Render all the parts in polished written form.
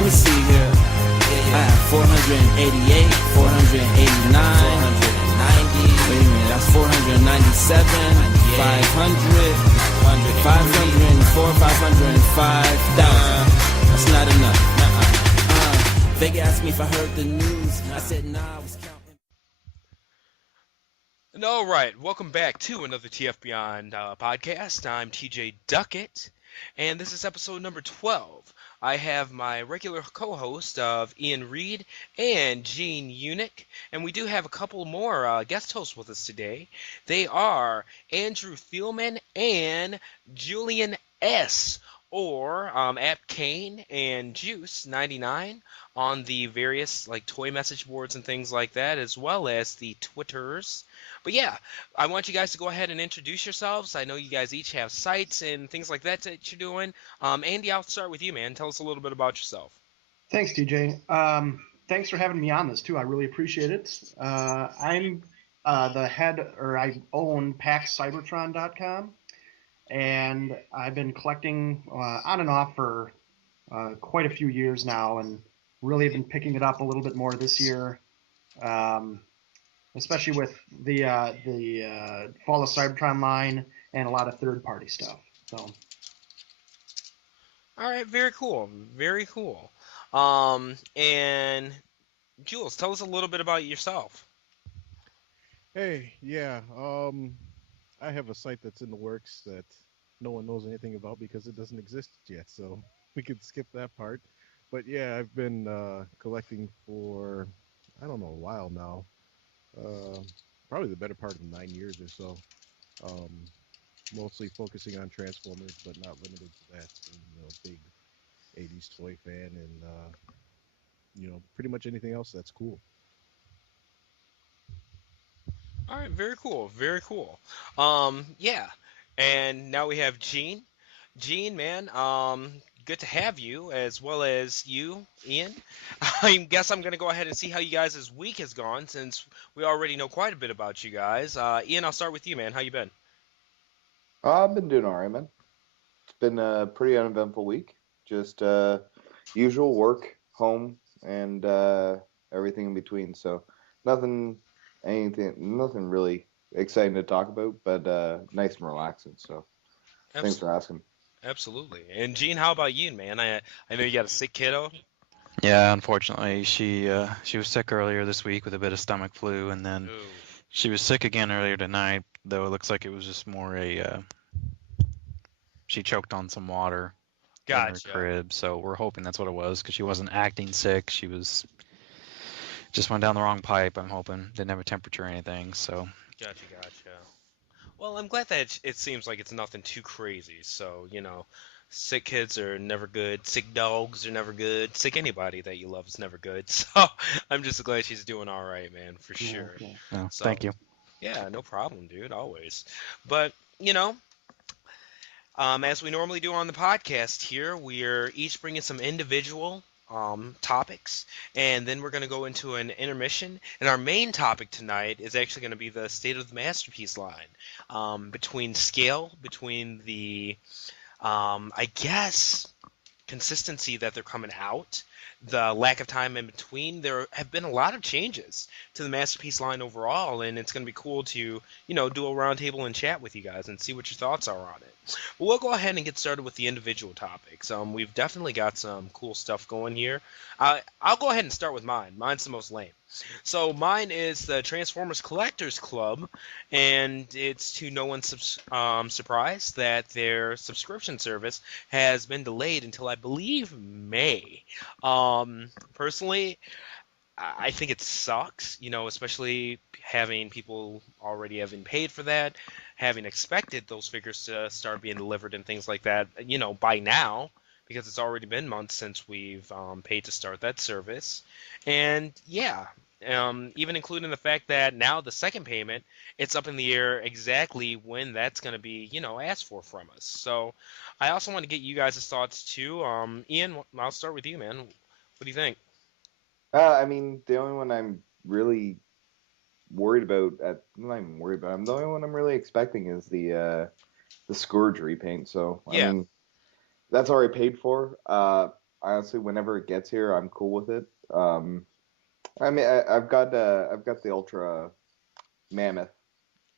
Let me see here. I have 488, 489, 490. Wait a minute, that's 497, 500, 504, 505,000. That's not enough. They asked me if I heard the news. I said nah, I was counting. And all right, welcome back to another TF Beyond podcast. I'm TJ Duckett, and this is episode number 12. I have my regular co-host of Ian Reid and Gene Unick, and we do have a couple more guest hosts with us today. They are Andrew Thielman and Julian S, or at Kane and Juice 99 on the various like toy message boards and things like that, as well as the Twitters. But yeah, I want you guys to go ahead and introduce yourselves. I know you guys each have sites and things like that you're doing. Andy, I'll start with you, man. Tell us a little bit about yourself. Thanks, TJ. Thanks for having me on this too. I really appreciate it. I'm the head, or I own PaxCybertron.com. And I've been collecting on and off for quite a few years now, and really have been picking it up a little bit more this year, especially with the Fall of Cybertron line and a lot of third-party stuff. So. All right, very cool, very cool. And Jules, tell us a little bit about yourself. Hey, yeah, I have a site that's in the works that no one knows anything about because it doesn't exist yet, so we could skip that part. But yeah, I've been collecting for, I don't know, a while now. Probably the better part of 9 years or so. Mostly focusing on Transformers, but not limited to that. Big 80s toy fan, and pretty much anything else that's cool. All right, very cool, very cool. Yeah, and now we have Gene. Gene, man, good to have you, as well as you, Ian. I guess I'm going to go ahead and see how you guys' week has gone, since we already know quite a bit about you guys. Ian, I'll start with you, man. How you been? I've been doing all right, man. It's been a pretty uneventful week. Just usual work, home, and everything in between. So nothing really exciting to talk about, but nice and relaxing. So thanks for asking. Absolutely. And Gene, how about you, man? I know you got a sick kiddo. Yeah, unfortunately, she was sick earlier this week with a bit of stomach flu, and then she was sick again earlier tonight. Though it looks like it was just more she choked on some water in her crib. So we're hoping that's what it was, because she wasn't acting sick. She was just went down the wrong pipe. I'm hoping didn't have a temperature or anything. So. Gotcha. Well, I'm glad that it seems like it's nothing too crazy. So, sick kids are never good. Sick dogs are never good. Sick anybody that you love is never good. So I'm just glad she's doing all right, man, for sure. Okay. Oh, so, thank you. Yeah, no problem, dude, always. But, as we normally do on the podcast here, we're each bringing some individual topics, and then we're going to go into an intermission. And our main topic tonight is actually going to be the State of the Masterpiece line, between the I guess consistency that they're coming out, the lack of time in between. There have been a lot of changes to the Masterpiece line overall, and it's going to be cool to do a roundtable and chat with you guys and see what your thoughts are on it. But we'll go ahead and get started with the individual topics. We've definitely got some cool stuff going here. I'll go ahead and start with mine. Mine's the most lame. So mine is the Transformers Collectors Club, and it's to no one's surprise that their subscription service has been delayed until, I believe, May. Personally, I think it sucks, especially having people already having paid for that, having expected those figures to start being delivered and things like that, by now, because it's already been months since we've paid to start that service. And yeah, even including the fact that now the second payment, it's up in the air exactly when that's going to be, asked for from us. So I also want to get you guys' thoughts too. Ian, I'll start with you, man. What do you think? The only one I'm really worried about, not even worried about, the only one I'm really expecting is the Scourge repaint. So, I mean, that's already paid for. I honestly, whenever it gets here, I'm cool with it. I mean, I've got the Ultra Mammoth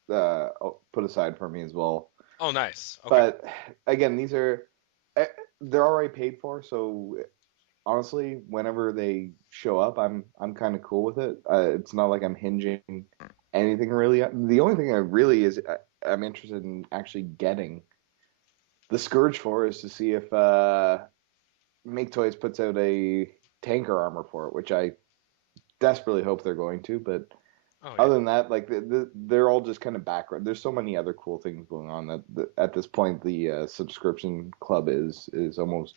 put aside for me as well. Oh, nice. Okay. But again, they're already paid for, so honestly, whenever they show up, I'm kind of cool with it. It's not like I'm hinging anything really. The only thing I really I'm interested in actually getting the Scourge for is to see if Make Toys puts out a tanker armor for it, which I desperately hope they're going to. But other than that, like they're all just kind of background. There's so many other cool things going on that at this point the subscription club is almost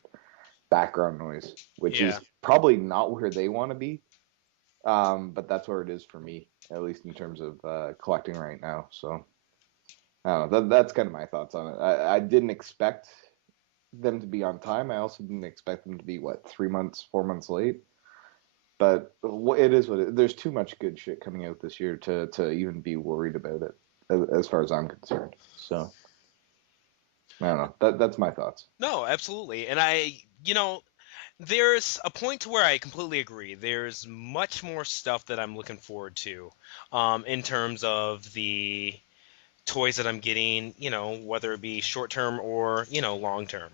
background noise, which is probably not where they want to be. But that's where it is for me, at least in terms of collecting right now. So I don't know. That's kind of my thoughts on it. I didn't expect them to be on time. I also didn't expect them to be 4 months late. But it is what it. There's too much good shit coming out this year to even be worried about it, as far as I'm concerned. So I don't know. That's my thoughts. No, absolutely. And there's a point to where I completely agree. There's much more stuff that I'm looking forward to, in terms of the toys that I'm getting, whether it be short term or, long term.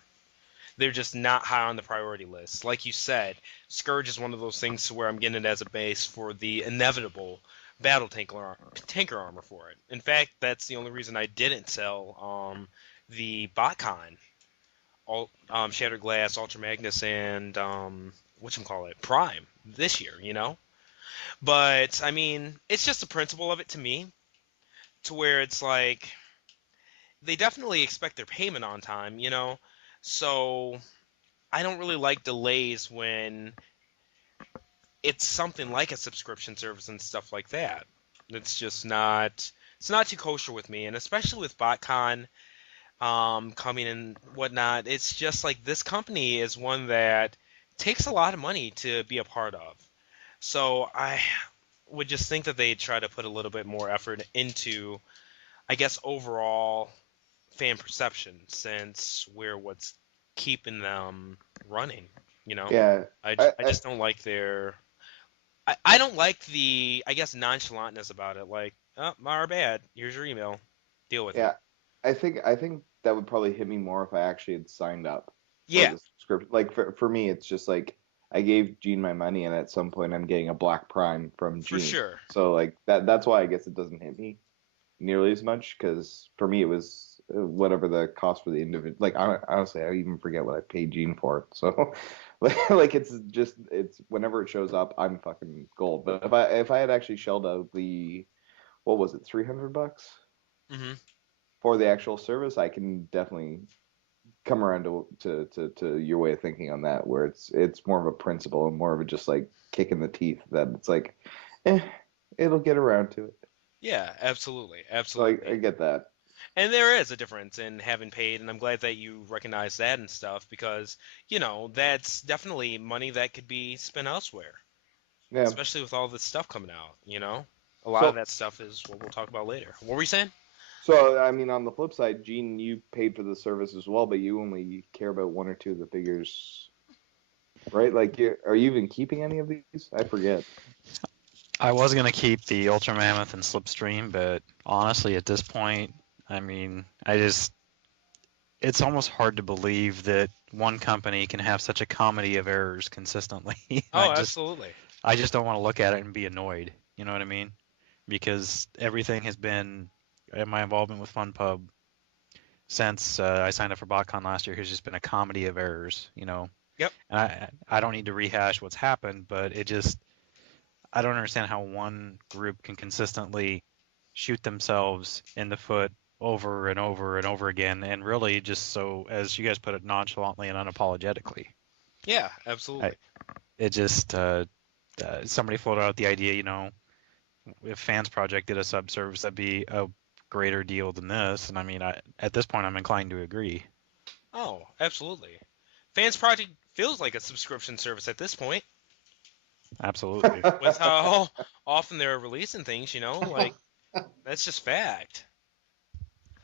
They're just not high on the priority list. Like you said, Scourge is one of those things to where I'm getting it as a base for the inevitable battle tanker armor for it. In fact, that's the only reason I didn't sell the BotCon, Shattered Glass, Ultra Magnus, and Prime this year, But, I mean, it's just the principle of it to me, to where it's like, they definitely expect their payment on time, So I don't really like delays when it's something like a subscription service and stuff like that. It's just not too kosher with me, and especially with BotCon coming and whatnot. It's just like this company is one that takes a lot of money to be a part of. So I would just think that they try to put a little bit more effort into, I guess, overall fan perception, since we're what's keeping them running, Yeah. I just don't like their I don't like the, I guess, nonchalantness about it. Like, oh, our bad, here's your email, deal with it. I think that would probably hit me more if I actually had signed up Yeah. for the subscription. Like for me, it's just like I gave Gene my money, and at some point I'm getting a Black Prime from Gene. For sure. So like that's why I guess it doesn't hit me nearly as much, because for me it was whatever the cost for the individual. Like honestly, I even forget what I paid Gene for it. So like it's whenever it shows up, I'm fucking gold. But if I had actually shelled out the, what was it, $300 Mm-hmm. for the actual service, I can definitely come around to your way of thinking on that, where it's more of a principle and more of a just like kick in the teeth, that it's like, it'll get around to it. Yeah, absolutely. So I get that. And there is a difference in having paid, and I'm glad that you recognize that and stuff, because, that's definitely money that could be spent elsewhere. Yeah. Especially with all this stuff coming out, A lot of that stuff is what we'll talk about later. What were you saying? So, I mean, on the flip side, Gene, you paid for the service as well, but you only care about one or two of the figures, right? Like, are you even keeping any of these? I forget. I was going to keep the Ultra Mammoth and Slipstream, but honestly, at this point, I mean, it's almost hard to believe that one company can have such a comedy of errors consistently. Absolutely. I just don't want to look at it and be annoyed. You know what I mean? Because everything has been, my involvement with FunPub since I signed up for BotCon last year has just been a comedy of errors, Yep. And I don't need to rehash what's happened, but I don't understand how one group can consistently shoot themselves in the foot over and over and over again, and really just so, as you guys put it, nonchalantly and unapologetically. Yeah, absolutely. Somebody floated out the idea, if Fansproject did a sub-service, that'd be a greater deal than this, and I mean, at this point, I'm inclined to agree. Oh, absolutely. Fansproject feels like a subscription service at this point. Absolutely. With how often they're releasing things, like, that's just fact.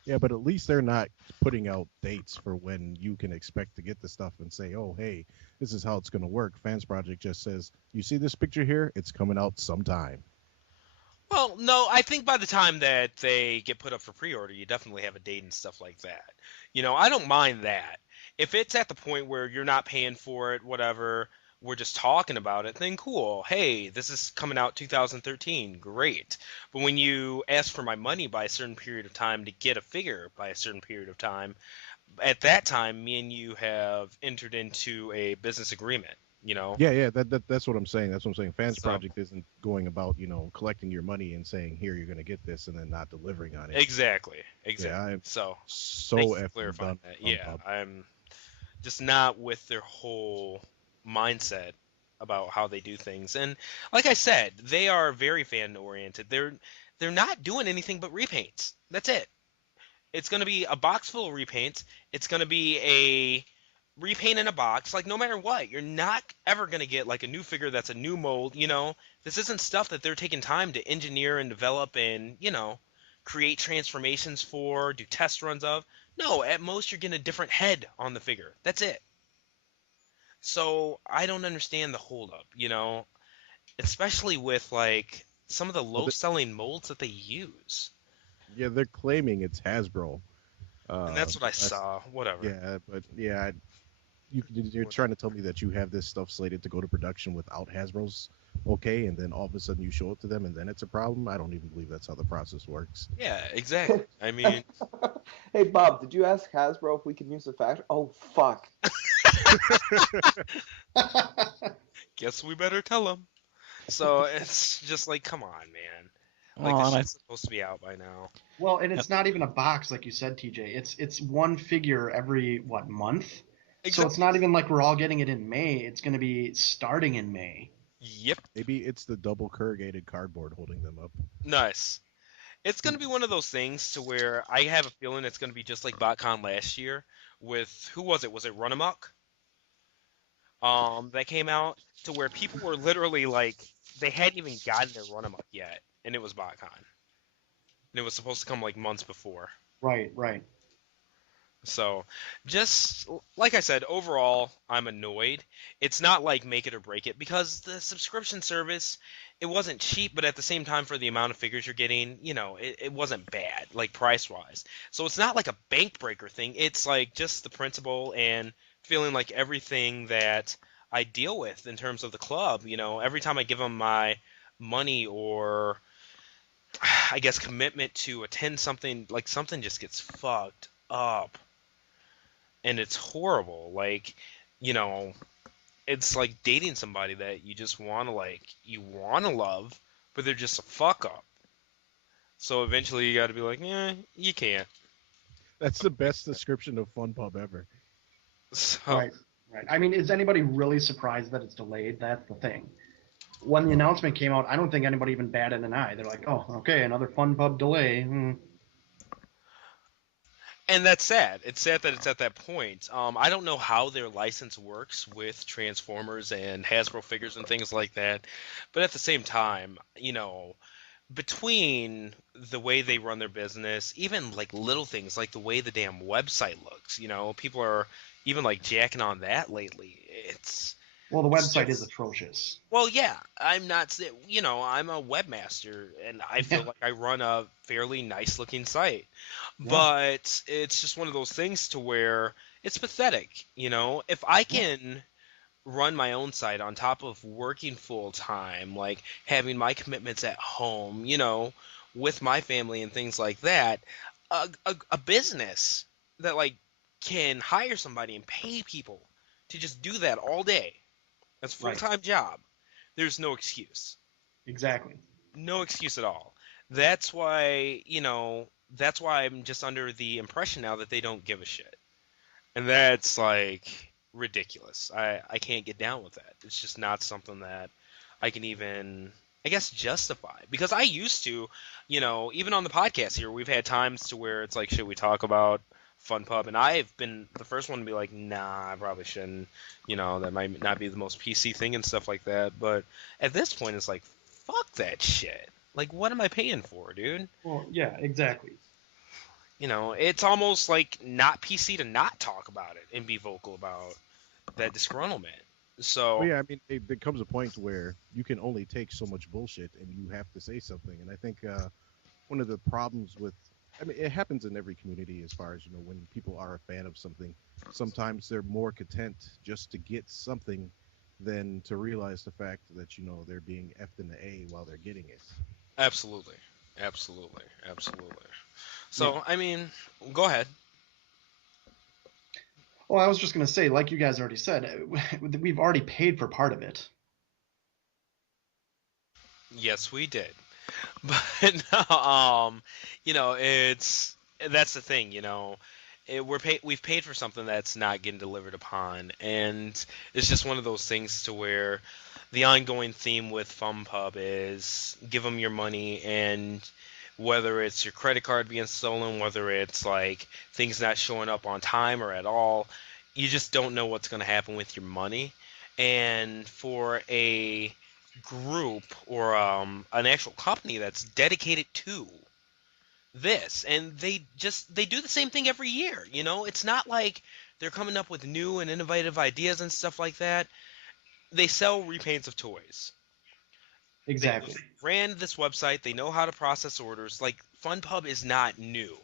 Yeah, but at least they're not putting out dates for when you can expect to get the stuff and say, oh, hey, this is how it's going to work. Fansproject just says, you see this picture here? It's coming out sometime. Well, no, I think by the time that they get put up for pre-order, you definitely have a date and stuff like that. I don't mind that. If it's at the point where you're not paying for it, whatever, we're just talking about it, then cool. Hey, this is coming out 2013. Great. But when you ask for my money by a certain period of time to get a figure by a certain period of time, at that time, me and you have entered into a business agreement. Yeah, that's what I'm saying. That's what I'm saying. Fans So- Project isn't going about, collecting your money and saying, here, you're going to get this, and then not delivering on it. Exactly. Yeah, I'm So so thanks for effing clarifying done. that. Yeah, I'm just not with their whole mindset about how they do things. And like I said, they are very fan oriented. They're not doing anything but repaints. That's it. It's going to be a box full of repaints. It's going to be a repaint in a box. Like, no matter what, you're not ever going to get like a new figure that's a new mold. This isn't stuff that they're taking time to engineer and develop and create transformations for, do test runs of. No, at most you're getting a different head on the figure. That's it. So I don't understand the holdup, especially with like some of the low selling molds that they use. Yeah, they're claiming it's Hasbro. And that's what I saw. Whatever. Yeah, but yeah, you're trying to tell me that you have this stuff slated to go to production without Hasbro's okay, and then all of a sudden you show it to them, and then it's a problem? I don't even believe that's how the process works. Yeah, exactly. I mean, Hey, Bob, did you ask Hasbro if we can use the factory? Oh, fuck. guess we better tell them. So it's just like, come on, man. Like, Well, this and I- shit's supposed to be out by now. Well, and it's not even a box like you said, TJ. It's one figure every month. So it's not even like we're all getting it in May. It's going to be starting in May. Yep. Maybe it's the double corrugated cardboard holding them up. Nice. It's going to be one of those things to where I have a feeling it's going to be just like BotCon last year with, who was it? Was it Run Amok? That came out to where people were literally like, they hadn't even gotten their Run Amok yet, and it was BotCon. And it was supposed to come like months before. Right. So, just like I said, overall, I'm annoyed. It's not like make it or break it, because the subscription service, it wasn't cheap, but at the same time, for the amount of figures you're getting, it wasn't bad, like price-wise. So it's not like a bank breaker thing. It's like just the principle and feeling like everything that I deal with in terms of the club, every time I give them my money or, I guess, commitment to attend something, like something just gets fucked up. And it's horrible. Like, it's like dating somebody that you just want to love, but they're just a fuck up. So eventually you got to be like, you can't. That's the best description of Fun Pub ever. So, Right. I mean, is anybody really surprised that it's delayed? That's the thing. When the announcement came out, I don't think anybody even batted an eye. They're like, oh, okay, another Fun Pub delay. And that's sad. It's sad that it's at that point. I don't know how their license works with Transformers and Hasbro figures and things like that. But at the same time, between the way they run their business, even like little things like the way the damn website looks, people are even like jacking on that lately. Well, the website is atrocious. Well, yeah, I'm not, I'm a webmaster, and I feel like I run a fairly nice-looking site. Yeah. But it's just one of those things to where it's pathetic, If I can run my own site on top of working full-time, like having my commitments at home, with my family and things like that, a business that, like, can hire somebody and pay people to just do that all day. That's a full-time job. There's no excuse. Exactly. No excuse at all. That's why, that's why I'm just under the impression now that they don't give a shit. And that's, like, ridiculous. I can't get down with that. It's just not something that I can even, I guess, justify. Because I used to, even on the podcast here, we've had times to where it's like, should we talk about Fun Pub? And I've been the first one to be like, nah, I probably shouldn't. That might not be the most PC thing and stuff like that. But at this point, it's like, fuck that shit. Like, what am I paying for, dude? Well, yeah, exactly. it's almost like not PC to not talk about it and be vocal about that disgruntlement. So Well, yeah, I mean, there comes a point where you can only take so much bullshit, and you have to say something. And I think one of the problems with, I mean, it happens in every community as far as when people are a fan of something. Sometimes they're more content just to get something than to realize the fact that they're being effed in the A while they're getting it. absolutely, absolutely, absolutely. Yeah. So I mean, go ahead. Well, I was just gonna say, like you guys already said, we've already paid for part of it. Yes, we did. But it's that's the thing, we've paid for something that's not getting delivered upon, and it's just one of those things to where the ongoing theme with FunPub is give them your money, and whether it's your credit card being stolen, whether it's like things not showing up on time or at all, you just don't know what's going to happen with your money. And for a group or an actual company that's dedicated to this, and they do the same thing every year. It's not like they're coming up with new and innovative ideas and stuff like that. They sell repaints of toys. They Exactly. ran this website. They know how to process orders. Like, FunPub is not new.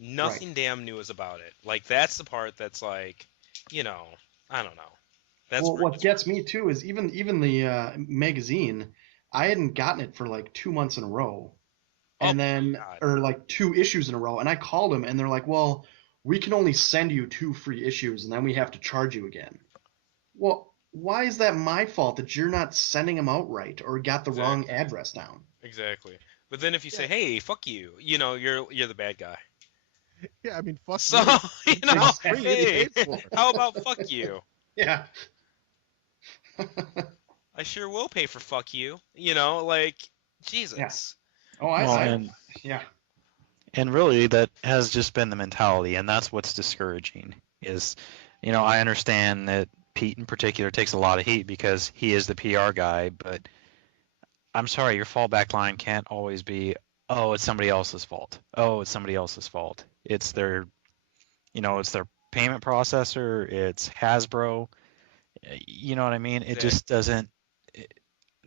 Nothing damn new is about it. Like, that's the part that's like, I don't know. That's Well, where it what gets gets me too is even the magazine. I hadn't gotten it for like 2 months in a row, oh and then God. or like 2 issues in a row, and I called them, and they're like, "Well, we can only send you 2 free issues, and then we have to charge you again." Well, why is that my fault that you're not sending them out right or got the wrong Exactly. address down? Exactly. But then if you say, Yeah. "Hey, fuck you," you're the bad guy. Yeah, I mean, fuck So, you. you It's know, free to hey, pay for. how about fuck you? Yeah. I sure will pay for fuck you. Like, Jesus. Oh, Well, I yeah. and really that has just been the mentality, and that's what's discouraging. Is, I understand that Pete in particular takes a lot of heat because he is the PR guy, but I'm sorry, your fallback line can't always be, oh, it's somebody else's fault. Oh, it's somebody else's fault. It's their, it's their payment processor. It's Hasbro. You know what I mean? It Exactly. just doesn't.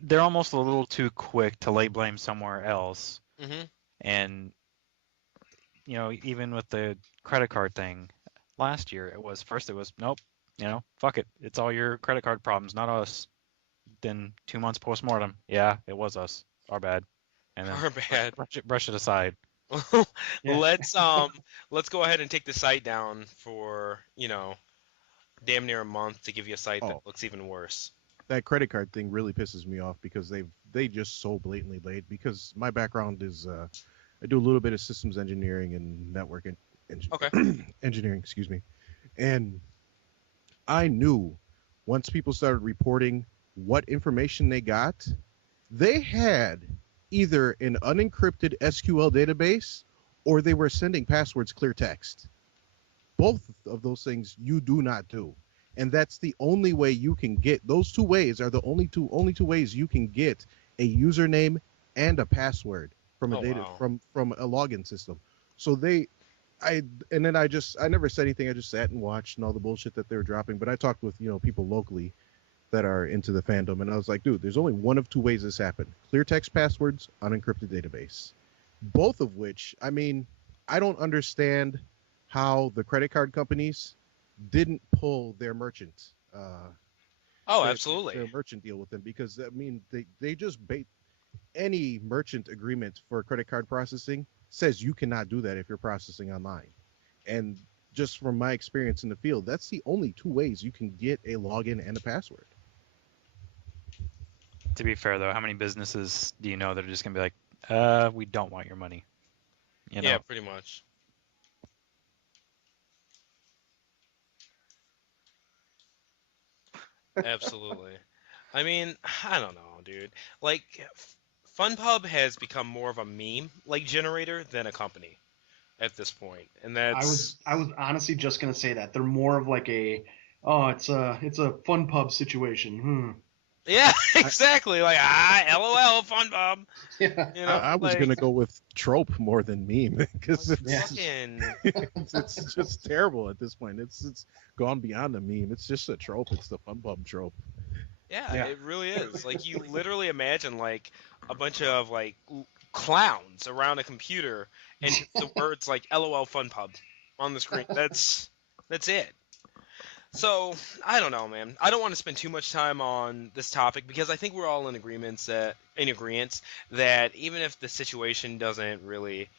They're almost a little too quick to lay blame somewhere else. Mhm. And even with the credit card thing last year, it was nope, fuck it, it's all your credit card problems, not us. Then 2 months postmortem, yeah, it was us, our bad, and then Our bad. brush it aside. Yeah. Let's go ahead and take the site down for damn near a month to give you a site that Oh, looks even worse. that credit card thing really pisses me off because they just so blatantly laid. Because my background is I do a little bit of systems engineering and network Okay. engineering, excuse me, and I knew once people started reporting what information they got, they had either an unencrypted SQL database or they were sending passwords clear text. Both of those things you do not do. And that's the only way you can get, those two ways are the only two ways you can get a username and a password from a Wow. from a login system. So I never said anything. I just sat and watched and all the bullshit that they were dropping. But I talked with people locally that are into the fandom, and I was like, dude, there's only one of two ways this happened: clear text passwords, unencrypted database. Both of which, I mean, I don't understand how the credit card companies didn't pull their merchant. Oh, their, absolutely. their merchant deal with them, because I mean they just bait any merchant agreement for credit card processing says you cannot do that if you're processing online. And just from my experience in the field, that's the only two ways you can get a login and a password. To be fair though, how many businesses do you know that are just gonna be like, we don't want your money? Yeah, pretty much. Absolutely. I mean, I don't know, dude. Like, FunPub has become more of a meme like generator than a company at this point, and that's I was honestly just gonna say that they're more of like a, oh, it's a fun pub situation. Yeah, exactly. Like LOL, fun Bob. Yeah. You know, I was like, gonna go with trope more than meme because Yeah. it's just terrible at this point. It's gone beyond the meme. It's just a trope. It's the fun pub trope. Yeah, Yeah. it really is. Like you literally imagine like a bunch of like clowns around a computer and just the words like LOL Fun Pub on the screen. That's it. So I don't know, man. I don't want to spend too much time on this topic because I think we're all in agreement that even if the situation doesn't really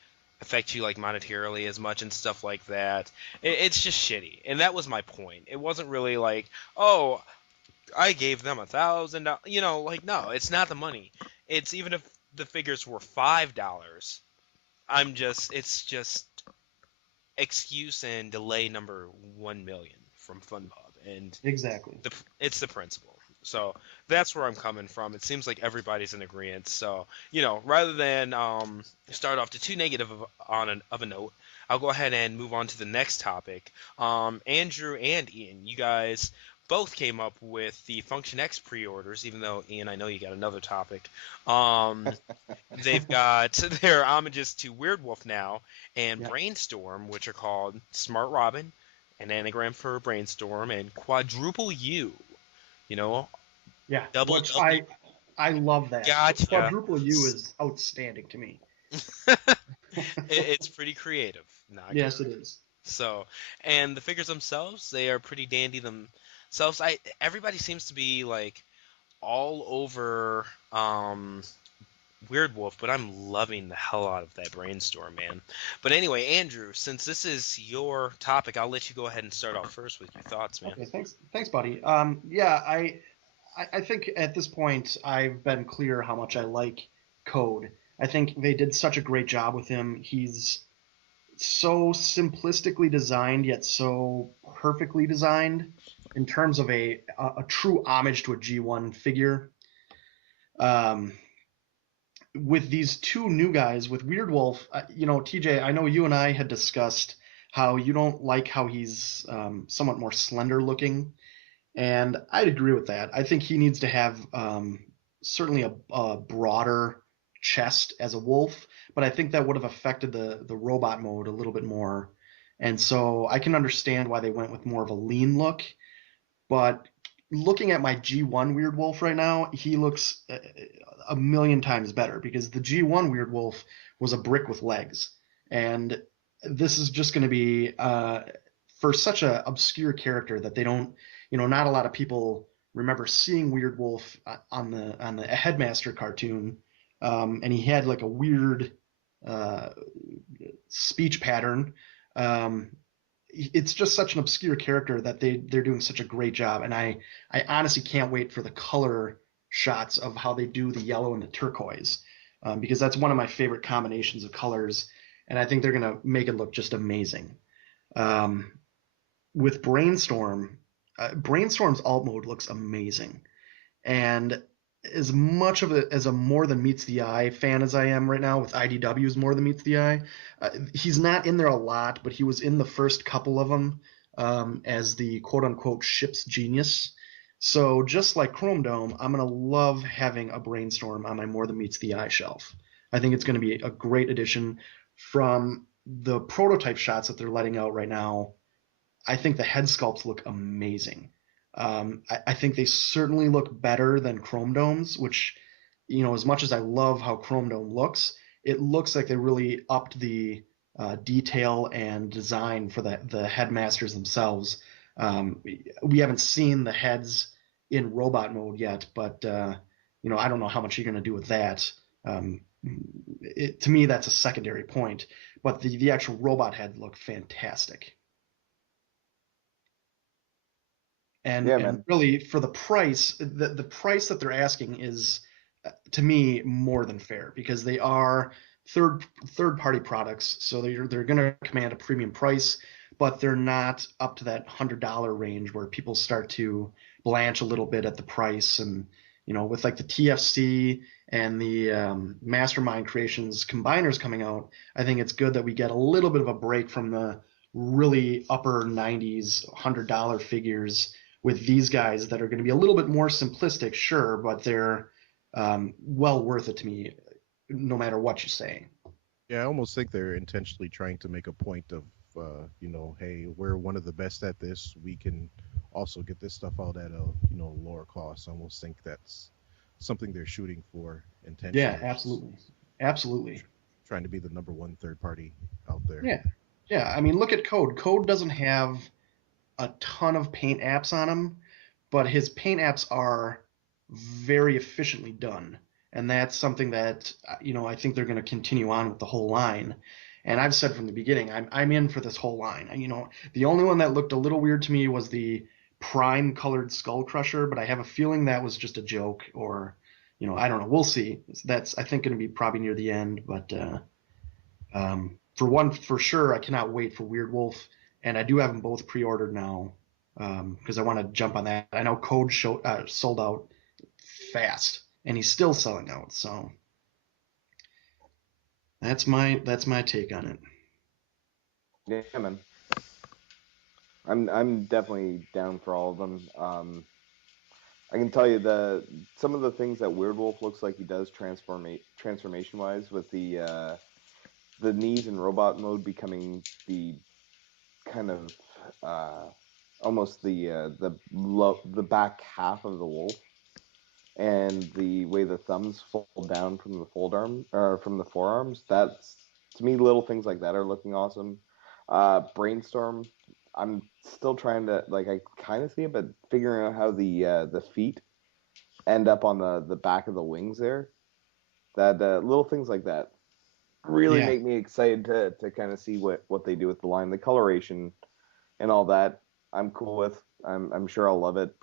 affect you like monetarily as much and stuff like that, it's just shitty. And that was my point. It wasn't really like, oh, I gave them $1,000. You know, like no, it's not the money. It's even if the figures were $5. It's just excuse and delay number 1,000,000 from FunPub, and Exactly. it's the principle. So that's where I'm coming from. It seems like everybody's in agreement. So rather than start off to too negative of a note, I'll go ahead and move on to the next topic. Andrew and Ian, you guys both came up with the Function X pre-orders, even though Ian, I know you got another topic. They've got their homages to Weird Wolf now and Yeah. Brainstorm, which are called Smart Robin, an anagram for Brainstorm, and Quadruple U. Yeah. Double Which W. I love that. Gotcha. Quadruple U is outstanding to me. It's pretty creative. Not Yes, gonna- it is. So, and the figures themselves, they are pretty dandy themselves. Everybody seems to be like all over Weird Wolf, but I'm loving the hell out of that Brainstorm, man. But anyway, Andrew, since this is your topic, I'll let you go ahead and start off first with your thoughts, man. Okay, thanks, buddy. Yeah, I think at this point I've been clear how much I like Code. I think they did such a great job with him. He's so simplistically designed yet so perfectly designed in terms of a true homage to a G1 figure. With these two new guys, with Weird Wolf, TJ, I know you and I had discussed how you don't like how he's somewhat more slender looking, and I'd agree with that. I think he needs to have certainly a broader chest as a wolf, but I think that would have affected the robot mode a little bit more. And so I can understand why they went with more of a lean look. But looking at my G1 Weird Wolf right now, he looks a million times better because the G1 Weird Wolf was a brick with legs. And this is just going to be, for such an obscure character that they don't, not a lot of people remember seeing Weird Wolf on the Headmaster cartoon. And he had like a weird speech pattern. It's just such an obscure character that they're doing such a great job, and I honestly can't wait for the color shots of how they do the yellow and the turquoise, because that's one of my favorite combinations of colors, and I think they're gonna make it look just amazing. With Brainstorm, Brainstorm's alt mode looks amazing, and as much of it as a More Than Meets the Eye fan as I am right now with IDW's More Than Meets the Eye, he's not in there a lot, but he was in the first couple of them as the quote-unquote ship's genius. So just like Chrome Dome, I'm going to love having a Brainstorm on my More Than Meets the Eye shelf. I think it's going to be a great addition. From the prototype shots that they're letting out right now, I think the head sculpts look amazing. I think they certainly look better than Chrome Domes, which, as much as I love how Chrome Dome looks, it looks like they really upped the detail and design for the headmasters themselves. We haven't seen the heads in robot mode yet, but I don't know how much you're going to do with that. To me, that's a secondary point, but the actual robot head looked fantastic. And really, for the price, the price that they're asking is, to me, more than fair, because they are third party products, so they're going to command a premium price, but they're not up to that $100 range where people start to blanch a little bit at the price. And with like the TFC and the Mastermind Creations combiners coming out, I think it's good that we get a little bit of a break from the really upper 90s $100 figures with these guys that are going to be a little bit more simplistic, sure, but they're well worth it to me, no matter what you say. Yeah, I almost think they're intentionally trying to make a point of, hey, we're one of the best at this. We can also get this stuff out at a, lower cost. I almost think that's something they're shooting for intentionally. Yeah, absolutely. Absolutely. Trying to be the number one third party out there. Yeah. Yeah. I mean, look at Code. Code doesn't have a ton of paint apps on him, but his paint apps are very efficiently done. And that's something that, I think they're going to continue on with the whole line. And I've said from the beginning, I'm in for this whole line. The only one that looked a little weird to me was the prime colored Skull Crusher, but I have a feeling that was just a joke, or, I don't know. We'll see. That's, I think, going to be probably near the end. But for sure, I cannot wait for Weird Wolf. And I do have them both pre-ordered now because I want to jump on that. I know Code sold out fast, and he's still selling out. So that's my take on it. Yeah, man. I'm definitely down for all of them. I can tell you some of the things that Weird Wolf looks like he does transformation wise, with the knees in robot mode becoming the kind of almost the back half of the wolf, and the way the thumbs fold down from the from the forearms. That's, to me, little things like that are looking awesome. Brainstorm, I'm still trying to, I kind of see it, but figuring out how the feet end up on the back of the wings there. That little things like that really make me excited to kind of see what they do with the line, the coloration, and all that. I'm cool with. I'm sure I'll love it.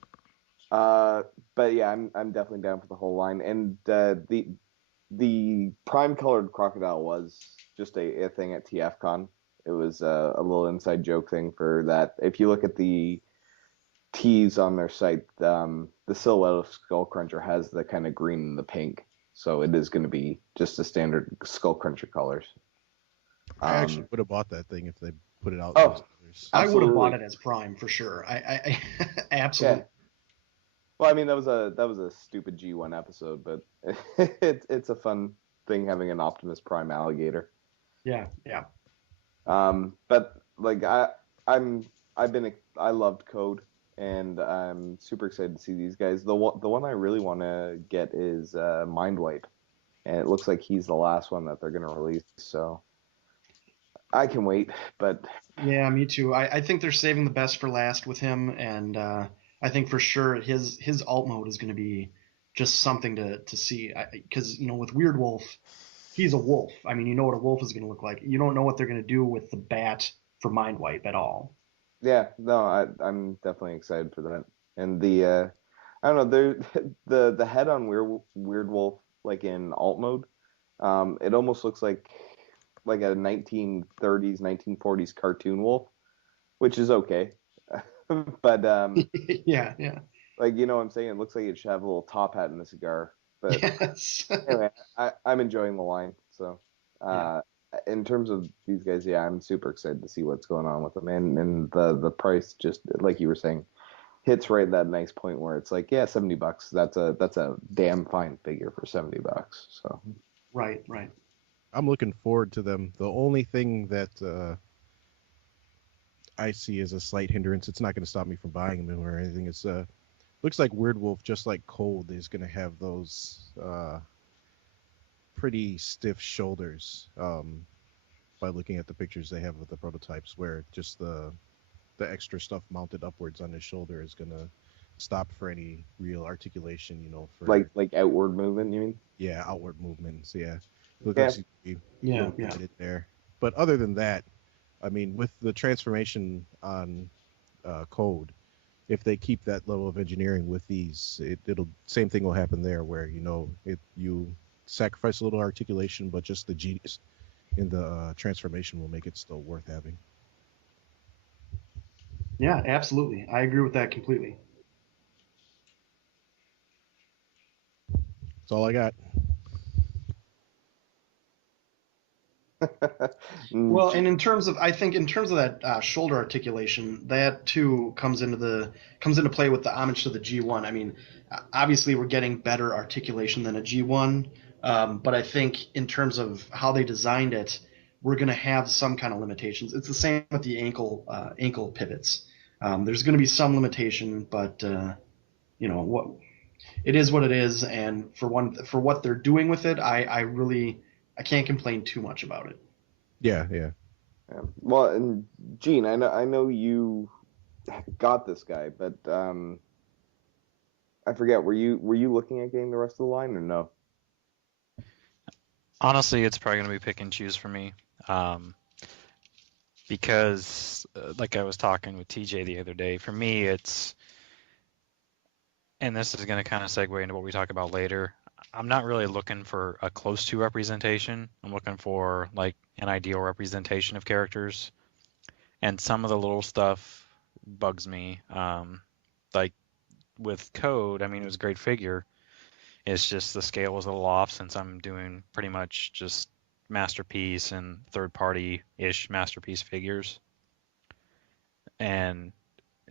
But yeah, I'm definitely down for the whole line. And the prime colored crocodile was just a thing at TFCon. It was a little inside joke thing for that. If you look at the tees on their site, the silhouette of Skull Cruncher has the kind of green and the pink. So it is going to be just the standard Skull Cruncher colors. I actually would have bought that thing if they put it out. Oh, I would have bought it as Prime for sure. I absolutely. Yeah. Well, I mean, that was a stupid G1 episode, but it's a fun thing having an Optimus Prime alligator. Yeah, yeah. But I loved Code, and I'm super excited to see these guys. The one I really want to get is Mindwipe, and it looks like he's the last one that they're gonna release. So I can wait, but yeah, me too. I think they're saving the best for last with him, and I think for sure his alt mode is going to be just something to see. Because with Weird Wolf, he's a wolf. I mean, you know what a wolf is going to look like. You don't know what they're going to do with the bat for Mindwipe at all. Yeah, no, I'm definitely excited for that. And I don't know, the head on Weird Wolf, like in alt mode, it almost looks like a 1930s, 1940s cartoon wolf, which is okay. But yeah. Like, what I'm saying? It looks like it should have a little top hat and a cigar. But yes. Anyway, I'm enjoying the line. So in terms of these guys, yeah, I'm super excited to see what's going on with them. And the price, just like you were saying, hits right at that nice point where it's like, yeah, $70. That's a damn fine figure for $70. So Right. I'm looking forward to them. The only thing that I see as a slight hindrance, it's not going to stop me from buying them or anything. It's looks like Weird Wolf, just like Cold, is going to have those pretty stiff shoulders. By looking at the pictures they have with the prototypes, where just the extra stuff mounted upwards on his shoulder is going to stop for any real articulation. For like outward movement, you mean? Yeah, outward movements. Yeah. Look like he's limited there. But other than that, I mean, with the transformation on Code, if they keep that level of engineering with these, it'll same thing will happen there, where you sacrifice a little articulation, but just the genius in the transformation will make it still worth having. Yeah, absolutely. I agree with that completely. That's all I got. Well, and in terms of, I think in terms of that shoulder articulation, that too comes into play with the homage to the G1. I mean, obviously we're getting better articulation than a G1, but I think in terms of how they designed it, we're going to have some kind of limitations. It's the same with the ankle pivots. There's going to be some limitation, but what it is what it is, and for what they're doing with it, I can't complain too much about it. Yeah. Yeah. Well, and Gene, I know you got this guy, but I forget. Were you looking at getting the rest of the line or no? Honestly, it's probably going to be pick and choose for me. Because, like I was talking with TJ the other day, for me it's, and this is going to kind of segue into what we talk about later, I'm not really looking for a close to representation. I'm looking for like an ideal representation of characters. And some of the little stuff bugs me. Like with Code, I mean, it was a great figure. It's just the scale was a little off since I'm doing pretty much just masterpiece and third-party-ish masterpiece figures. And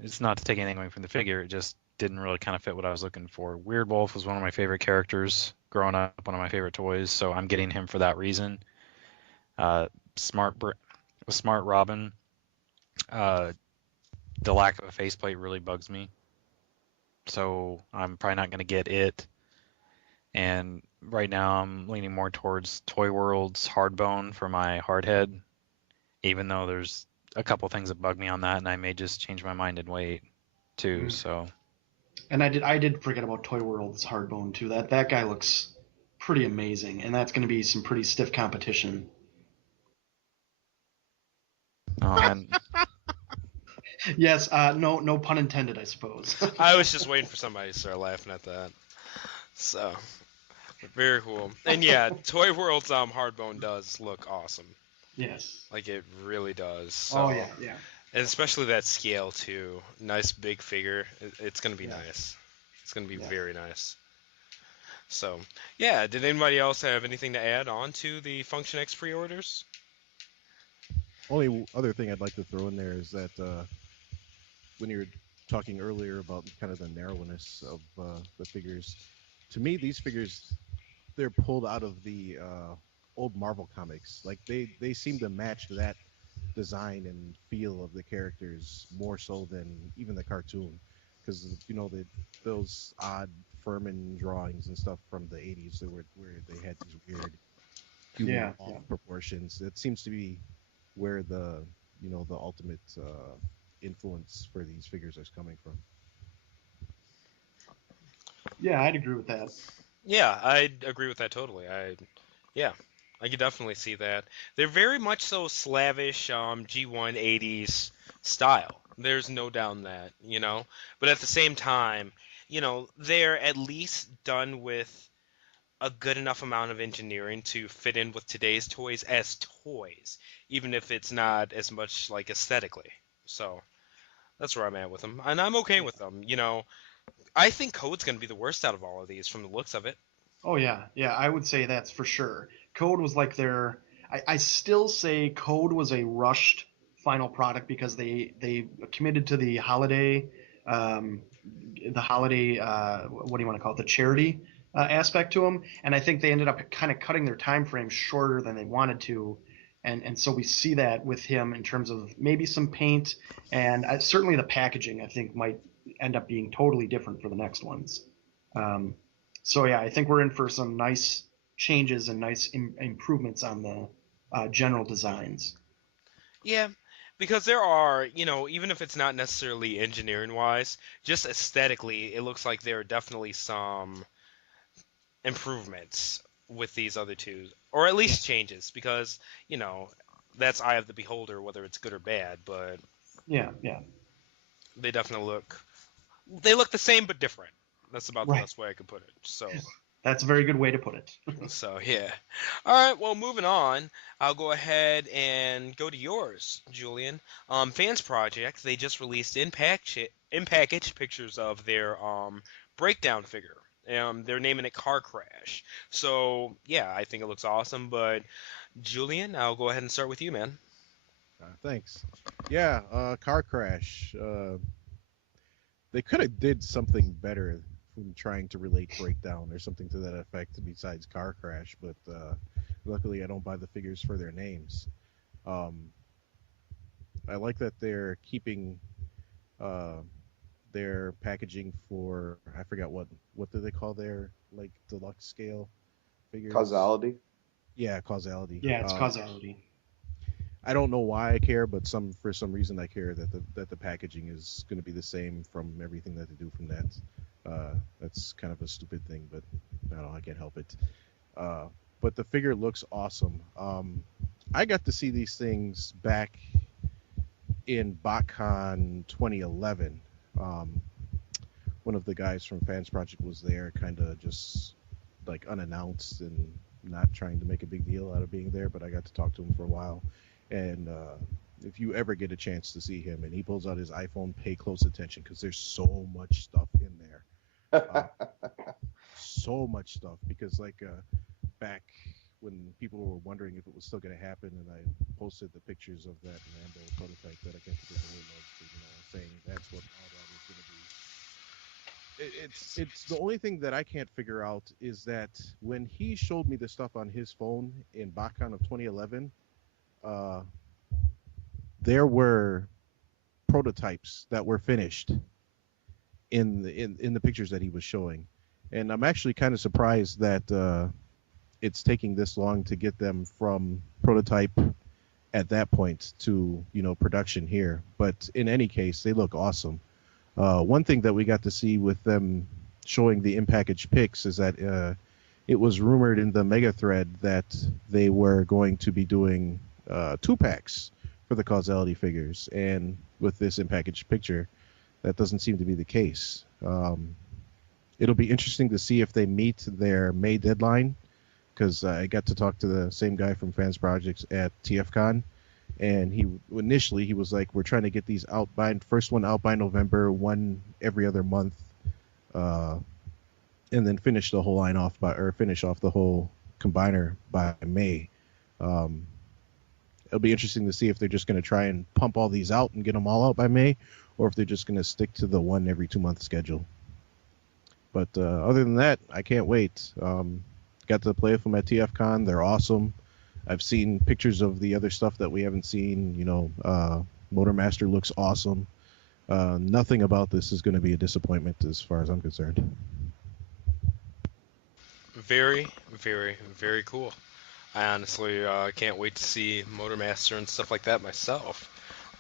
it's not to take anything away from the figure, it just didn't really kind of fit what I was looking for. Weird Wolf was one of my favorite characters growing up, one of my favorite toys, so I'm getting him for that reason. Smart Robin, the lack of a faceplate really bugs me, so I'm probably not going to get it. And right now I'm leaning more towards Toy World's Hardbone for my Hardhead, even though there's a couple things that bug me on that, and I may just change my mind and wait too. So. And I did forget about Toy World's Hardbone too. That guy looks pretty amazing, and that's going to be some pretty stiff competition. Oh, and yes, no pun intended, I suppose. I was just waiting for somebody to start laughing at that. So, very cool. And yeah, Toy World's Hardbone does look awesome. Yes. Like it really does. So, oh yeah. And especially that scale too. Nice big figure. It's gonna be nice. It's gonna be very nice. So, yeah. Did anybody else have anything to add on to the Function X pre-orders? Only other thing I'd like to throw in there is that when you were talking earlier about kind of the narrowness of the figures, to me these figures, they're pulled out of the old Marvel comics. Like they seem to match that design and feel of the characters more so than even the cartoon, because those odd Furman drawings and stuff from the 80s where they had these weird human proportions. It seems to be where the ultimate influence for these figures is coming from. Yeah, I'd agree with that. Yeah, I'd agree with that totally. I could definitely see that. They're very much so slavish G1 80s style. There's no doubt in that, But at the same time, they're at least done with a good enough amount of engineering to fit in with today's toys as toys, even if it's not as much like aesthetically. So that's where I'm at with them. And I'm okay with them, I think Code's going to be the worst out of all of these from the looks of it. Oh yeah, I would say that's for sure. Code was like I still say Code was a rushed final product because they committed to the holiday, what do you want to call it, the charity aspect to them, and I think they ended up kind of cutting their time frame shorter than they wanted to, and so we see that with him in terms of maybe some paint, and certainly the packaging I think might end up being totally different for the next ones. So yeah, I think we're in for some nice changes and nice improvements on the general designs. Yeah, because there are, even if it's not necessarily engineering-wise, just aesthetically, it looks like there are definitely some improvements with these other two, or at least changes, because, that's eye of the beholder, whether it's good or bad, but yeah, they definitely look the same but different. That's about the best way I could put it. So that's a very good way to put it. So yeah. All right. Well, moving on, I'll go ahead and go to yours, Julian. Fansproject, they just released in package pictures of their breakdown figure, They're naming it Car Crash. So yeah, I think it looks awesome. But Julian, I'll go ahead and start with you, man. Thanks. Yeah, car crash. They could have did something better from trying to relate breakdown or something to that effect besides car crash, but luckily I don't buy the figures for their names. Um, I like that they're keeping their packaging for, I forgot what do they call their like deluxe scale figures? Causality. Yeah, causality. Yeah, it's causality. I don't know why I care, but for some reason I care that the packaging is going to be the same from everything that they do from that. That's kind of a stupid thing, but I don't know, I can't help it. But the figure looks awesome. I got to see these things back in BotCon 2011. One of the guys from Fansproject was there, kind of just like unannounced and not trying to make a big deal out of being there, but I got to talk to him for a while. And if you ever get a chance to see him and he pulls out his iPhone, pay close attention because there's so much stuff in there. So much stuff because like back when people were wondering if it was still going to happen, and I posted the pictures of that Rambo prototype that I can't think of the name of, saying that's what all that is going to be. It's the only thing that I can't figure out is that when he showed me the stuff on his phone in BotCon of 2011, there were prototypes that were finished in the pictures that he was showing, and I'm actually kind of surprised that it's taking this long to get them from prototype at that point to production here. But in any case, they look awesome. One thing that we got to see with them showing the in-package pics is that it was rumored in the mega thread that they were going to be doing 2-packs for the causality figures, and with this in-package picture, that doesn't seem to be the case. It'll be interesting to see if they meet their May deadline, because I got to talk to the same guy from Fansproject at TFCon, and he was like, we're trying to get these out by first one out by November, one every other month, and then finish the whole line off finish off the whole combiner by May. It'll be interesting to see if they're just going to try and pump all these out and get them all out by May, or if they're just going to stick to the one every 2-month schedule. But other than that, I can't wait. Got to play with them at TFCon. They're awesome. I've seen pictures of the other stuff that we haven't seen. Motormaster looks awesome. Nothing about this is going to be a disappointment as far as I'm concerned. Very, very, very cool. I honestly can't wait to see Motormaster and stuff like that myself.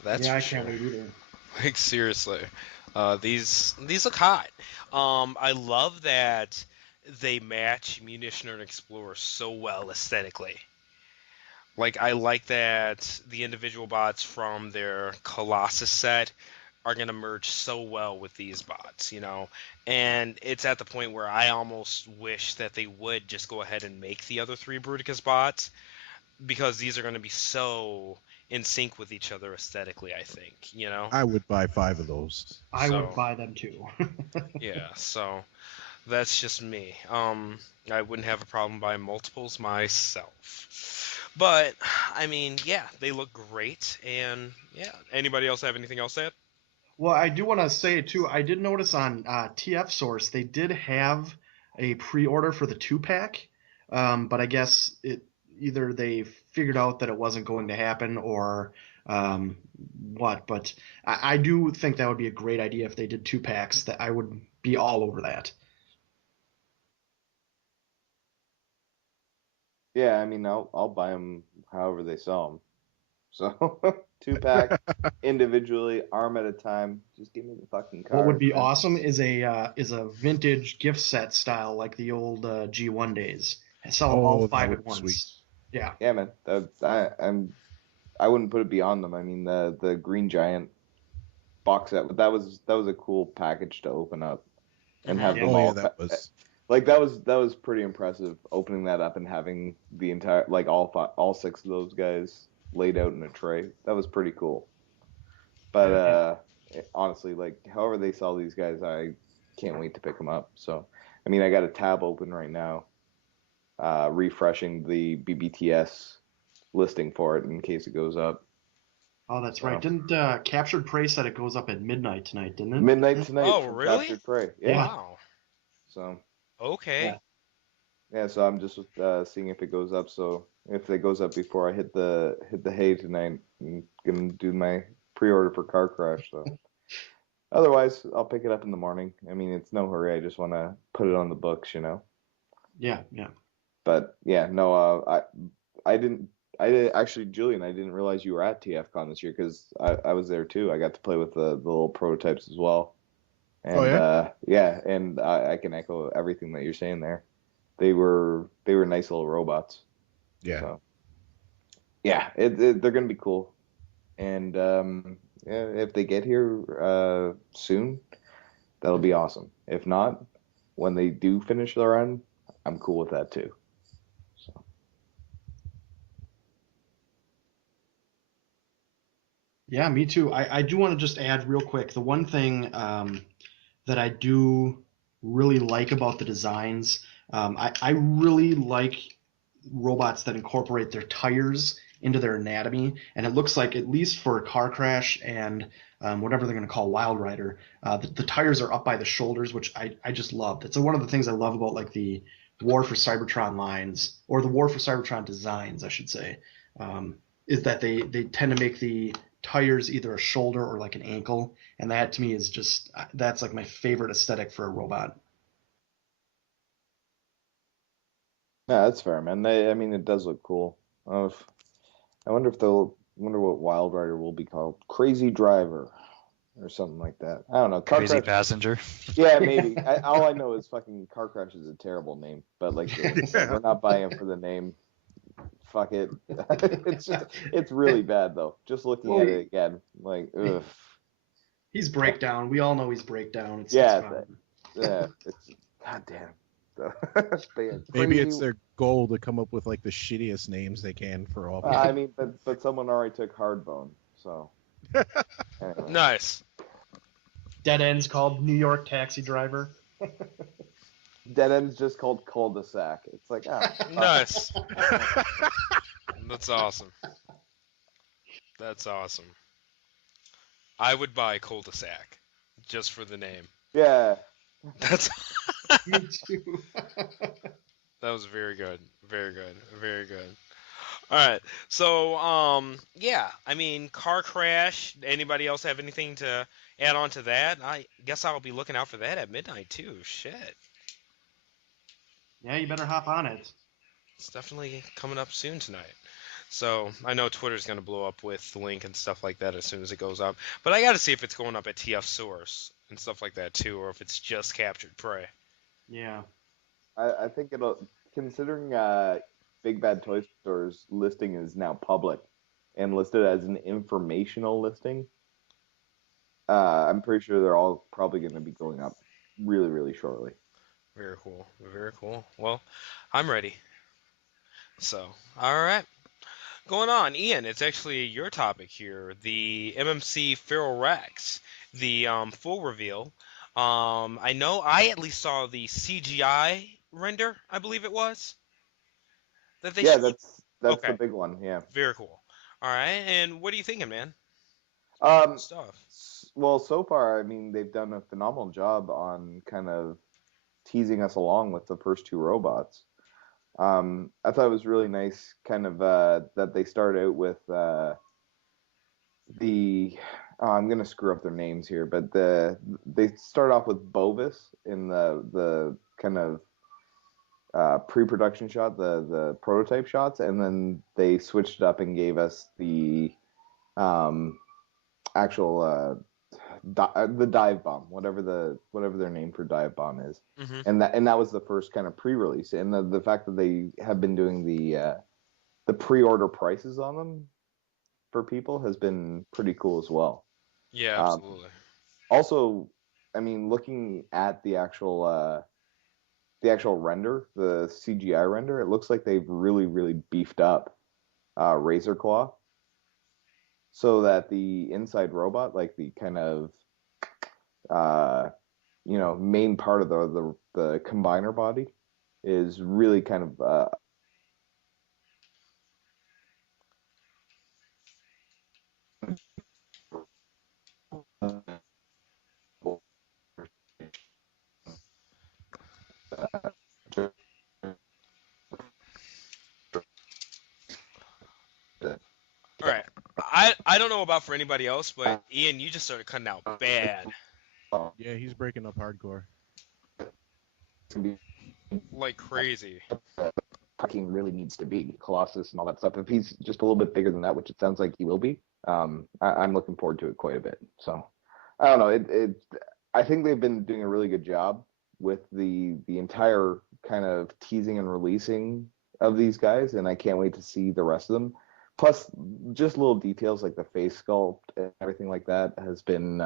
That's yeah, for I sure. can't wait either. Like seriously, these look hot. I love that they match Munitioner and Explorer so well aesthetically. Like I like that the individual bots from their Colossus set are gonna merge so well with these bots, and it's at the point where I almost wish that they would just go ahead and make the other 3 Bruticus bots, because these are gonna be so in sync with each other aesthetically, I think, I would buy 5 of those. I would buy them too. Yeah, so that's just me. I wouldn't have a problem buying multiples myself. But, I mean, yeah, they look great, and yeah. Anybody else have anything else to add? Well, I do want to say, too, I did notice on TF Source, they did have a pre-order for the 2-pack, but I guess either they figured out that it wasn't going to happen or what, but I do think that would be a great idea if they did 2-packs. That I would be all over that. Yeah, I mean, I'll buy them however they sell them. So 2-pack individually, arm at a time. Just give me the fucking card. What would be man. awesome is a vintage gift set style like the old G1 days. Sell them all 5 at once. Sweet. Yeah. Yeah, man. I wouldn't put it beyond them. I mean, the Green Giant box set, but that was a cool package to open up and have them all. That was. Like that was pretty impressive, opening that up and having the entire all 6 of those guys laid out in a tray. That was pretty cool. But honestly, like however they sell these guys, I can't wait to pick them up. So I mean, I got a tab open right now, refreshing the BBTS listing for it in case it goes up. Oh, that's So. right. Didn't Captured Prey said it goes up at midnight tonight, didn't it? Midnight tonight. Oh, from really? Captured Prey. Yeah. Wow. So. Okay. Yeah. So I'm just seeing if it goes up. So if it goes up before I hit the hay tonight, I'm gonna do my pre-order for Car Crash. So. Otherwise, I'll pick it up in the morning. I mean, it's no hurry. I just want to put it on the books, you know. Yeah, yeah. But yeah, no, I didn't. Actually, Julian, I didn't realize you were at TFCon this year because I was there too. I got to play with the little prototypes as well. And yeah? And I can echo everything that you're saying there. They were nice little robots. Yeah. So, yeah, they're gonna be cool. And yeah, if they get here soon, that'll be awesome. If not, when they do finish their run, I'm cool with that too. So. Yeah, me too. I do want to just add real quick the one thing that I do really like about the designs. I really like robots that incorporate their tires into their anatomy, and it looks like, at least for Car Crash and whatever they're going to call Wild Rider, the tires are up by the shoulders, which I just loved. It's one of the things I love about like the War for Cybertron lines, or the War for Cybertron designs, I should say, is that they tend to make the tires either a shoulder or like an ankle, and that to me is just, that's like my favorite aesthetic for a robot. Yeah, that's fair, man. I mean, it does look cool. I wonder what Wild Rider will be called. Crazy Driver or something like that. I don't know. Car Crazy Crash, passenger. yeah, maybe. All I know is fucking Car Crash is a terrible name. But like, Yeah. we're not buying for the name. Fuck it. It's really bad though. Just looking at it again, like, ugh. He's Breakdown. We all know he's Breakdown. It's Yeah, fine. yeah. It's goddamn. Maybe it's their goal to come up with like the shittiest names they can for all. I mean, but someone already took Hardbone, so. Anyway. Nice. Dead End's called New York Taxi Driver. Dead End's just called Cul-de-sac. It's like, Nice. That's awesome. That's awesome. I would buy cul-de-sac just for the name. Yeah. That's. Me too. That was very good. Very good. Very good. All right. So, yeah. I mean, Car Crash. Anybody else have anything to add on to that? I guess I'll be looking out for that at midnight too. Shit. Yeah, you better hop on it. It's definitely coming up soon tonight. So I know Twitter's going to blow up with the link and stuff like that as soon as it goes up. But I got to see if it's going up at TF Source and stuff like that too, or if it's just Captured Prey. Yeah. I think it'll, considering Big Bad Toy Store's listing is now public and listed as an informational listing, I'm pretty sure they're all probably going to be going up really, really shortly. Very cool. Very cool. Well, I'm ready. So, all right. Going on, Ian, it's actually your topic here. The MMC Feral Rex, the full reveal. I know I at least saw the CGI render, I believe it was. That they showed. That's Okay. the big one, yeah. Very cool. All right, and what are you thinking, man? Stuff. Well, so far, I mean, they've done a phenomenal job on kind of teasing us along with the first two robots. I thought it was really nice, kind of that they start out with I'm gonna screw up their names here, but they start off with Bovis in the kind of pre-production shot, the prototype shots, and then they switched it up and gave us the actual the dive bomb, whatever their name for dive bomb is, Mm-hmm. and that was the first kind of pre-release, and the fact that they have been doing the pre-order prices on them for people has been pretty cool as well. Yeah, absolutely. Also, I mean, looking at the actual render, the CGI render, it looks like they've really, really beefed up Razor Claw, so that the inside robot, like the kind of main part of the combiner body is really kind of All right. I don't know about for anybody else, but Ian, you just started cutting out bad, Yeah, he's breaking up hardcore. like crazy. Parking really needs to be Colossus and all that stuff. If he's just a little bit bigger than that, which it sounds like he will be, I'm looking forward to it quite a bit. So I don't know. I think they've been doing a really good job with the entire kind of teasing and releasing of these guys, and I can't wait to see the rest of them. Plus, just little details like the face sculpt and everything like that has been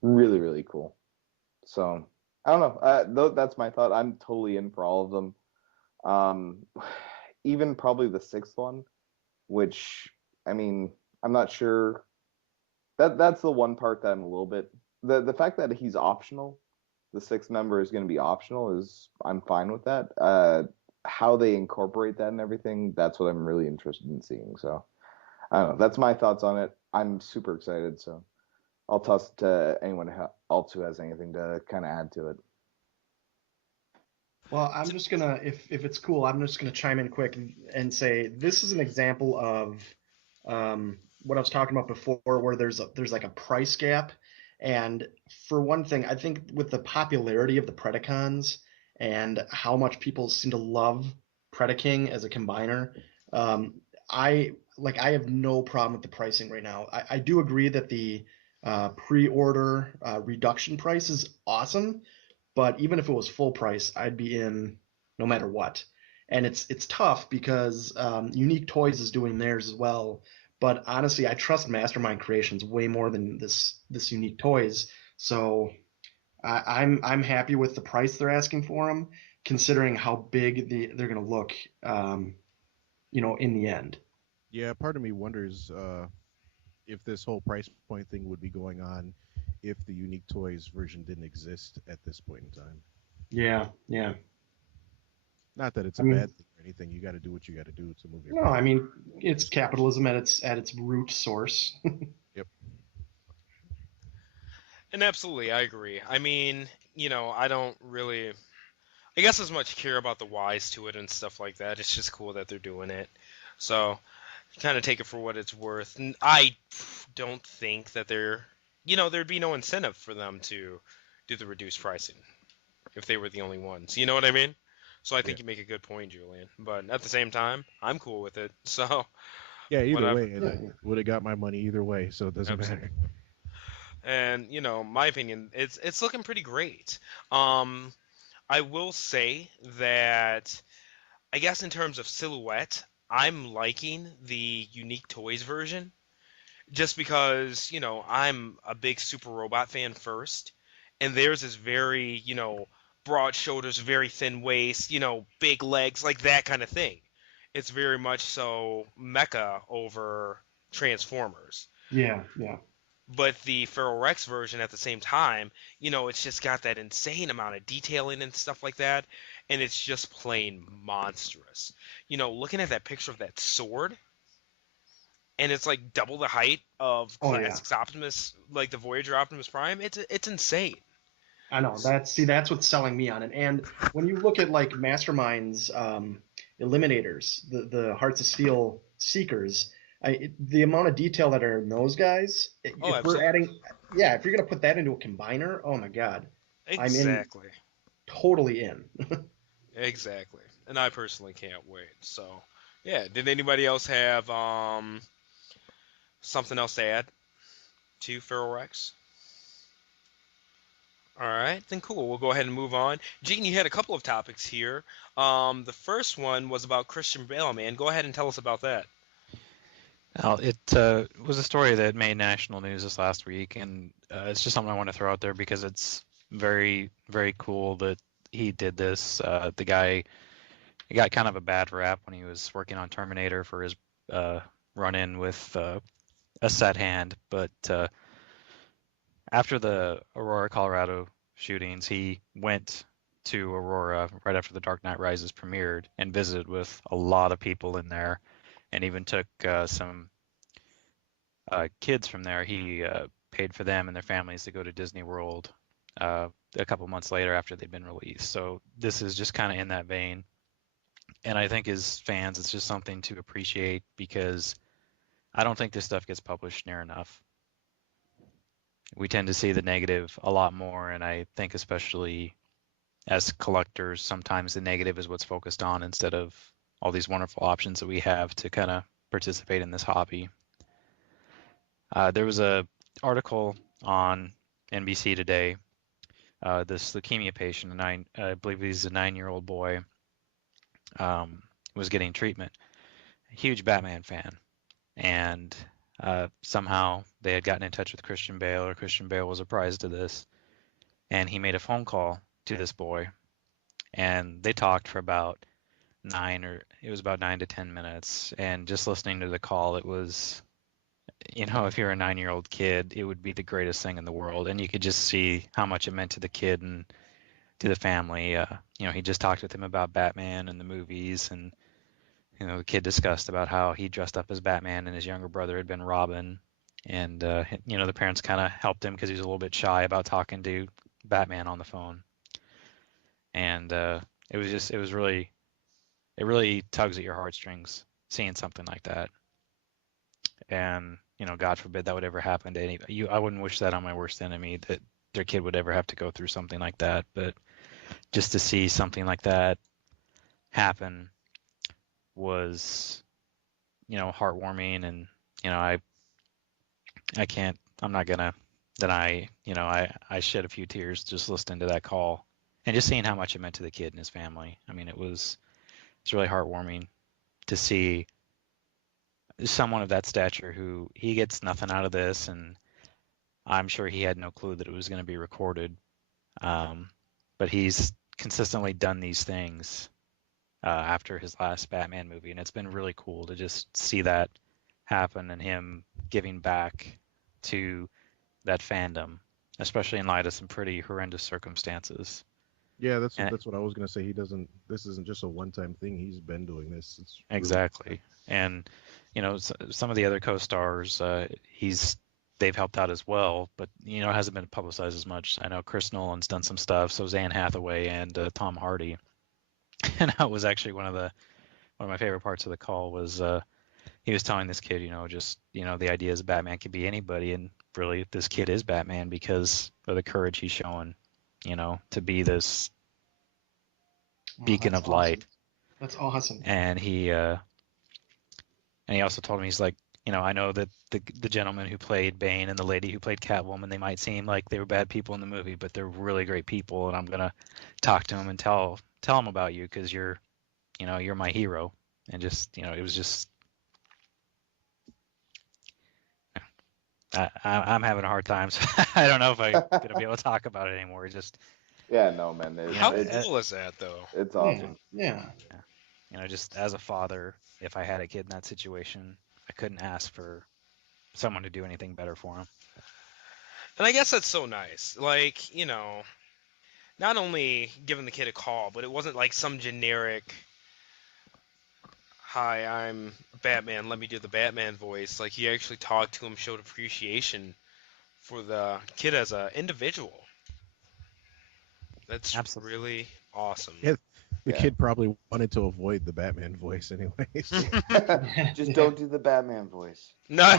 really, really cool. So I don't know. That's my thought. I'm totally in for all of them. Even probably the sixth one, which I mean, I'm not sure. That's the one part that I'm a little bit. The fact that he's optional, the sixth member is going to be optional, is I'm fine with that. How they incorporate that and everything, that's what I'm really interested in seeing. So I don't know. That's my thoughts on it. I'm super excited. So I'll toss it to anyone else who has anything to kind of add to it. Well, I'm just gonna, if it's cool, I'm just gonna chime in quick and say this is an example of what I was talking about before, where there's like a price gap. And for one thing, I think with the popularity of the Predacons and how much people seem to love Predaking as a combiner, I have no problem with the pricing right now. I do agree that the pre-order reduction price is awesome, but even if it was full price, I'd be in no matter what. And it's tough because Unique Toys is doing theirs as well. But honestly, I trust Mastermind Creations way more than this Unique Toys. So I'm happy with the price they're asking for them, considering how big they're going to look, in the end. Yeah, part of me wonders if this whole price point thing would be going on if the Unique Toys version didn't exist at this point in time. Yeah, yeah. Not that it's a bad thing or anything. You got to do what you got to do to move your. No, I mean it's capitalism at its root source. Yep. And absolutely, I agree. I mean, I don't really, I guess, as much care about the whys to it and stuff like that. It's just cool that they're doing it. So, kind of take it for what it's worth. And I don't think that there'd be no incentive for them to do the reduced pricing if they were the only ones. You know what I mean? So I think you make a good point, Julian. But at the same time, I'm cool with it. So yeah, either whatever. way, I would have got my money either way, so it doesn't matter. And my opinion, it's looking pretty great. I will say that I guess in terms of silhouette, I'm liking the Unique Toys version, just because I'm a big Super Robot fan first, and theirs is very broad shoulders, very thin waist, big legs, like that kind of thing. It's very much so mecha over Transformers. Yeah, yeah. But the Feral Rex version at the same time, it's just got that insane amount of detailing and stuff like that, and it's just plain monstrous. Looking at that picture of that sword, and it's like double the height of Classics Optimus, like the Voyager Optimus Prime, it's insane. I know. That's what's selling me on it. And when you look at like Mastermind's Eliminators, the Hearts of Steel Seekers, the amount of detail that are in those guys, if we're adding, if you're gonna put that into a combiner, oh my god, exactly, totally in. Exactly, and I personally can't wait. So, yeah, did anybody else have something else to add to Feral Rex? All right, then cool. We'll go ahead and move on. Gene, you had a couple of topics here. The first one was about Christian Bale, man. Go ahead and tell us about that. Well, it was a story that made national news this last week, and it's just something I want to throw out there because it's very, very cool that he did this. The guy, he got kind of a bad rap when he was working on Terminator for his run-in with a set hand, but after the Aurora, Colorado shootings, he went to Aurora right after The Dark Knight Rises premiered and visited with a lot of people in there, and even took some kids from there. He paid for them and their families to go to Disney World a couple months later after they'd been released. So this is just kind of in that vein. And I think as fans, it's just something to appreciate because I don't think this stuff gets published near enough. We tend to see the negative a lot more, and I think especially as collectors, sometimes the negative is what's focused on instead of all these wonderful options that we have to kind of participate in this hobby. There was a article on NBC today. This leukemia patient, I believe he's a 9-year-old boy, was getting treatment. A huge Batman fan, and somehow they had gotten in touch with Christian Bale, or Christian Bale was apprised of this, and he made a phone call to this boy, and they talked for about 9 to 10 minutes. And just listening to the call, it was, if you're a 9-year-old kid, it would be the greatest thing in the world, and you could just see how much it meant to the kid and to the family. He just talked with him about Batman and the movies, and the kid discussed about how he dressed up as Batman and his younger brother had been Robin, and the parents kind of helped him because he was a little bit shy about talking to Batman on the phone. And it really tugs at your heartstrings seeing something like that. And God forbid that would ever happen to anybody. I wouldn't wish that on my worst enemy, that their kid would ever have to go through something like that. But just to see something like that happen was, heartwarming. And I'm not gonna deny, I shed a few tears just listening to that call and just seeing how much it meant to the kid and his family. I mean, it's really heartwarming to see someone of that stature who he gets nothing out of this, and I'm sure he had no clue that it was going to be recorded. But he's consistently done these things after his last Batman movie, and it's been really cool to just see that happen and him giving back to that fandom, especially in light of some pretty horrendous circumstances. Yeah, that's what I was gonna say. This isn't just a one-time thing. He's been doing this. It's exactly. And some of the other co-stars, they've helped out as well, but it hasn't been publicized as much. I know Chris Nolan's done some stuff, so Anne Hathaway and Tom Hardy. And that was actually one of my favorite parts of the call was he was telling this kid, the idea is Batman could be anybody, and really this kid is Batman because of the courage he's showing, to be this beacon of light. That's awesome. And he also told me, he's like, I know that the gentleman who played Bane and the lady who played Catwoman, they might seem like they were bad people in the movie, but they're really great people, and I'm gonna talk to them and tell them about you because you're my hero. And just it was just I'm having a hard time, so I don't know if I'm gonna be able to talk about it anymore. Just Yeah, no, man. How cool is that, though? It's awesome. Yeah. Just as a father, if I had a kid in that situation, I couldn't ask for someone to do anything better for him. And I guess that's so nice. Like, not only giving the kid a call, but it wasn't like some generic, "Hi, I'm Batman, let me do the Batman voice." Like, he actually talked to him, showed appreciation for the kid as an individual. That's Absolutely. really awesome. Yeah, the kid probably wanted to avoid the Batman voice anyways. Just don't do the Batman voice. No.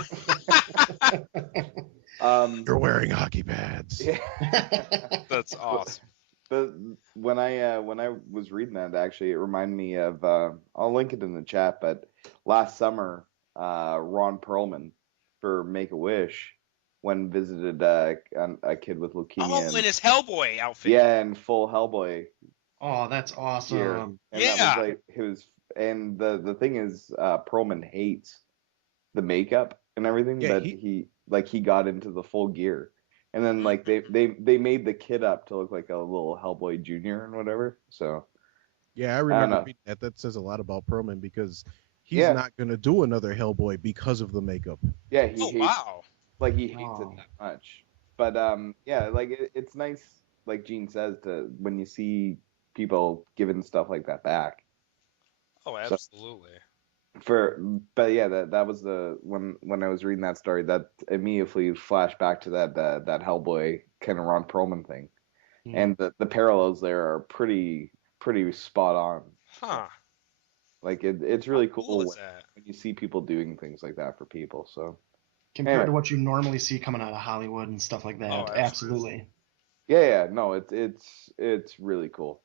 You're wearing hockey pads. Yeah. That's awesome. But when I was reading that, actually, it reminded me of I'll link it in the chat. But last summer, Ron Perlman for Make-A-Wish when visited a kid with leukemia. Oh, in his Hellboy outfit. Yeah, in full Hellboy. Oh, that's awesome. gear. And Yeah. that was like and the thing is, Perlman hates the makeup and everything, Yeah, but he got into the full gear. And then like they made the kid up to look like a little Hellboy Jr. and whatever. So Yeah, I remember know. reading that. That says a lot about Perlman because he's Yeah. not going to do another Hellboy because of the makeup. yeah, he Oh, hates wow. like he hates Oh. it that much. But yeah, like it's nice like Gene says, to when you see people giving stuff like that back. Oh, So, absolutely. but yeah, that was the when I was reading that story, that immediately flashed back to that Hellboy kind of Ron Perlman thing, and the parallels there are pretty spot on. Huh. Like it's really How cool cool is that? when you see people doing things like that for people. So Compared anyway. to what you normally see coming out of Hollywood and stuff like that. Oh, Absolutely. Yeah, no, it's really cool.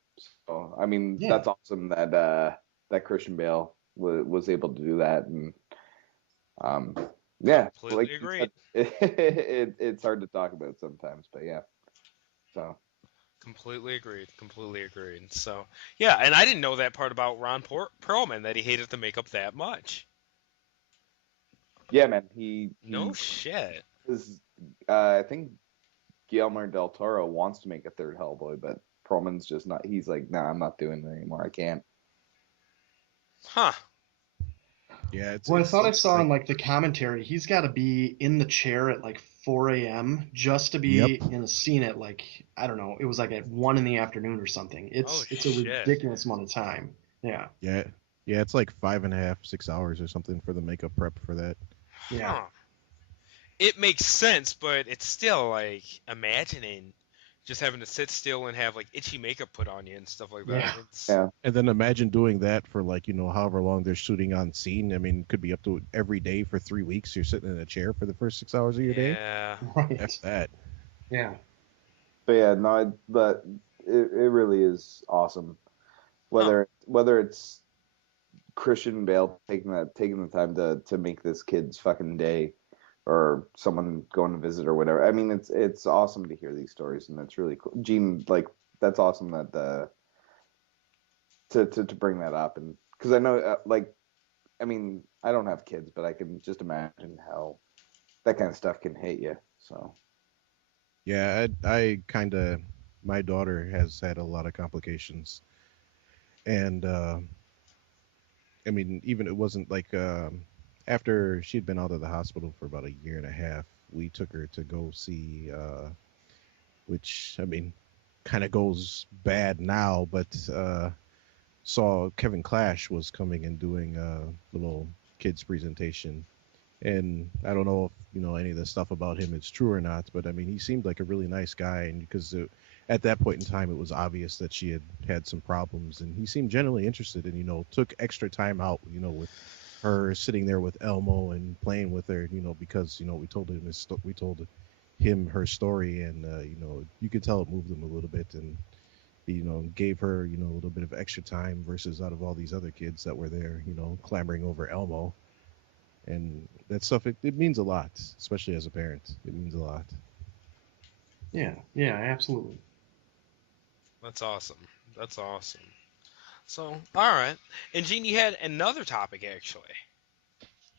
So I mean, Yeah. that's awesome that Christian Bale was able to do that, and yeah, Completely like you agreed. said, it's hard to talk about sometimes, but yeah. So Completely agreed. Completely agreed. So, yeah, and I didn't know that part about Ron Perlman, that he hated the makeup that much. yeah, man, he No shit. is. I think Guillermo del Toro wants to make a third Hellboy, but Perlman's just not. He's like, nah, I'm not doing it anymore. I can't. Huh. Yeah, it's. Well, I it's thought I it's saw like, in like the commentary, he's got to be in the chair at like 4 a.m. just to be Yep. in a scene at like, I don't know, it was like at 1 in the afternoon or something. Oh, It's a shit. ridiculous amount of time. Yeah. yeah, yeah, it's like 5.5, 6 hours or something for the makeup prep for that. Yeah. Huh. It makes sense, but it's still like imagining just having to sit still and have like itchy makeup put on you and stuff like that. Yeah. Yeah. And then imagine doing that for like, however long they're shooting on scene. I mean, it could be up to every day for 3 weeks. You're sitting in a chair for the first 6 hours of your day. Yeah. Right. That's that. Yeah. But yeah, no, but it really is awesome. Whether it's Christian Bale taking the time to make this kid's fucking day, or someone going to visit or whatever. I mean, it's awesome to hear these stories, and it's really cool. Gene, like, that's awesome that to bring that up, and because I know, like, I mean, I don't have kids, but I can just imagine how that kind of stuff can hit you. So Yeah, I kind of, my daughter has had a lot of complications. And, I mean, even it wasn't like, after she'd been out of the hospital for about a year and a half, we took her to go see, which, I mean, kind of goes bad now, but saw Kevin Clash was coming and doing a little kids presentation. And I don't know if any of the stuff about him is true or not, but I mean, he seemed like a really nice guy, and because at that point in time, it was obvious that she had some problems, and he seemed genuinely interested, and took extra time out, with her sitting there with Elmo and playing with her, because we told him her story, and you could tell it moved him a little bit, and gave her a little bit of extra time versus out of all these other kids that were there, clamoring over Elmo. And that stuff, it means a lot, especially as a parent. It means a lot. Yeah. Yeah. Absolutely. That's awesome. That's awesome. So, all right. And Gene, you had another topic actually.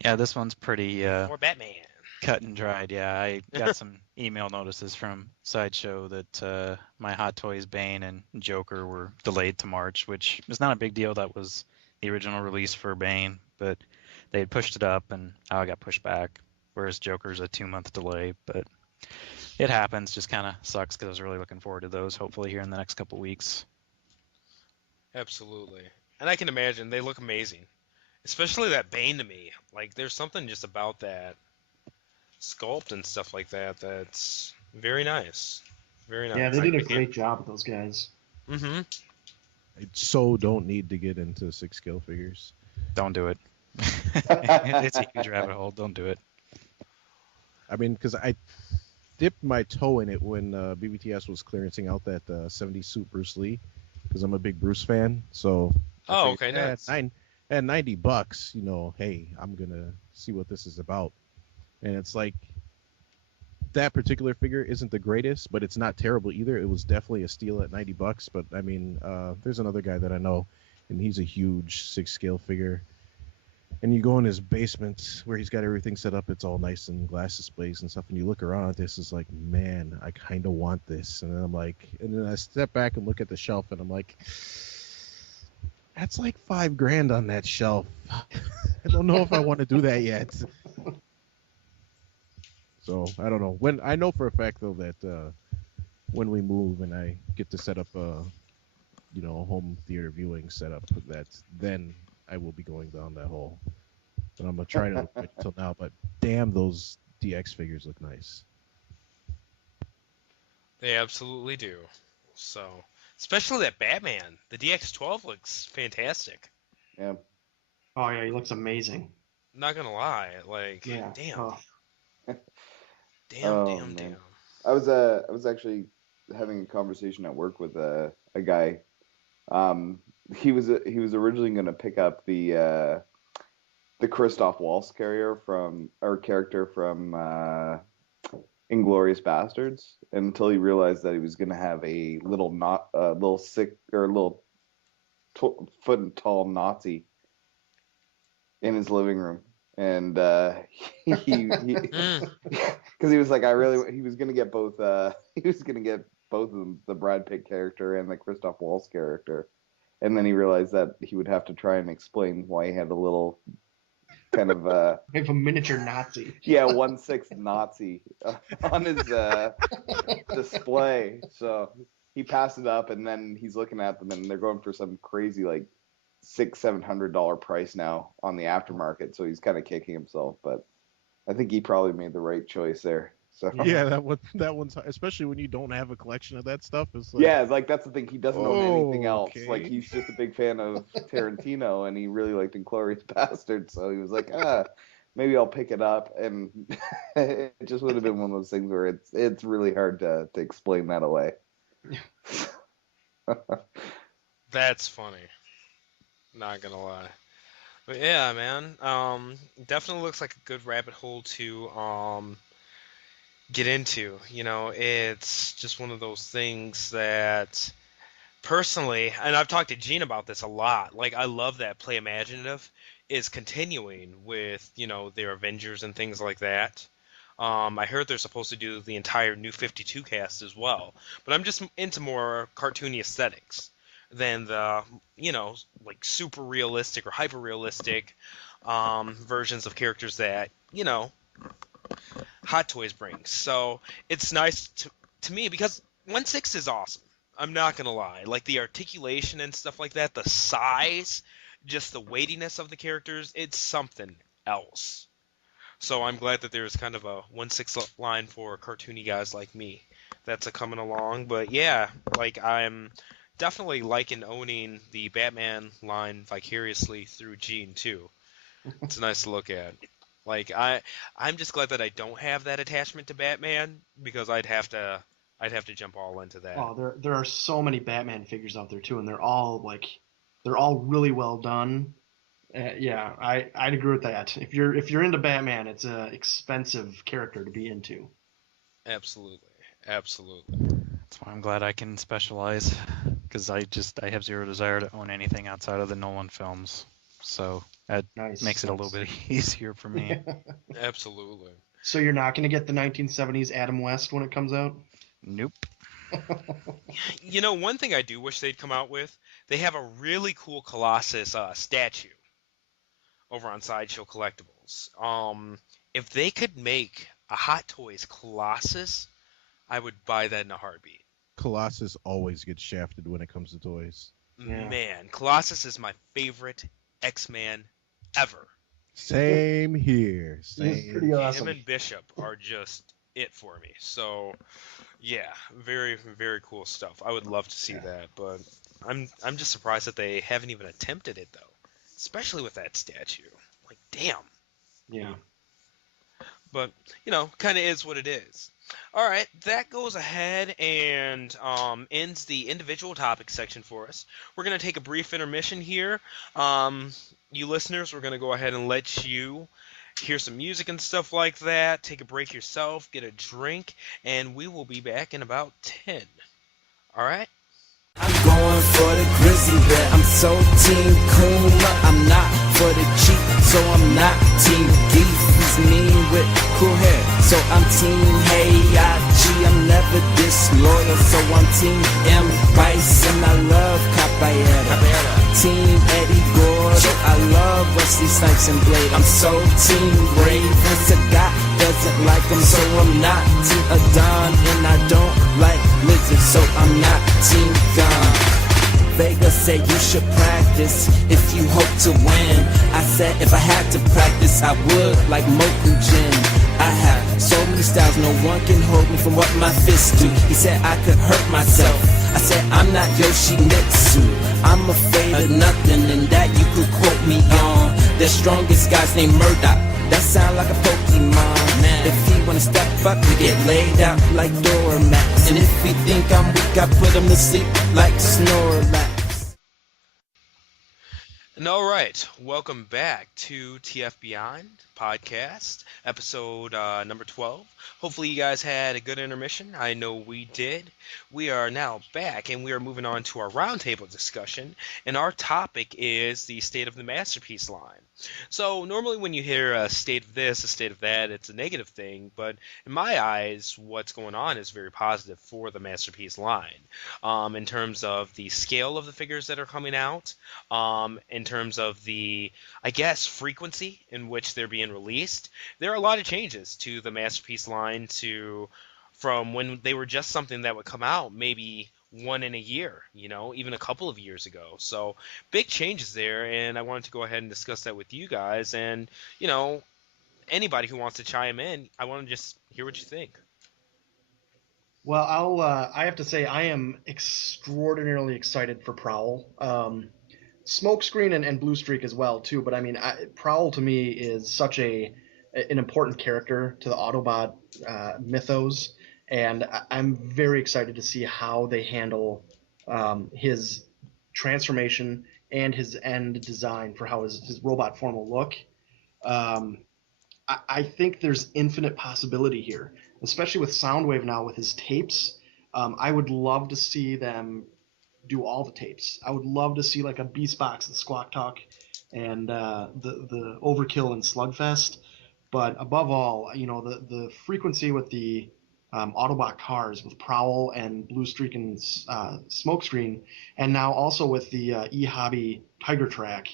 Yeah, this one's pretty More Batman. cut and dried. Yeah, I got some email notices from Sideshow that my Hot Toys Bane and Joker were delayed to March, which is not a big deal. That was the original release for Bane, but they had pushed it up, and I got pushed back. Whereas Joker's a 2-month delay, but it happens. Just kind of sucks because I was really looking forward to those. Hopefully here in the next couple weeks. Absolutely. And I can imagine they look amazing, especially that Bane to me. Like, there's something just about that sculpt and stuff like that that's very nice. Very nice. Yeah, they did a great job with those guys. Mm-hmm. I so don't need to get into 6 scale figures. Don't do it. It's a huge rabbit hole. Don't do it. I mean, because I dipped my toe in it when BBTS was clearancing out that 70s suit Bruce Lee, because I'm a big Bruce fan. So Oh, okay, nice. at $90, hey, I'm gonna see what this is about. And it's like, that particular figure isn't the greatest, but it's not terrible either. It was definitely a steal at $90. But I mean, there's another guy that I know, and he's a huge 6 scale figure. And you go in his basement where he's got everything set up. It's all nice and glass displays and stuff. And you look around, this is like, man, I kind of want this. And then I'm like, and then I step back and look at the shelf, and I'm like, that's like $5,000 on that shelf. I don't know if I want to do that yet. So I don't know. When I know for a fact though that when we move and I get to set up a home theater viewing setup, then I will be going down that hole. But I'm gonna try to wait till now. But damn, those DX figures look nice. They absolutely do. So, especially that Batman, the DX12 looks fantastic. Yeah. Oh yeah, he looks amazing. Not gonna lie, like, Yeah. damn, Oh. damn. I was actually having a conversation at work with a guy. He was originally going to pick up the Christoph Waltz character from Inglorious Bastards until he realized that he was going to have a little foot and tall Nazi in his living room, and he because he was like, he was going to get both of them, the Brad Pitt character and the Christoph Waltz character, and then he realized that he would have to try and explain why he had a little kind of They have a miniature Nazi. 1/6 Nazi on his display. So he passed it up, and then he's looking at them, and they're going for some crazy like $600-700 price now on the aftermarket. So he's kind of kicking himself, but I think he probably made the right choice there. So Yeah, that one's especially when you don't have a collection of that stuff. It's like, yeah, like that's the thing. He doesn't own anything else. Okay. Like he's just a big fan of Tarantino, and he really liked Inglourious Basterds. So he was like, maybe I'll pick it up. And it just would have been one of those things where it's really hard to explain that away. That's funny. Not gonna lie. But yeah, man. Definitely looks like a good rabbit hole to get into. You know, it's just one of those things that personally, and I've talked to Gene about this a lot, like I love that Play Imaginative is continuing with, their Avengers and things like that. I heard they're supposed to do the entire New 52 cast as well, but I'm just into more cartoony aesthetics than the, like super realistic or hyper realistic versions of characters that, Hot Toys brings. So it's nice to me because 1/6 is awesome. I'm not gonna lie. Like the articulation and stuff like that, the size, just the weightiness of the characters, it's something else. So I'm glad that there's kind of a 1/6 line for cartoony guys like me that's coming along. But yeah, like I'm definitely liking owning the Batman line vicariously through Gene too. It's nice to look at. Like I'm just glad that I don't have that attachment to Batman because I'd have to jump all into that. Oh, there are so many Batman figures out there too, and they're all really well done. Yeah, I'd agree with that. If you're into Batman, it's an expensive character to be into. Absolutely. That's why I'm glad I can specialize, because I have zero desire to own anything outside of the Nolan films. So that makes it a little bit easier for me. Absolutely. So you're not going to get the 1970s Adam West when it comes out? Nope. One thing I do wish they'd come out with, they have a really cool Colossus statue over on Sideshow Collectibles. If they could make a Hot Toys Colossus, I would buy that in a heartbeat. Colossus always gets shafted when it comes to toys. Yeah. Man, Colossus is my favorite X-Man ever. Same here. He's pretty awesome. Him and Bishop are just it for me. So, yeah, very, very cool stuff. I would love to see that, but I'm just surprised that they haven't even attempted it, though. Especially with that statue. Like, damn. Yeah. But, kind of is what it is. All right, that goes ahead and ends the individual topic section for us. We're going to take a brief intermission here. You listeners, we're going to go ahead and let you hear some music and stuff like that. Take a break yourself, get a drink, and we will be back in about 10. All right? I'm going for the grizzly bear. I'm so team cool. I'm not for the cheap, so I'm not team beef. He's mean with cool hair, so I'm team Hey-I-G. I'm never disloyal, so I'm team M. Bison. I love Caballero. Team Eddie Gordo. I love Wesley Snipes and Blade. I'm so team brave. Once I got the doesn't like them, so I'm not Team Adon. And I don't like lizards, so I'm not Team Gone. Vega said you should practice if you hope to win. I said if I had to practice, I would, like molten gin. I have so many styles, no one can hold me from what my fists do. He said I could hurt myself. I said I'm not Yoshimitsu. I'm afraid of nothing, and that you could quote me on. The strongest guy's named Murdoch. That sound like a Pokemon. Man, if he wanna step up, we get laid out like doormats. And if he think I'm weak, I put him to sleep like Snorlax. And all right, welcome back to TF Beyond podcast, episode number 12. Hopefully you guys had a good intermission. I know we did. We are now back, and we are moving on to our roundtable discussion, and our topic is the state of the Masterpiece line. So normally when you hear a state of this, a state of that, it's a negative thing, but in my eyes, what's going on is very positive for the Masterpiece line, in terms of the scale of the figures that are coming out, in terms of the, I guess, frequency in which they're being released. There are a lot of changes to the Masterpiece line from when they were just something that would come out maybe one in a year, even a couple of years ago. So big changes there, and I wanted to go ahead and discuss that with you guys. And, anybody who wants to chime in, I want to just hear what you think. Well, I have to say I am extraordinarily excited for Prowl. Smokescreen and Blue Streak as well too, but I mean, Prowl to me is such an important character to the Autobot mythos, and I'm very excited to see how they handle his transformation and his end design for how his robot form will look. I think there's infinite possibility here, especially with Soundwave now with his tapes. I would love to see them do all the tapes. I would love to see like a Beast Box, the Squawk Talk, and the Overkill and Slugfest. But above all, the frequency with the Autobot cars with Prowl and Blue Streak and Smokescreen, and now also with the E-Hobby Tiger Track,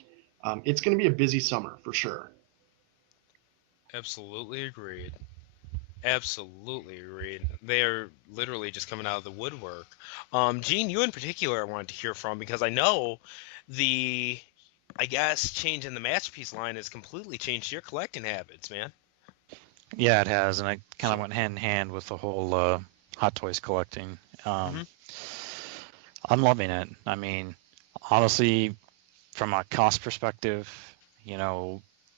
it's going to be a busy summer for sure. Absolutely agreed. Absolutely agreed. They are literally just coming out of the woodwork. Gene, you in particular I wanted to hear from, because I know change in the Masterpiece line has completely changed your collecting habits, man. Yeah, it has, and I kind of went hand in hand with the whole Hot Toys collecting. I'm loving it. I mean, honestly, from a cost perspective,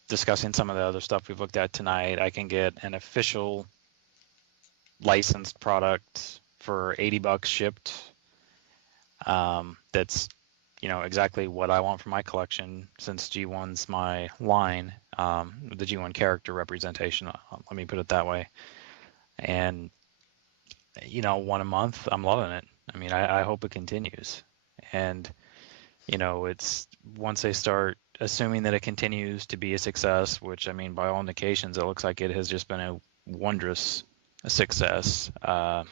discussing some of the other stuff we've looked at tonight, I can get an official licensed product for $80 shipped. That's exactly what I want for my collection, since G1's my line, the G1 character representation, let me put it that way. And one a month, I'm loving it. I mean, I hope it continues. And it's once they start assuming that it continues to be a success, which, I mean, by all indications, it looks like it has just been a wondrous success. I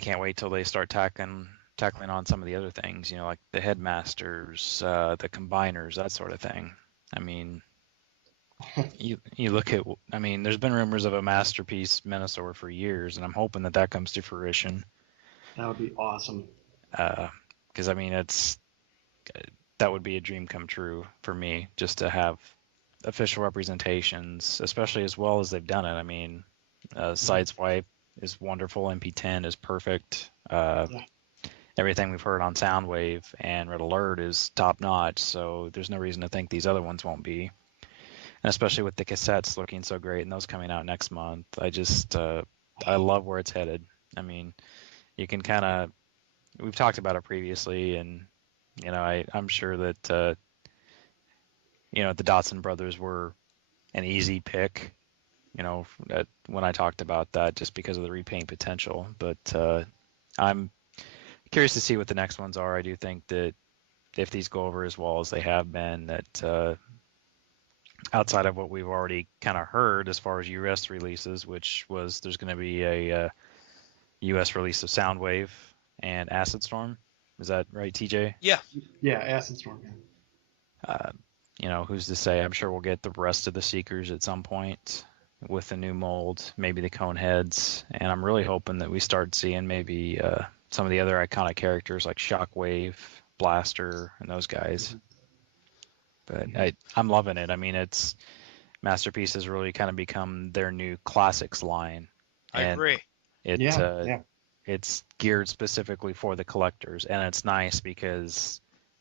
can't wait till they start tackling on some of the other things, like the headmasters, the combiners, that sort of thing. I mean, you look at, I mean, there's been rumors of a Masterpiece Minosaur for years, and I'm hoping that comes to fruition. That would be awesome. Because I mean, that would be a dream come true for me, just to have official representations, especially as well as they've done it. I mean, Sideswipe is wonderful, MP10 is perfect. Everything we've heard on Soundwave and Red Alert is top notch, so there's no reason to think these other ones won't be. And especially with the cassettes looking so great and those coming out next month, I love where it's headed. I mean, you can we've talked about it previously, and I'm sure that the Dotson brothers were an easy pick, when I talked about that, just because of the repaint potential. But I'm curious to see what the next ones are. I do think that if these go over as well as they have been, that outside of what we've already kind of heard as far as US releases, which was there's going to be a US release of Soundwave and Acid Storm. Is that right, TJ? Yeah. Yeah, Acid Storm. Who's to say? I'm sure we'll get the rest of the Seekers at some point. with the new mold, maybe the cone heads, and I'm really hoping that we start seeing maybe some of the other iconic characters like Shockwave, Blaster, and those guys. But I'm loving it. I mean, it's Masterpiece has really kind of become their new classics line. I agree. It's geared specifically for the collectors, and it's nice because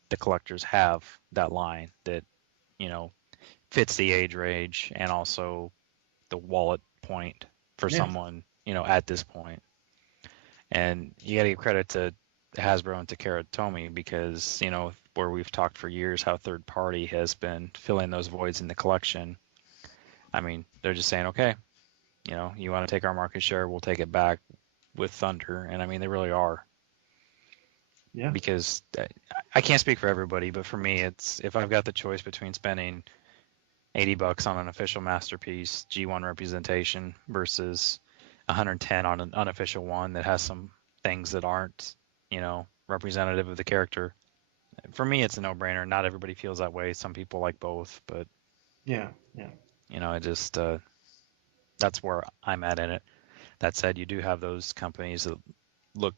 the collectors have that line that, you know, fits the age range and also the wallet point for someone, you know, at this point. And you got to give credit to Hasbro and Takara Tomy because, you know, where we've talked for years how third party has been filling those voids in the collection. I mean, they're just saying, okay, you know, you want to take our market share, we'll take it back with Thunder. And I mean, they really are. Yeah. Because I can't speak for everybody, but for me, it's if I've got the choice between spending $80 on an official Masterpiece G1 representation versus 110 on an unofficial one that has some things that aren't, you know, representative of the character. For me, it's a no-brainer. Not everybody feels that way. Some people like both, but yeah. You know, I just that's where I'm at in it. That said, you do have those companies that look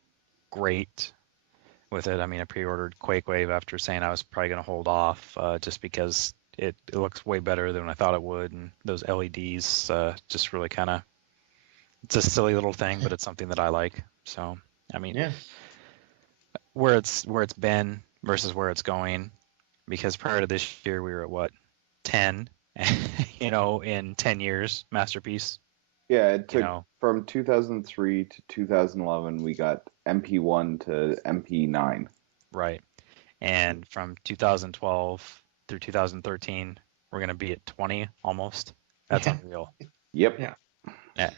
great with it. I mean, I pre-ordered Quake Wave after saying I was probably going to hold off just because it looks way better than I thought it would, and those LEDs just really kind of, it's a silly little thing, but it's something that I like. So, I mean, where it's been versus where it's going, because prior to this year we were at what, 10, you know, in 10 years, Masterpiece. Yeah, it took from 2003 to 2011, we got MP1 to MP9. Right. And from 2012 through 2013, we're going to be at 20 almost. That's unreal. Yep. Yeah.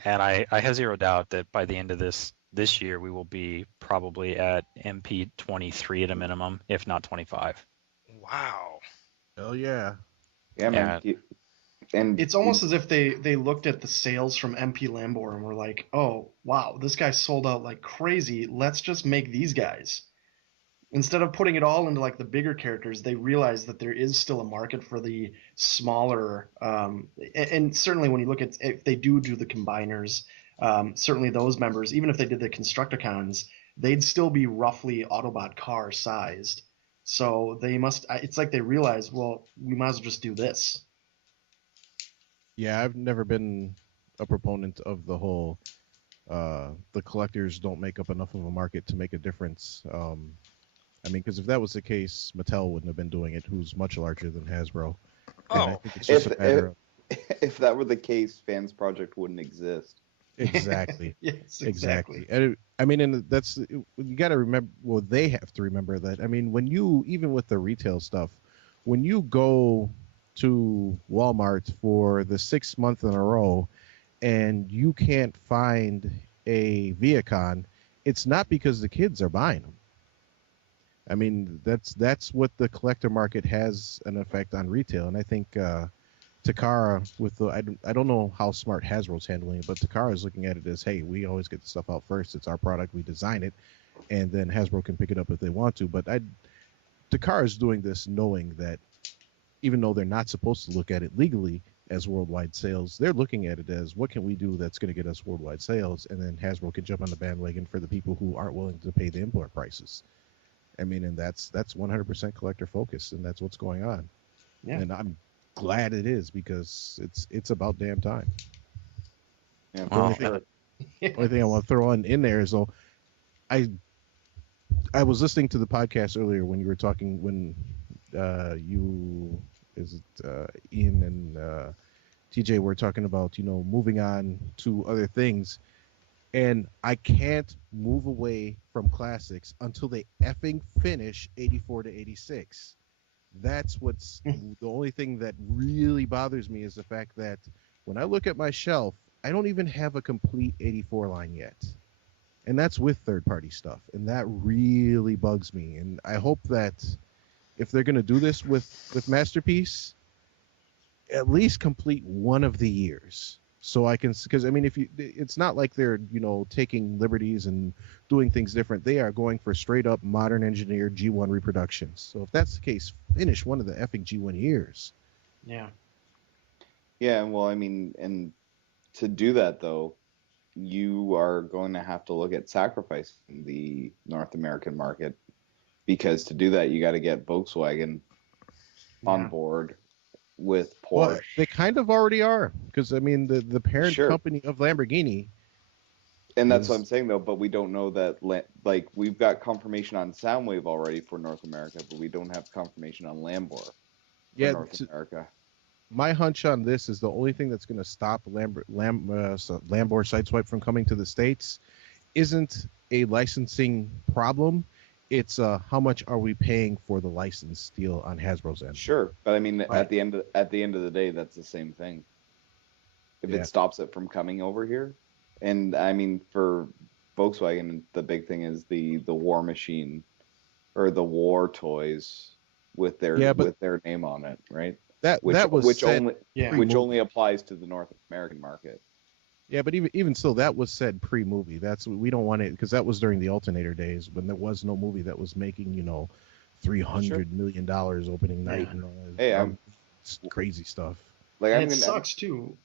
And I have zero doubt that by the end of this year, we will be probably at MP 23 at a minimum, if not 25. Wow. Hell yeah. Yeah, man. And it's almost as if they looked at the sales from MP Lambor and were like, oh, wow, this guy sold out like crazy. Let's just make these guys. Instead of putting it all into like the bigger characters, they realized that there is still a market for the smaller. And certainly when you look at if they do the combiners, certainly those members, even if they did the Constructicons, they'd still be roughly Autobot car sized. So they must. It's like they realized, well, we might as well just do this. Yeah, I've never been a proponent of the whole the collectors don't make up enough of a market to make a difference. I mean, because if that was the case, Mattel wouldn't have been doing it, who's much larger than Hasbro. And I think it's just a matter of... if that were the case, Fansproject wouldn't exist. Exactly. Yes, exactly. And I mean, and that's, you got to remember, well, they have to remember that. I mean, when you, even with the retail stuff, when you go to Walmart for the 6th month in a row and you can't find a Viacon, it's not because the kids are buying them. I mean, that's what the collector market has an effect on retail. And I think Takara with the, I don't know how smart Hasbro's handling it, but Takara is looking at it as, hey, we always get the stuff out first. It's our product. We design it, and then Hasbro can pick it up if they want to. But Takara is doing this knowing that even though they're not supposed to look at it legally as worldwide sales, they're looking at it as what can we do that's going to get us worldwide sales, and then Hasbro can jump on the bandwagon for the people who aren't willing to pay the import prices. I mean, and that's 100% collector focus, and that's what's going on. Yeah. And I'm glad it is, because it's about damn time. Yeah, The only thing I want to throw in there is, though, I was listening to the podcast earlier when you were talking, when Ian and TJ were talking about, moving on to other things. And I can't move away from classics until they effing finish 84 to 86. That's what's the only thing that really bothers me, is the fact that when I look at my shelf, I don't even have a complete 84 line yet. And that's with third-party stuff. And that really bugs me. And I hope that if they're going to do this with Masterpiece, at least complete one of the years. So I can, because I mean, it's not like they're, taking liberties and doing things different. They are going for straight up modern engineered G1 reproductions. So if that's the case, finish one of the effing G1 years. Yeah. Yeah, well, I mean, and to do that though, you are going to have to look at sacrificing the North American market, because to do that you got to get Volkswagen on board with Porsche. Well, they kind of already are, because I mean the parent company of Lamborghini. And that's what I'm saying though, but we don't know that. Like we've got confirmation on Soundwave already for North America, but we don't have confirmation on Lambor for North America. My hunch on this is the only thing that's going to stop Lambor Sideswipe from coming to the States isn't a licensing problem. It's how much are we paying for the license deal on Hasbro's end? Sure, but I mean, at the end of the day, that's the same thing. If it stops it from coming over here, and I mean, for Volkswagen, the big thing is the War Machine, or the War toys with their name on it, right? Which only applies to the North American market. Yeah, but even still, that was said pre-movie. We don't want it, because that was during the alternator days when there was no movie that was making $300 million opening night and all that crazy stuff. It sucks too.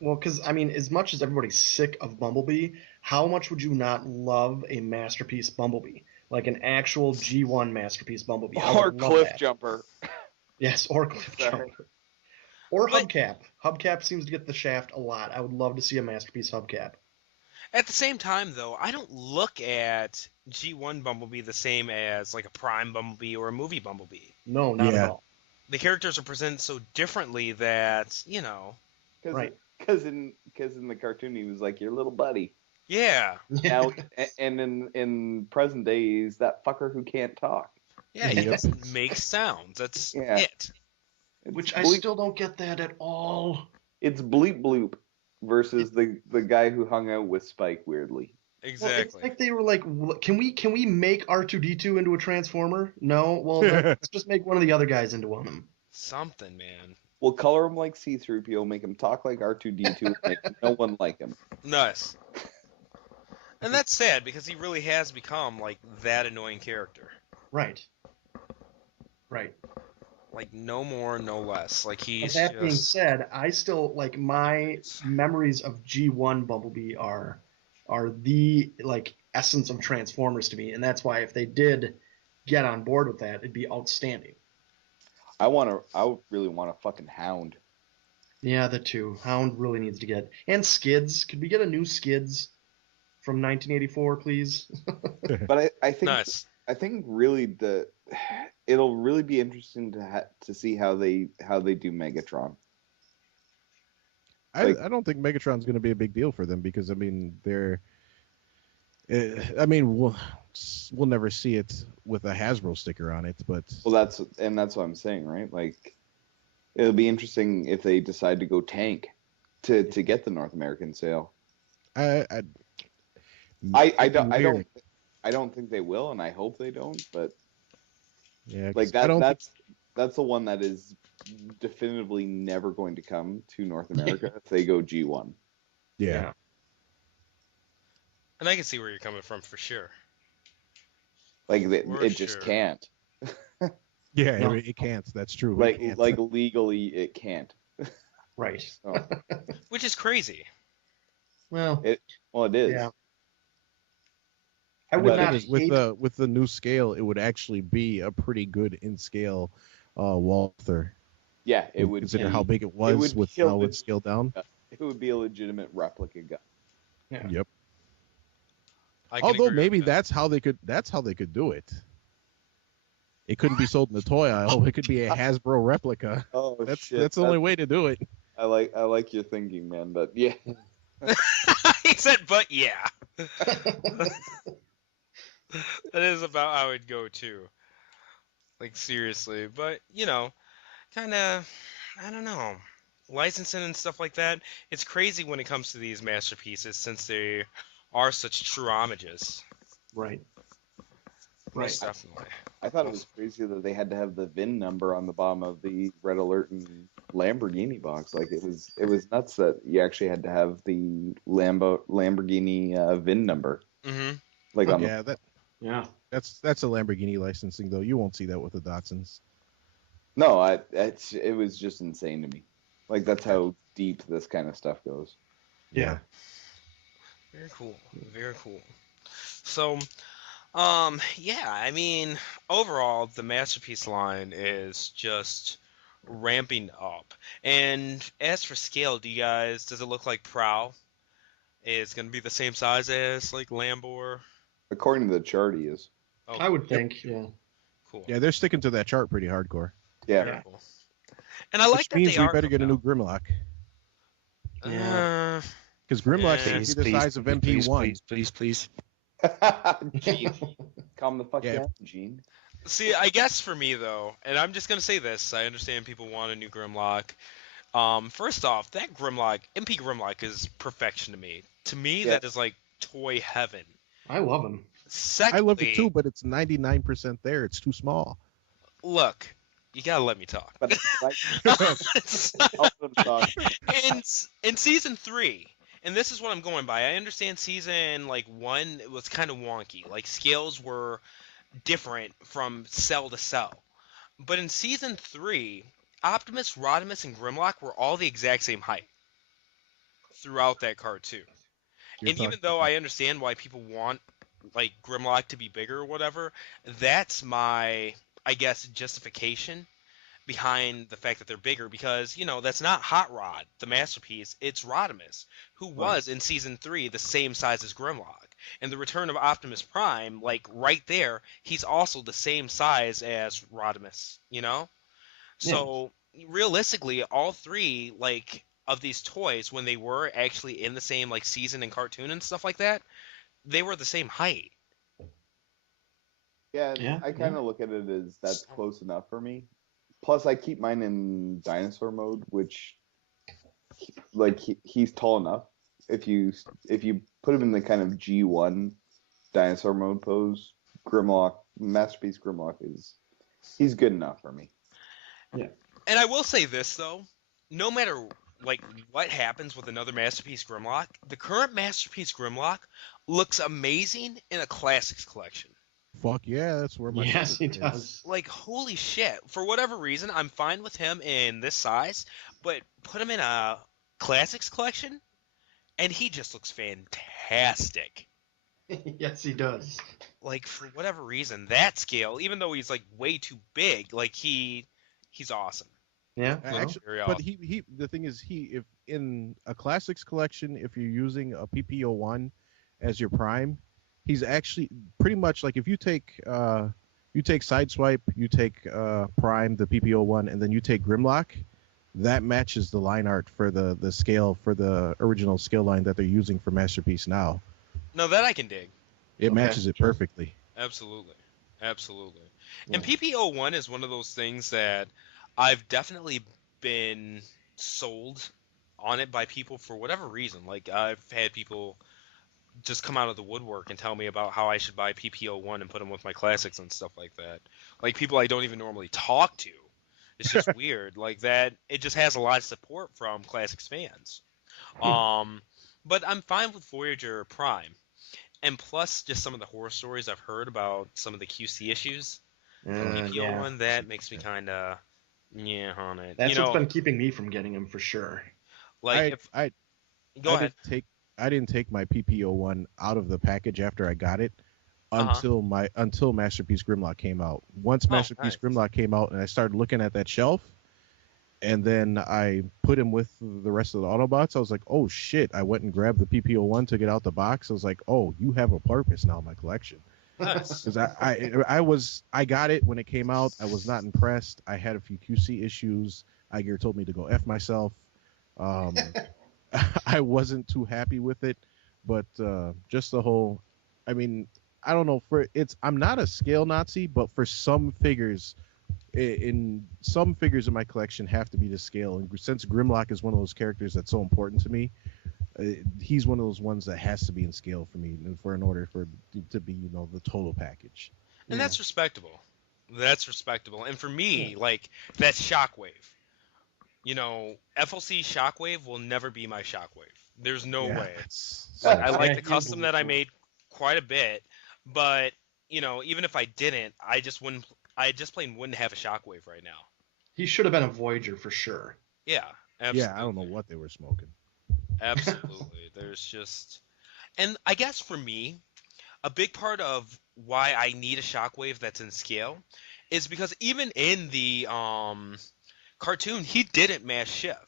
Well, because I mean, as much as everybody's sick of Bumblebee, how much would you not love a masterpiece Bumblebee, like an actual G1 masterpiece Bumblebee? Or Cliff Jumper. Yes, or Cliff Jumper. Or Hubcap. Hubcap seems to get the shaft a lot. I would love to see a masterpiece Hubcap. At the same time, though, I don't look at G1 Bumblebee the same as like a Prime Bumblebee or a movie Bumblebee. No, not at all. The characters are presented so differently that, Right. Because in the cartoon, he was like your little buddy. Yeah. Now, and in present day, he's that fucker who can't talk. Yeah, he just makes sounds. That's it. Which I still don't get that at all. It's Bleep Bloop versus the guy who hung out with Spike weirdly. Exactly. Well, it's like they were like, can we make R2-D2 into a Transformer? No? Well, let's just make one of the other guys into one. Something, man. We'll color him like C-3PO, make him talk like R2-D2, make no one like him. Nice. And that's sad, because he really has become, like, that annoying character. Right. Right. Like, no more, no less. Like, he's But that being said, I still, like, my memories of G1 Bumblebee are the, like, essence of Transformers to me, and that's why if they did get on board with that, it'd be outstanding. I really want a fucking Hound. Yeah, the two. Hound really needs to get... And Skids. Could we get a new Skids from 1984, please? But I think... Nice. I think really it'll really be interesting to see how they do Megatron. I don't think Megatron's going to be a big deal for them, because I mean we'll never see it with a Hasbro sticker on it, but that's what I'm saying, right? Like it'll be interesting if they decide to go tank to get the North American sale. I don't think they will, and I hope they don't. But yeah, like that's the one that is definitively never going to come to North America if they go G1. Yeah. And I can see where you're coming from for sure. Like it just can't. Yeah, no. It can't. That's true. Like legally, it can't. Right. So. Which is crazy. Well, it is. Yeah. I would not with the new scale, it would actually be a pretty good in scale Walther. Yeah, it would consider how big it was with how it's scaled down. It would be a legitimate replica gun. Yeah. Yep. Although maybe that's how they could do it. It couldn't be sold in the toy aisle. It could be a Hasbro replica. Oh, that's the only way to do it. I like your thinking, man. But yeah. He said, "But yeah." That is about how it'd go too. Like seriously, but kind of, I don't know, licensing and stuff like that. It's crazy when it comes to these masterpieces, since they are such true homages. Right. Most definitely. I thought it was crazy that they had to have the VIN number on the bottom of the Red Alert and Lamborghini box. Like it was nuts that you actually had to have the Lamborghini VIN number. Mm-hmm. Like that's a Lamborghini licensing though. You won't see that with the Datsuns. No, it was just insane to me. Like that's how deep this kind of stuff goes. Yeah. Very cool. Very cool. So, yeah, I mean, overall, the Masterpiece line is just ramping up. And as for scale, does it look like Prowl is going to be the same size as, like, Lambor? According to the chart, he is. Oh, I would think, yeah. cool. Yeah, they're sticking to that chart pretty hardcore. Yeah. Very cool. And I like Which that means they we are better get a new coming Grimlock. out. Yeah. Because Grimlock Yeah. should be the size of MP1. Please. Gene, calm the fuck Yeah. down, Gene. See, I guess for me though, and I'm just gonna say this, I understand people want a new Grimlock. First off, that Grimlock, MP Grimlock, is perfection to me. To me, Yeah. that is like toy heaven. I love him. Secondly, I love it too, but it's 99% there. It's too small. look, you gotta let me talk. But like, I'll let him talk. in season 3, and this is what I'm going by. I understand season 1 was kind of wonky. Like scales were different from cell to cell. But in season 3, Optimus, Rodimus, and Grimlock were all the exact same height throughout that cartoon. And even though I understand why people want like Grimlock to be bigger or whatever, that's my, I guess, justification behind the fact that they're bigger, because that's not Hot Rod, the masterpiece. It's Rodimus, who was in season 3 the same size as Grimlock. And the Return of Optimus Prime, like right there, he's also the same size as Rodimus. So realistically, all three of these toys, when they were actually in the same season and cartoon and stuff like that, they were the same height. Yeah, Yeah, I kind of look at it as that's close enough for me. Plus, I keep mine in dinosaur mode, which, he's tall enough. If you put him in the kind of G1 dinosaur mode pose, Masterpiece Grimlock he's good enough for me. Yeah. And I will say this though, no matter what happens with another Masterpiece Grimlock, the current Masterpiece Grimlock looks amazing in a Classics collection. Fuck yeah, that's where my Yes, he favorite is. does. Holy shit. For whatever reason, I'm fine with him in this size, but put him in a Classics collection, and he just looks fantastic. Yes, he does. For whatever reason, that scale, even though he's way too big, he's awesome. Yeah. Actually, Very but awesome. he the thing is if in a classics collection, if you're using a PPO1 as your prime, he's actually pretty much if you take Sideswipe, you take Prime, the PPO1, and then you take Grimlock, that matches the line art for the scale for the original scale line that they're using for Masterpiece now. No, that I can dig. It matches it perfectly. Absolutely. And PPO1 is one of those things that I've definitely been sold on it by people for whatever reason. I've had people just come out of the woodwork and tell me about how I should buy PPO1 and put them with my classics and stuff like that. People I don't even normally talk to. It's just weird. That it just has a lot of support from classics fans. But I'm fine with Voyager Prime. And plus, just some of the horror stories I've heard about some of the QC issues from PPO1, that makes me kind of on it. That's what's been keeping me from getting him for sure. Go I ahead. I didn't take my PPO1 out of the package after I got it until Masterpiece Grimlock came out. Once Masterpiece Grimlock came out and I started looking at that shelf, and then I put him with the rest of the Autobots, I was like, oh shit. I went and grabbed the PPO1 to get out the box. I was like, oh, you have a purpose now in my collection. Nice. Because I got it when it came out. I was not impressed. I had a few QC issues. Iger told me to go F myself. I wasn't too happy with it, but just the whole, I don't know, I'm not a scale Nazi, but for some figures, in some figures in my collection have to be to scale. And since Grimlock is one of those characters that's so important to me, he's one of those ones that has to be in scale for me, in order for it to be, the total package. And that's respectable. And for me, that's Shockwave. FLC Shockwave will never be my Shockwave. There's no way. I like the custom that I made quite a bit, but even if I didn't, I just plain wouldn't have a Shockwave right now. He should have been a Voyager for sure. Yeah, absolutely. Yeah, I don't know what they were smoking. Absolutely. There's just, and I guess for me, a big part of why I need a Shockwave that's in scale is because even in the cartoon, he didn't mass shift.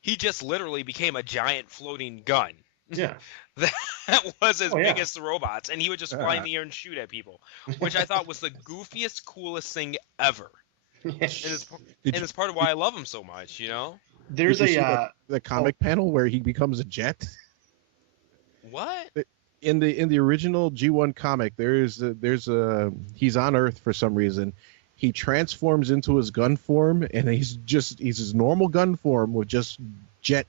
He just literally became a giant floating gun. Yeah. That was as Oh, yeah. big as the robots, and he would just fly in the air and shoot at people, which I thought was the goofiest, coolest thing ever. And it's part of why I love him so much, you know? There's Did you see a the comic panel where he becomes a jet? What? In the original G1 comic, there's a he's on Earth for some reason. He transforms into his gun form, and he's his normal gun form with just jet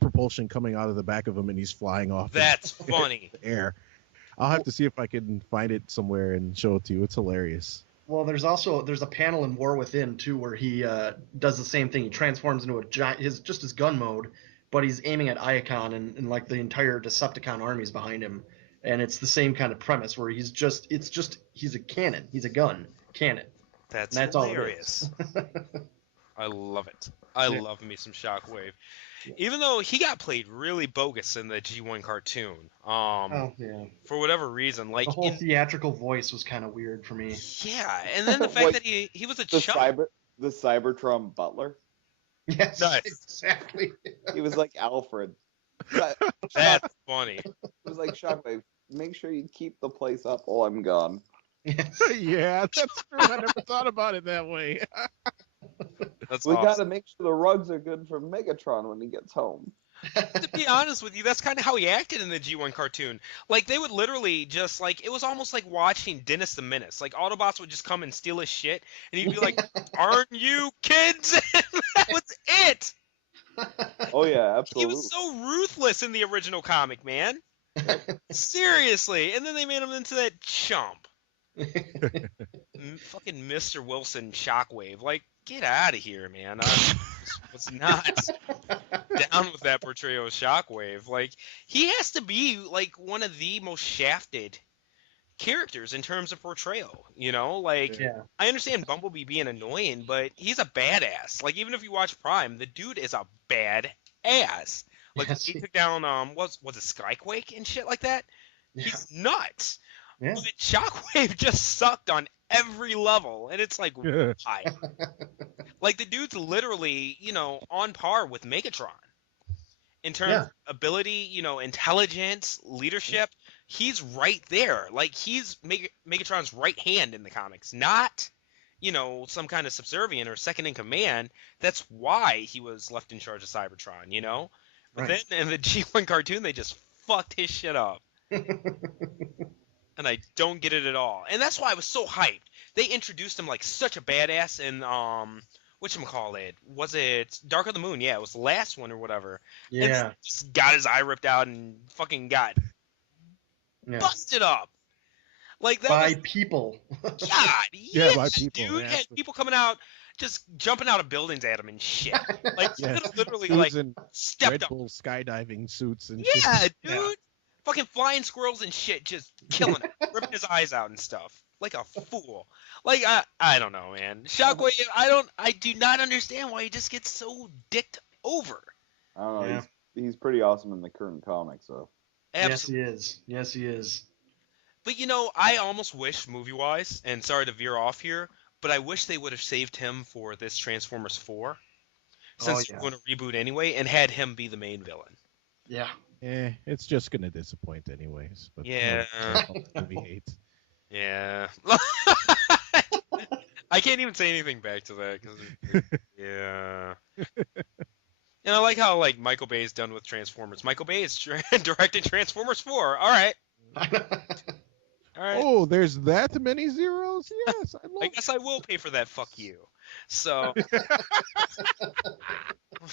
propulsion coming out of the back of him, and he's flying off. That's funny. The air. I'll have to see if I can find it somewhere and show it to you. It's hilarious. Well, there's a panel in War Within too where he does the same thing. He transforms into a giant, his gun mode, but he's aiming at Iacon and like the entire Decepticon army is behind him, and it's the same kind of premise where he's a cannon, he's a gun cannon. That's All hilarious. it is. I love it. I love me some Shockwave. Even though he got played really bogus in the G1 cartoon. Oh yeah. For whatever reason, like The whole theatrical voice was kind of weird for me. yeah, and then the fact Like, that he was a The chump. the Cybertron butler. Yes, Nice. exactly. He was like Alfred. That's funny. It was like Shockwave. Make sure you keep the place up while I'm gone. Yeah, that's true. I never thought about it that way. That's We awesome. gotta make sure the rugs are good for Megatron when he gets home. To be honest with you, that's kind of how he acted in the G1 cartoon. Like, they would literally just, like, it was almost like watching Dennis the Menace. Like, Autobots would just come and steal his shit, and he'd be like, aren't you kids? And that was it! Oh yeah, He absolutely. was so ruthless in the original comic, man. Seriously. And then they made him into that chump. Fucking Mr. Wilson Shockwave. Like, get out of here, man. I was not down with that portrayal of Shockwave. Like, he has to be, like, one of the most shafted characters in terms of portrayal, you know? Like, Yeah. I understand Bumblebee being annoying, but he's a badass. Like, even if you watch Prime, the dude is a badass. Like, Yes. he took down, was it Skyquake and shit like that? Yeah. He's nuts. Yeah. But Shockwave just sucked on every level, and it's like, why? Like, the dude's literally, you know, on par with Megatron. In terms of ability, you know, intelligence, leadership, he's right there. Like, he's Megatron's right hand in the comics, not, you know, some kind of subservient or second in command. That's why he was left in charge of Cybertron, you know? But Right. then in the G1 cartoon, they just fucked his shit up. And I don't get it at all. And that's why I was so hyped. They introduced him like such a badass in, whatchamacallit? Was it Dark of the Moon? Yeah, it was the last one or whatever. Yeah. And just got his eye ripped out and fucking got Yeah. busted up. Like, that By was, people. God, Yeah, yeah, by people, dude. yeah. Had people coming out, just jumping out of buildings at him and shit. Like, Yeah. he could've literally, Dudes like, in stepped Red up. Bull skydiving suits and Yeah, shit. dude. Yeah. Fucking flying squirrels and shit, just killing him, ripping his eyes out and stuff, like a fool. Like, I don't know, man. Shockwave, I do not understand why he just gets so dicked over. I don't know. Yeah. He's pretty awesome in the current comics, though. Absolutely. Yes, he is. Yes, he is. But you know, I almost wish, movie-wise, and sorry to veer off here, but I wish they would have saved him for this Transformers 4, since yeah. they're going to reboot anyway, and had him be the main villain. Yeah. It's just gonna disappoint anyways. But Yeah. movie hates. Yeah. I can't even say anything back to that, because, yeah. And I like how, like, Michael Bay's done with Transformers. Michael Bay is directing Transformers 4. All right. All right. Oh, there's that many zeros? Yes, I love I guess I will pay for that. Fuck you. So, what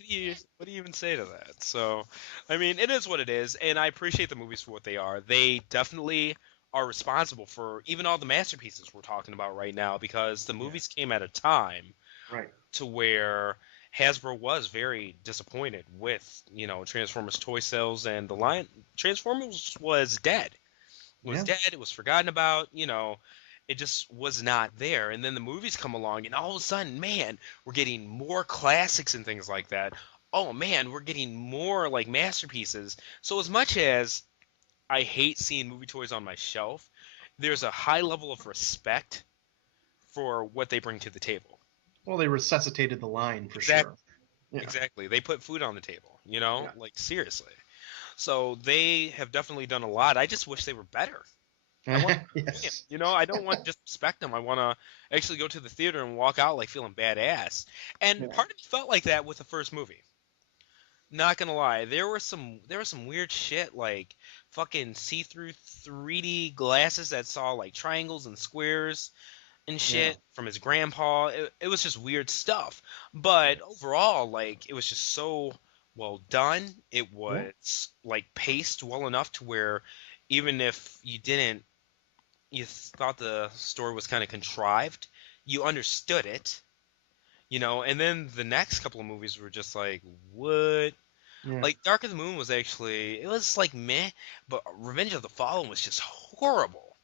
do you even say to that? So, I mean, it is what it is, and I appreciate the movies for what they are. They definitely are responsible for even all the masterpieces we're talking about right now, because the movies came at a time Right. to where Hasbro was very disappointed with, you know, Transformers toy sales, and the line Transformers was dead. It was dead. It was forgotten about. You know, it just was not there. And then the movies come along, and all of a sudden, man, we're getting more classics and things like that. oh man, we're getting more like masterpieces. So as much as I hate seeing movie toys on my shelf, there's a high level of respect for what they bring to the table. Well, they resuscitated the line for Exactly. sure. Yeah. Exactly. They put food on the table, you know? Yeah. Like seriously. So they have definitely done a lot. I just wish they were better. I want Yes. you know, I don't want to disrespect them. I want to actually go to the theater and walk out like feeling badass. And Yeah. part of me felt like that with the first movie. Not gonna lie, there was some weird shit like fucking see-through 3D glasses that saw like triangles and squares and shit from his grandpa. It was just weird stuff. But overall, like it was just so well done. It was like paced well enough to where even if you thought the story was kind of contrived, you understood it. You know, and then the next couple of movies were just like, what? Yeah. Like Dark of the Moon was actually, it was like meh, but Revenge of the Fallen was just horrible.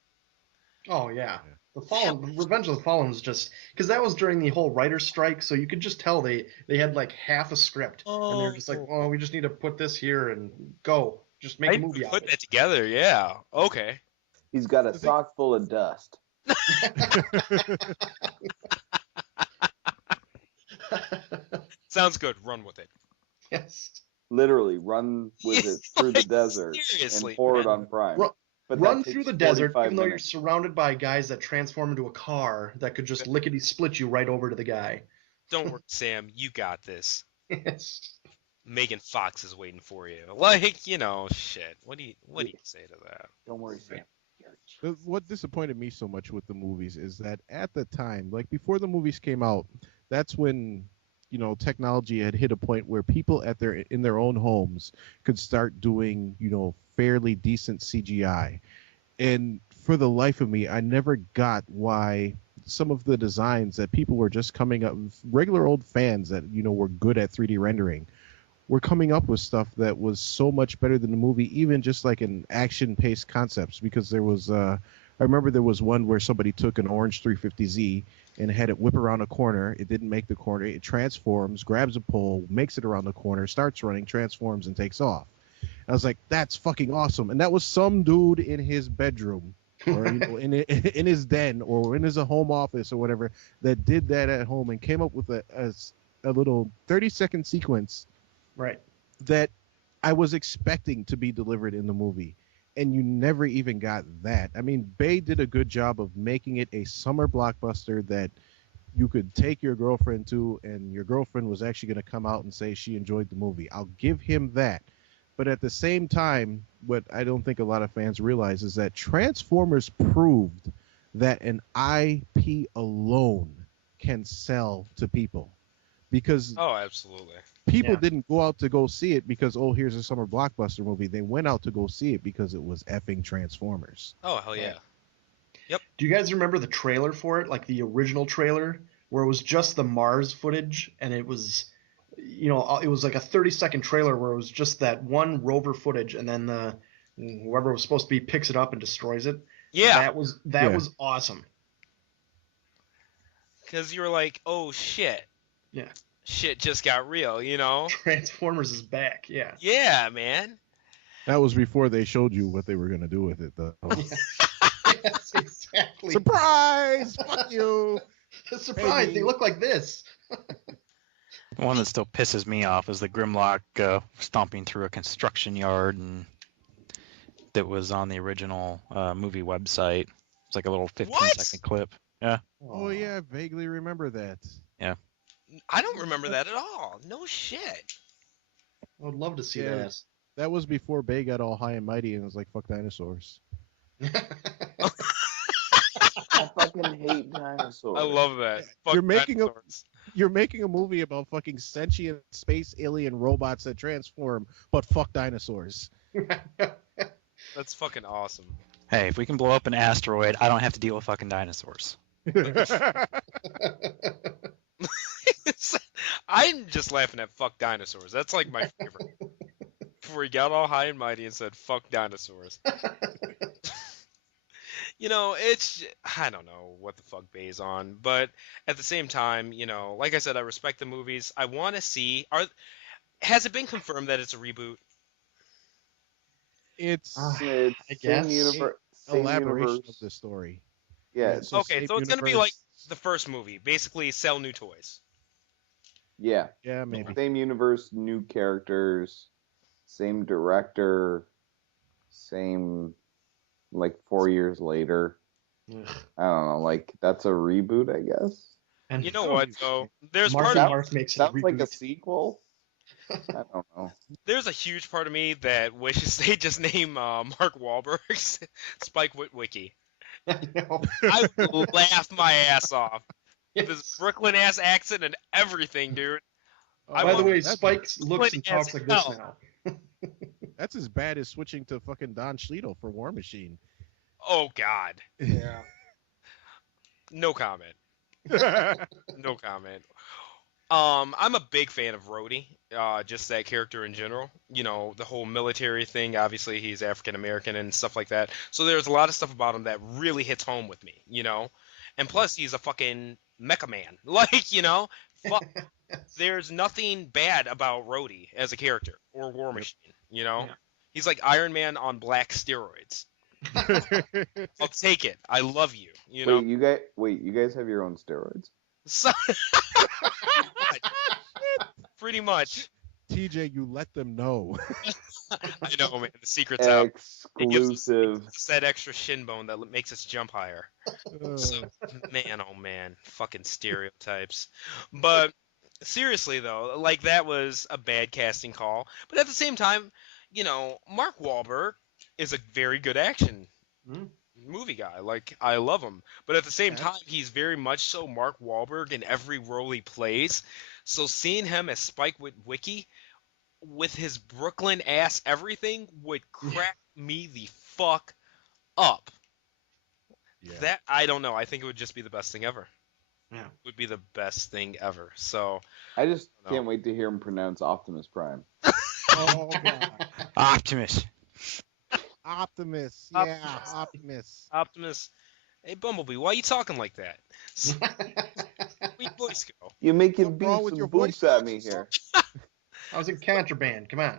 Oh yeah. The Fallen, Revenge of the Fallen was just because that was during the whole writer's strike, so you could just tell they had like half a script, and they're just like, oh, we just need to put this here and go, just make I a movie out put of that together, yeah. Okay. He's got a sock full of dust. it. Sounds good. Run with it. Yes. Literally, run with it through the Like, desert seriously, and pour it man. on Prime. Run- But that Run takes through the desert, 45 even though you're minutes. surrounded by guys that transform into a car that could just lickety split you right over to the guy. Don't worry, Sam. You got this. Yes. Megan Fox is waiting for you. Like, you know, shit. What do you say to that? Don't worry, Sam. What disappointed me so much with the movies is that at the time, like before the movies came out, that's when technology had hit a point where people in their own homes could start doing fairly decent CGI. And for the life of me, I never got why some of the designs that people were just coming up, regular old fans that were good at 3D rendering, were coming up with stuff that was so much better than the movie, even just like an action-paced concepts. Because there was, I remember there was one where somebody took an orange 350Z and had it whip around a corner. It didn't make the corner. It transforms, grabs a pole, makes it around the corner, starts running, transforms, and takes off. I was like, that's fucking awesome. And that was some dude in his bedroom or in his den or in his home office or whatever that did that at home and came up with a little 30-second sequence Right. that I was expecting to be delivered in the movie. And you never even got that. I mean, Bay did a good job of making it a summer blockbuster that you could take your girlfriend to, and your girlfriend was actually going to come out and say she enjoyed the movie. I'll give him that. But at the same time, what I don't think a lot of fans realize is that Transformers proved that an IP alone can sell to people. Because Oh, absolutely. people Yeah. didn't go out to go see it because, oh, here's a summer blockbuster movie. They went out to go see it because it was effing Transformers. Oh, hell yeah. Do you guys remember the trailer for it, like the original trailer, where it was just the Mars footage, and it was, it was like a 30-second trailer where it was just that one rover footage, and then whoever was supposed to be picks it up and destroys it. Yeah. That was awesome. Because you were like, oh, shit. Yeah. Shit just got real, you know? Transformers is back. Yeah. Yeah, man. That was before they showed you what they were going to do with it, though. Yes, exactly. Surprise! Fuck you! Surprise! They look like this. The one that still pisses me off is the Grimlock stomping through a construction yard, and that was on the original movie website. It's like a little 15-second clip. Yeah. Oh, yeah, I vaguely remember that. I don't remember that at all. No shit. I would love to see Yeah. that. That was before Bay got all high and mighty and was like, fuck dinosaurs. I fucking hate dinosaurs. I love that. Fuck You're making a- dinosaurs. You're making a movie about fucking sentient space alien robots that transform, but fuck dinosaurs. That's fucking awesome. Hey, if we can blow up an asteroid, I don't have to deal with fucking dinosaurs. I'm just laughing at fuck dinosaurs. That's like my favorite. Before he got all high and mighty and said fuck dinosaurs. It's I don't know what the fuck Bay's on, but at the same time, like I said, I respect the movies. I want to see Has it been confirmed that it's a reboot? It's It's I same guess. universe. Same elaboration universe. of the story. Yeah, So Okay, same so it's going to be like universe. the first movie, basically sell new toys. yeah. Yeah, maybe. Same universe, new characters, same director, same like 4 years later. Ugh. I don't know. Like that's a reboot, I guess. And You know what, though? There's Marky part of, Mark makes it a Sounds like a reboot. sequel. I don't know. there's a huge part of me that wishes they just name Mark Wahlberg's Spike Witwicky. I know. I would laugh my ass off. With his Yes. Brooklyn ass accent and everything, dude. Oh, I By the want- way, that's- Spike looks and as talks like this hell. now. That's as bad as switching to fucking Don Cheadle for War Machine. Oh God. Yeah. No comment. No comment. I'm a big fan of Rhodey, just that character in general. You know, the whole military thing. Obviously, he's African American and stuff like that. So there's a lot of stuff about him that really hits home with me. You know, and plus he's a fucking mecha man. Like, you know, fuck. There's nothing bad about Rhodey as a character or War Machine. You know, Yeah. he's like Iron Man on black steroids. I'll take it. I love you. You know, Wait, you guys have your own steroids? So- pretty much. TJ, you let them know. I know, man. The secret's out. Exclusive. It's that extra shin bone that makes us jump higher. So, man, oh man, fucking stereotypes. But seriously though, like that was a bad casting call. But at the same time, you know, Mark Wahlberg is a very good action Hmm. movie guy. Like I love him, but at the same Yeah. time, he's very much so Mark Wahlberg in every role he plays. So seeing him as Spike Witwicky with his Brooklyn ass everything would crack me the fuck up. Yeah. That I don't know. I think it would just be the best thing ever. Yeah. Would be the best thing ever. So I just No. can't wait to hear him pronounce Optimus Prime. Oh god. Optimus. Optimus. Op- Yeah, Optimus. Optimus, hey Bumblebee, why are you talking like that? Where your voice go? You're making What's wrong beefs with and your boots voice at me box? here. I was in contraband. Come on.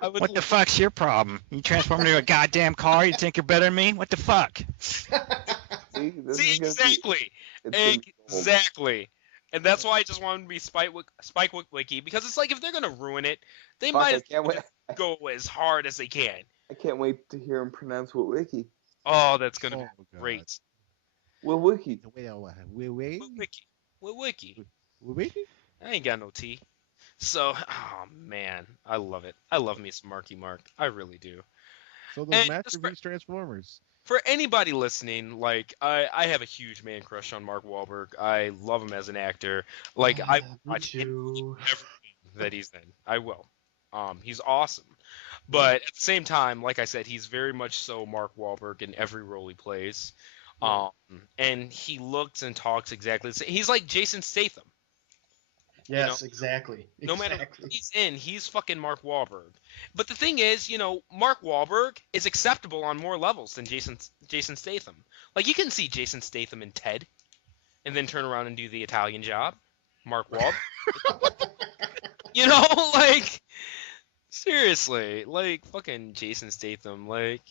I would What the fuck's your problem? You transform into a goddamn car? You think you're better than me? What the fuck? See, this See is gonna exactly, be, it's gonna be gold. exactly, and that's why I just want him to be Spike Witwicky, because it's like if they're gonna ruin it, they Fuck, might I as can't well wait. go as hard as they can. I can't wait to hear him pronounce Witwicky. Oh, that's gonna Oh, be God. great. Witwicky. Witwicky. Wait. I ain't got no tea. So, oh man, I love it. I love me some Marky Mark. I really do. So those And masterpiece Transformers. For anybody listening, like I have a huge man crush on Mark Wahlberg. I love him as an actor. Like I Me watch too. everything that he's in. I will. He's awesome. But at the same time, like I said, he's very much so Mark Wahlberg in every role he plays. And he looks and talks exactly the same. He's like Jason Statham. Yes, exactly. No matter Exactly. what he's in, he's fucking Mark Wahlberg. But the thing is, you know, Mark Wahlberg is acceptable on more levels than Jason Statham. Like you can see Jason Statham in Ted, and then turn around and do the Italian Job. Mark Wahlberg. You know, like seriously, like fucking Jason Statham. Like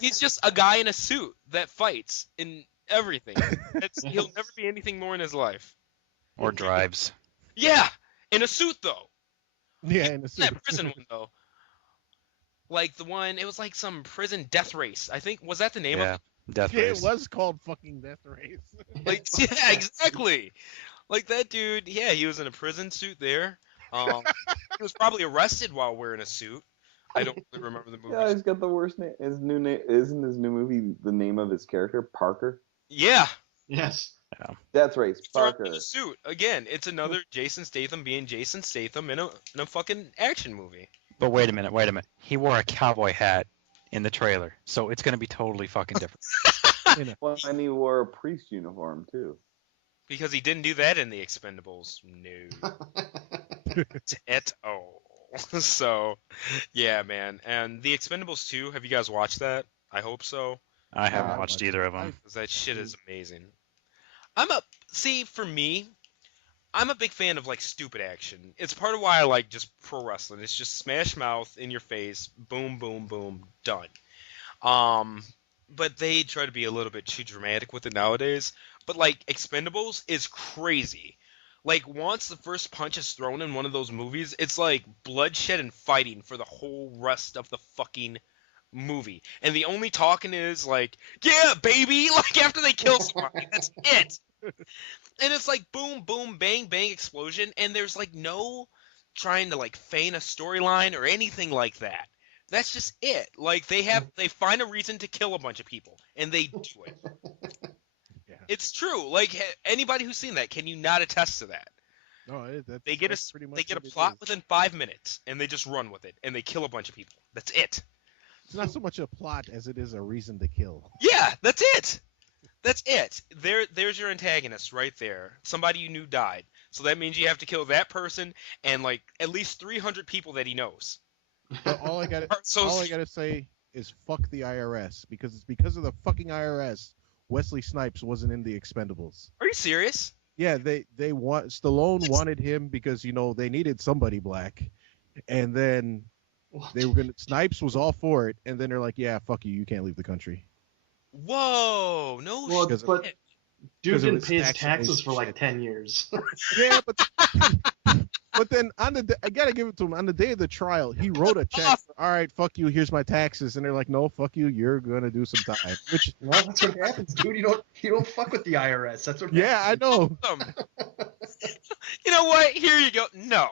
he's just a guy in a suit that fights in everything. He'll never be anything more in his life. Or drives. Yeah, in a suit though. Yeah, in the suit. That prison one though. Like the one, it was like some prison death race. I think was that the name Yeah. of Death Yeah, race. it was called fucking Death Race. it? Like yeah, exactly. Like that dude. Yeah, he was in a prison suit there. He was probably arrested while wearing a suit. I don't really remember the movie. Yeah, he's got the worst name. His new name isn't his new movie the name of his character Parker. Yeah, Yes. Death Race thrown Parker. in a suit again. It's another Jason Statham being Jason Statham in a fucking action movie. But wait a minute. He wore a cowboy hat in the trailer, so it's going to be totally fucking different. Well, and he wore a priest uniform too. Because he didn't do that in the Expendables. No. At all. So, yeah, man. And the Expendables 2, have you guys watched that? I hope so. I haven't Yeah, watched either of them. Because that shit is amazing. See, for me, I'm a big fan of like stupid action. It's part of why I like just pro wrestling. It's just smash mouth in your face, boom, boom, boom, done. But they try to be a little bit too dramatic with it nowadays. But like Expendables is crazy. Like once the first punch is thrown in one of those movies, it's like bloodshed and fighting for the whole rest of the fucking movie. And the only talking is like, yeah, baby, like after they kill somebody, that's it. And it's like boom, boom, bang, bang, explosion, and there's like no trying to like feign a storyline or anything like that. That's just it. Like they find a reason to kill a bunch of people, and they do it. Yeah. It's true. Like anybody who's seen that, can you not attest to that? No, that's, They get that's pretty much they get a what it plot is. within 5 minutes, and they just run with it, and they kill a bunch of people. That's it. It's not so much a plot as it is a reason to kill. Yeah, that's it. That's it. There's your antagonist right there. Somebody you knew died. So that means you have to kill that person and like at least 300 people that he knows. But all I gotta say is fuck the IRS, because it's because of the fucking IRS Wesley Snipes wasn't in the Expendables. Are you serious? Yeah, Stallone wanted him because they needed somebody black, and then Snipes was all for it, and then they're like, yeah, fuck you, you can't leave the country. Whoa, no Well, shit. but dude Because it didn't was pay his tax taxes for like shit. 10 years. Yeah, but then I gotta give it to him. On the day of the trial, he wrote a check. All right, fuck you. Here's my taxes, and they're like, no, fuck you. You're gonna do some time. Which, Well, that's what happens, dude. You don't fuck with the IRS. That's what yeah, I know. You know what? Here you go. No.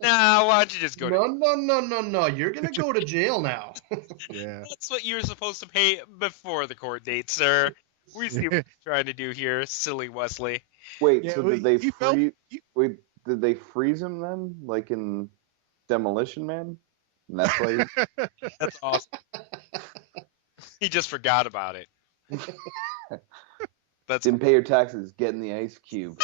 Nah, why don't you just go to No. You're gonna go to jail now. Yeah. That's what you were supposed to pay before the court date, sir. We see what you're trying to do here, silly Wesley. Wait, Yeah, so well, did they he felt- Wait, did they freeze him then, like in Demolition Man? And that's why. That's awesome. He just forgot about it. That's Didn't pay your taxes. Get in the ice cube.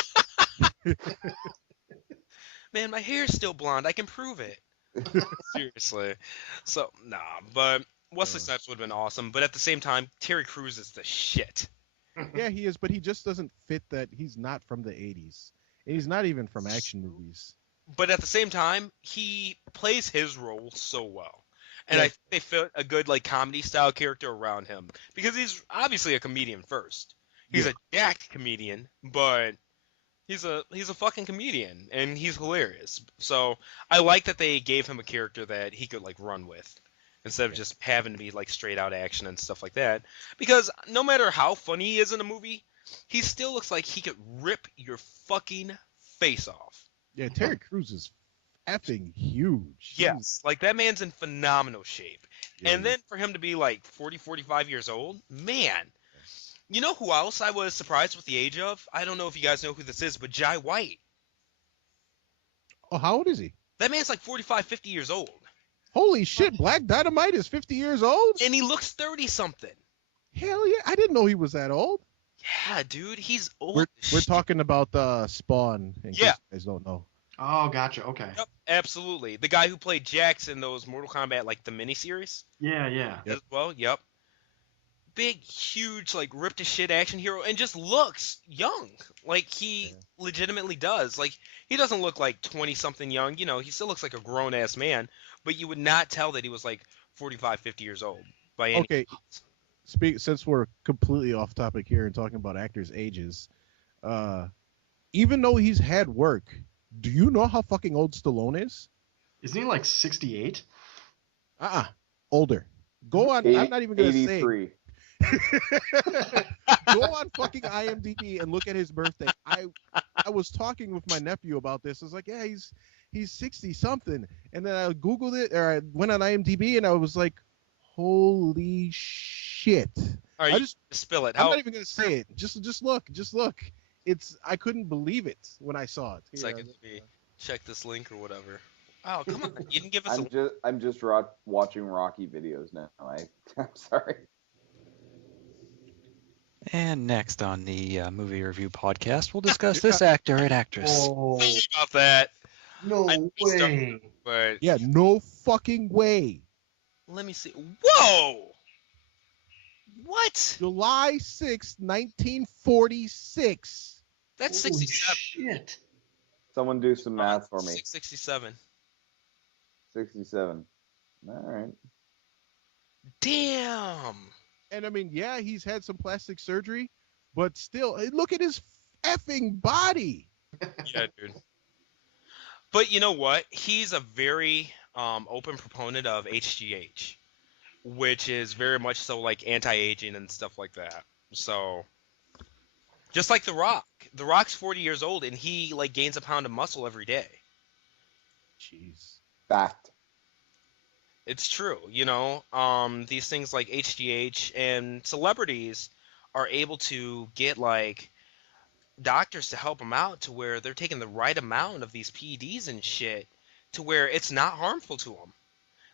man, my hair's still blonde. I can prove it. Seriously. So, nah, but Wesley Snipes would have been awesome. But at the same time, Terry Crews is the shit. Yeah, he is, but he just doesn't fit that. He's not from the 80s. And he's not even from action movies. But at the same time, he plays his role so well. And Yeah. I think they fit a good like comedy style character around him. Because he's obviously a comedian first. He's a jacked comedian, but he's a fucking comedian and he's hilarious. So I like that they gave him a character that he could like run with, instead of just having to be like straight out action and stuff like that. Because no matter how funny he is in a movie, he still looks like he could rip your fucking face off. Yeah, Terry Crews is effing huge. Yes, like that man's in phenomenal shape. Yeah, And then for him to be like 40, 45 years old, man. You know who else I was surprised with the age of? I don't know if you guys know who this is, but Jai White. Oh, how old is he? That man's like 45, 50 years old. Holy shit, Black Dynamite is 50 years old? And he looks 30-something. Hell yeah, I didn't know he was that old. Yeah, dude, he's old. We're as shit. talking about Spawn, in case Yeah. you guys don't know. Oh, gotcha. Okay. Yep, absolutely. The guy who played Jax in those Mortal Kombat, like the miniseries Yeah. Yep. as well. Yep. Big, huge, like ripped to shit action hero, and just looks young. Like he legitimately does. Like he doesn't look like 20-something young. You know, he still looks like a grown ass man, but you would not tell that he was like 45, 50 years old by any Okay. Since we're completely off topic here and talking about actors' ages, even though he's had work, do you know how fucking old Stallone is? Isn't he like 68? Older. Go on. I'm not even gonna say. 83. Go on fucking IMDb and look at his birthday. I was talking with my nephew about this. I was like, yeah, he's 60 something, and then I googled it or I went on IMDb and I was like, holy shit! All right, I you just spill it. I'm How not even gonna say it. Just look. I couldn't believe it when I saw it. Here, second me check this link or whatever. Oh, come on! You didn't give us I'm just watching Rocky videos now. I'm sorry. And next on the movie review podcast, we'll discuss this actor and actress. Oh, about that. no I missed way. But Yeah, no fucking way. let me see. Whoa! What? July 6th, 1946. That's Holy 67. shit. Someone do some math for me. 667. 67. All right. Damn. And I mean, yeah, he's had some plastic surgery, but still, look at his effing body. Yeah, dude. But you know what? He's a very open proponent of HGH, which is very much so like anti-aging and stuff like that. So, just like The Rock. The Rock's 40 years old and he like gains a pound of muscle every day. Jeez. Fact. It's true, you know. These things like HGH and celebrities are able to get like doctors to help them out to where they're taking the right amount of these PEDs and shit to where it's not harmful to them.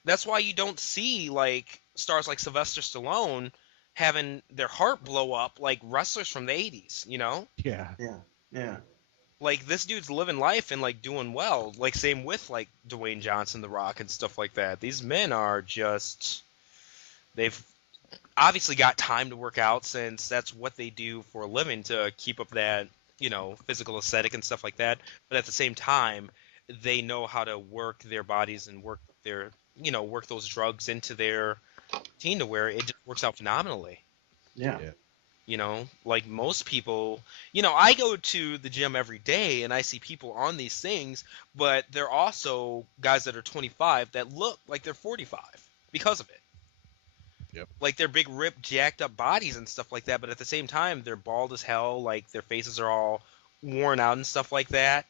That's why you don't see like stars like Sylvester Stallone having their heart blow up like wrestlers from the 80s, you know? Yeah. Yeah. Like this dude's living life and like doing well. Like same with like Dwayne Johnson, The Rock and stuff like that. These men are just they've obviously got time to work out since that's what they do for a living to keep up that, you know, physical aesthetic and stuff like that. But at the same time, they know how to work their bodies and work their, you know, work those drugs into their routine to where it just works out phenomenally. Yeah. You know, like most people, you know, I go to the gym every day and I see people on these things, but they're also guys that are 25 that look like they're 45 because of it. Yep. Like they're big, ripped, jacked up bodies and stuff like that, but at the same time, they're bald as hell. Like their faces are all worn out and stuff like that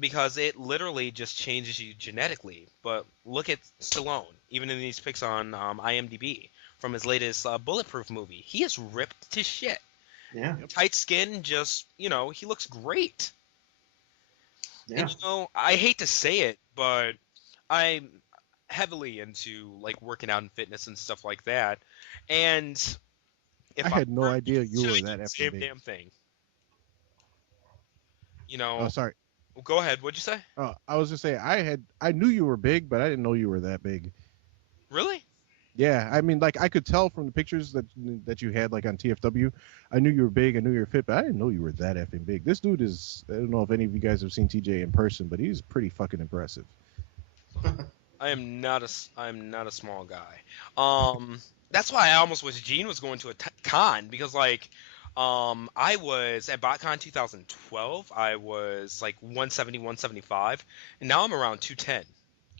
because it literally just changes you genetically. But look at Stallone, even in these pics on IMDb from his latest Bulletproof movie. He is ripped to shit. Yeah. Tight skin, just, you know, he looks great. Yeah. And, you know, I hate to say it, but I'm heavily into like working out and fitness and stuff like that. And if I had no were idea you to were do that the effing same big. damn thing. You know, Oh, sorry. go ahead. What'd you say? I was just saying I knew you were big, but I didn't know you were that big. Really? Yeah, I mean, like I could tell from the pictures that you had like on TFW. I knew you were big. I knew you were fit, but I didn't know you were that effing big. This dude is. I don't know if any of you guys have seen TJ in person, but he's pretty fucking impressive. I'm not a small guy. That's why I almost wish Gene was going to a con because like, I was at BotCon 2012. I was like 170, 175, and now I'm around 210.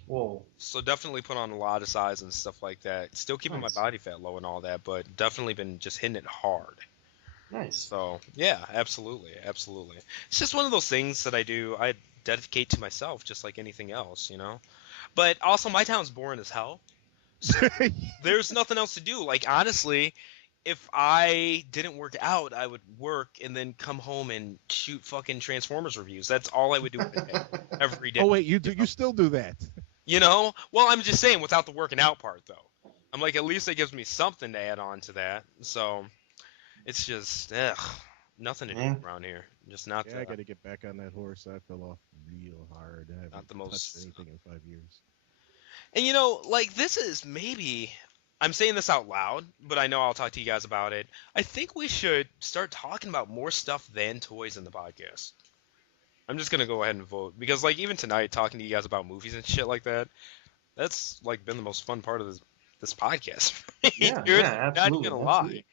Whoa. So definitely put on a lot of size and stuff like that. Still keeping Nice. my body fat low and all that, but definitely been just hitting it hard. Nice. So yeah, absolutely. It's just one of those things that I do. I dedicate to myself, just like anything else, you know. But also, my town's boring as hell. So there's nothing else to do. Like honestly, if I didn't work out, I would work and then come home and shoot fucking Transformers reviews. That's all I would do every day. Oh wait, you do? You still do that? You know? Well, I'm just saying without the working out part, though. I'm like, at least it gives me something to add on to that. So, it's just, nothing to do around here. Just not Yeah, I got to get back on that horse. I fell off real hard. I haven't the most- touched anything in 5 years. And you know, like, this is maybe, I'm saying this out loud, but I know I'll talk to you guys about it. I think we should start talking about more stuff than toys in the podcast. I'm just gonna go ahead and vote because, like, even tonight, talking to you guys about movies and shit like that, that's like been the most fun part of this podcast. Yeah, Dude, yeah, not even absolutely, gonna lie. absolutely.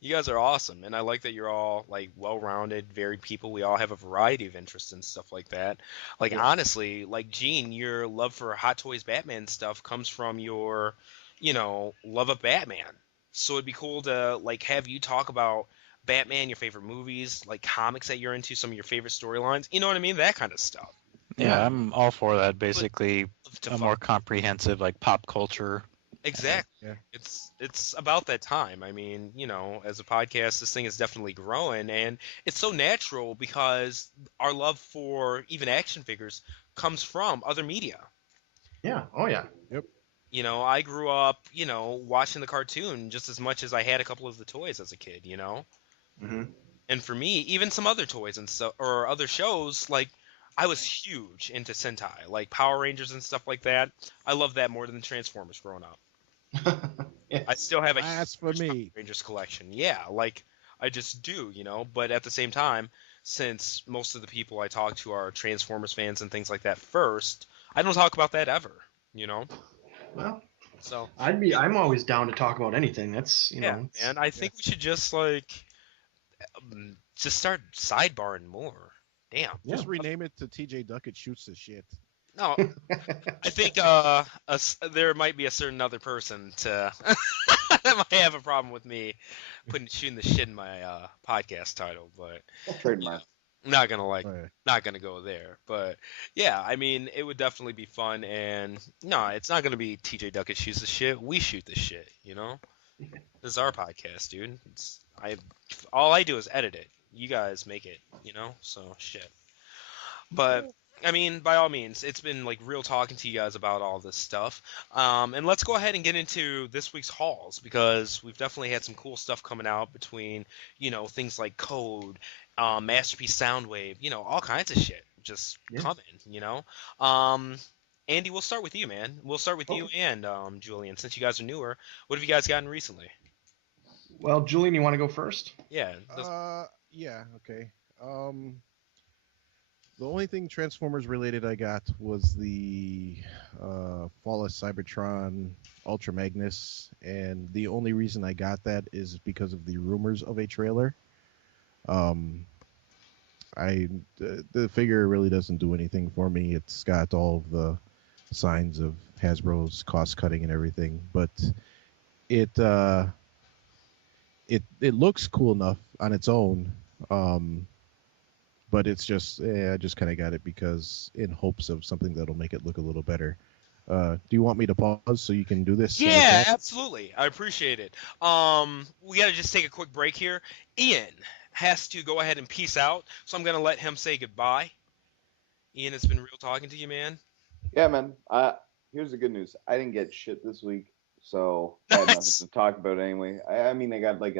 You guys are awesome, and I like that you're all like well-rounded, varied people. We all have a variety of interests and stuff like that. Like Yeah. honestly, like Gene, your love for Hot Toys Batman stuff comes from your, you know, love of Batman. So it'd be cool to like have you talk about Batman, your favorite movies, like comics that you're into, some of your favorite storylines. You know what I mean? That kind of stuff. Yeah, Yeah. I'm all for that. Basically, To a fuck- more comprehensive like pop culture. Exactly. Yeah. It's about that time. I mean, you know, as a podcast, this thing is definitely growing, and it's so natural because our love for even action figures comes from other media. Yeah. Oh yeah. You know, I grew up, you know, watching the cartoon just as much as I had a couple of the toys as a kid. You know, Mm-hmm. and for me, even some other toys and stuff or other shows, like I was huge into Sentai, like Power Rangers and stuff like that. I love that more than Transformers growing up. Yeah. I still have a Blasphemy. huge Power Rangers collection. Yeah, like I just do, you know. But at the same time, since most of the people I talk to are Transformers fans and things like that first, I don't talk about that ever, you know? Well, So, I'm always down to talk about anything. That's, yeah, man, I Yeah. think we should just, like, just start sidebarring more. Damn. yeah. Just rename it to TJ Duckett shoots the shit. No, I think there might be a certain other person to that might have a problem with me shooting the shit in my podcast title, but Trademark. I'm not Oh, yeah. not gonna go there. But yeah, I mean, it would definitely be fun, and no, it's not gonna be TJ Duckett shoots the shit. We shoot the shit, you know. This is our podcast, dude. All I do is edit it. You guys make it, you know. So shit. But I mean, by all means, it's been like real talking to you guys about all this stuff. And let's go ahead and get into this week's hauls because we've definitely had some cool stuff coming out between, you know, things like Code, Masterpiece Soundwave, you know, all kinds of shit just coming, you know. Andy, we'll start with you, man. We'll start with you and Julian, since you guys are newer. What have you guys gotten recently? Well, Julian, you want to go first? Yeah. Yeah, okay. The only thing Transformers related I got was the Flawless Cybertron Ultra Magnus, and the only reason I got that is because of the rumors of a trailer. The figure really doesn't do anything for me. It's got all of the signs of Hasbro's cost cutting and everything, but it looks cool enough on its own. But it's just, I just kind of got it because in hopes of something that'll make it look a little better. Do you want me to pause so you can do this? Yeah, absolutely. I appreciate it. We got to just take a quick break here. Ian has to go ahead and peace out, so I'm going to let him say goodbye. Ian, it's been real talking to you, man. Yeah, man. Here's the good news. I didn't get shit this week, so I had nothing to talk about anyway. I mean, I got like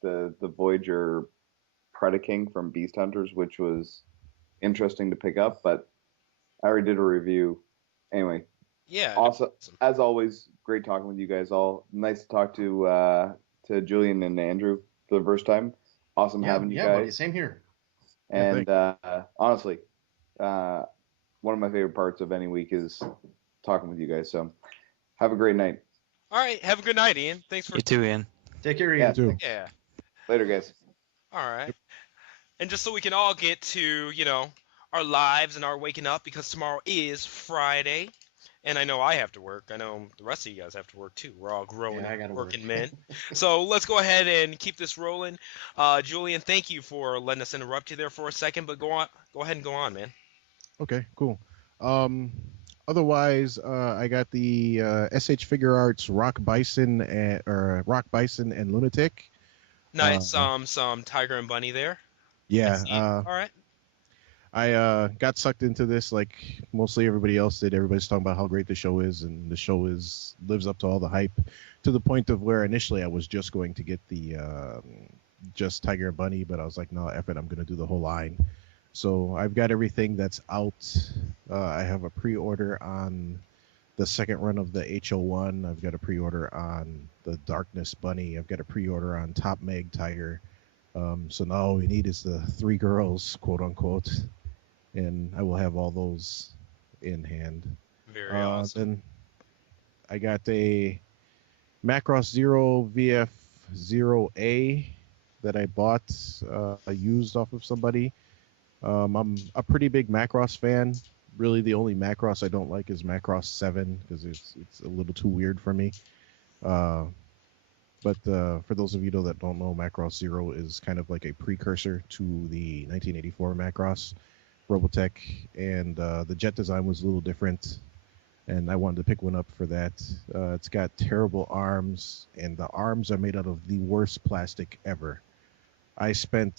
the Voyager Predaking from Beast Hunters, which was interesting to pick up, but I already did a review. Anyway, yeah. Awesome. As always, great talking with you guys all. Nice to talk to Julian and Andrew for the first time. Awesome having you guys. Buddy, same here. And honestly, one of my favorite parts of any week is talking with you guys. So have a great night. All right. Have a good night, Ian. Thanks for. You too, Ian. Take care, Ian. too. Yeah. Later, guys. All right. And just so we can all get to, you know, our lives and our waking up, because tomorrow is Friday. And I know I have to work. I know the rest of you guys have to work too. We're all growing up, working men. So let's go ahead and keep this rolling. Julian, thank you for letting us interrupt you there for a second, but go ahead and go on, man. Okay, cool. Otherwise, I got the SH Figure Arts Rock Bison and Lunatic. Nice. Some Tiger and Bunny there. Yeah. All right. I got sucked into this like mostly everybody else did. Everybody's talking about how great the show is, and the show lives up to all the hype, to the point of where initially I was just going to get the just Tiger and Bunny, but I was like, no, F it, I'm going to do the whole line. So I've got everything that's out. I have a pre-order on the second run of the HO1. I've got a pre-order on the Darkness Bunny. I've got a pre-order on Top Mag Tiger. So now all we need is the 3 girls, quote unquote, and I will have all those in hand. Very awesome. Then I got a Macross Zero VF0A that I bought, used off of somebody. I'm a pretty big Macross fan. Really, the only Macross I don't like is Macross 7 because it's a little too weird for me. But for those of you that don't know, Macross Zero is kind of like a precursor to the 1984 Macross Robotech, and the jet design was a little different, and I wanted to pick one up for that. It's got terrible arms, and the arms are made out of the worst plastic ever. I spent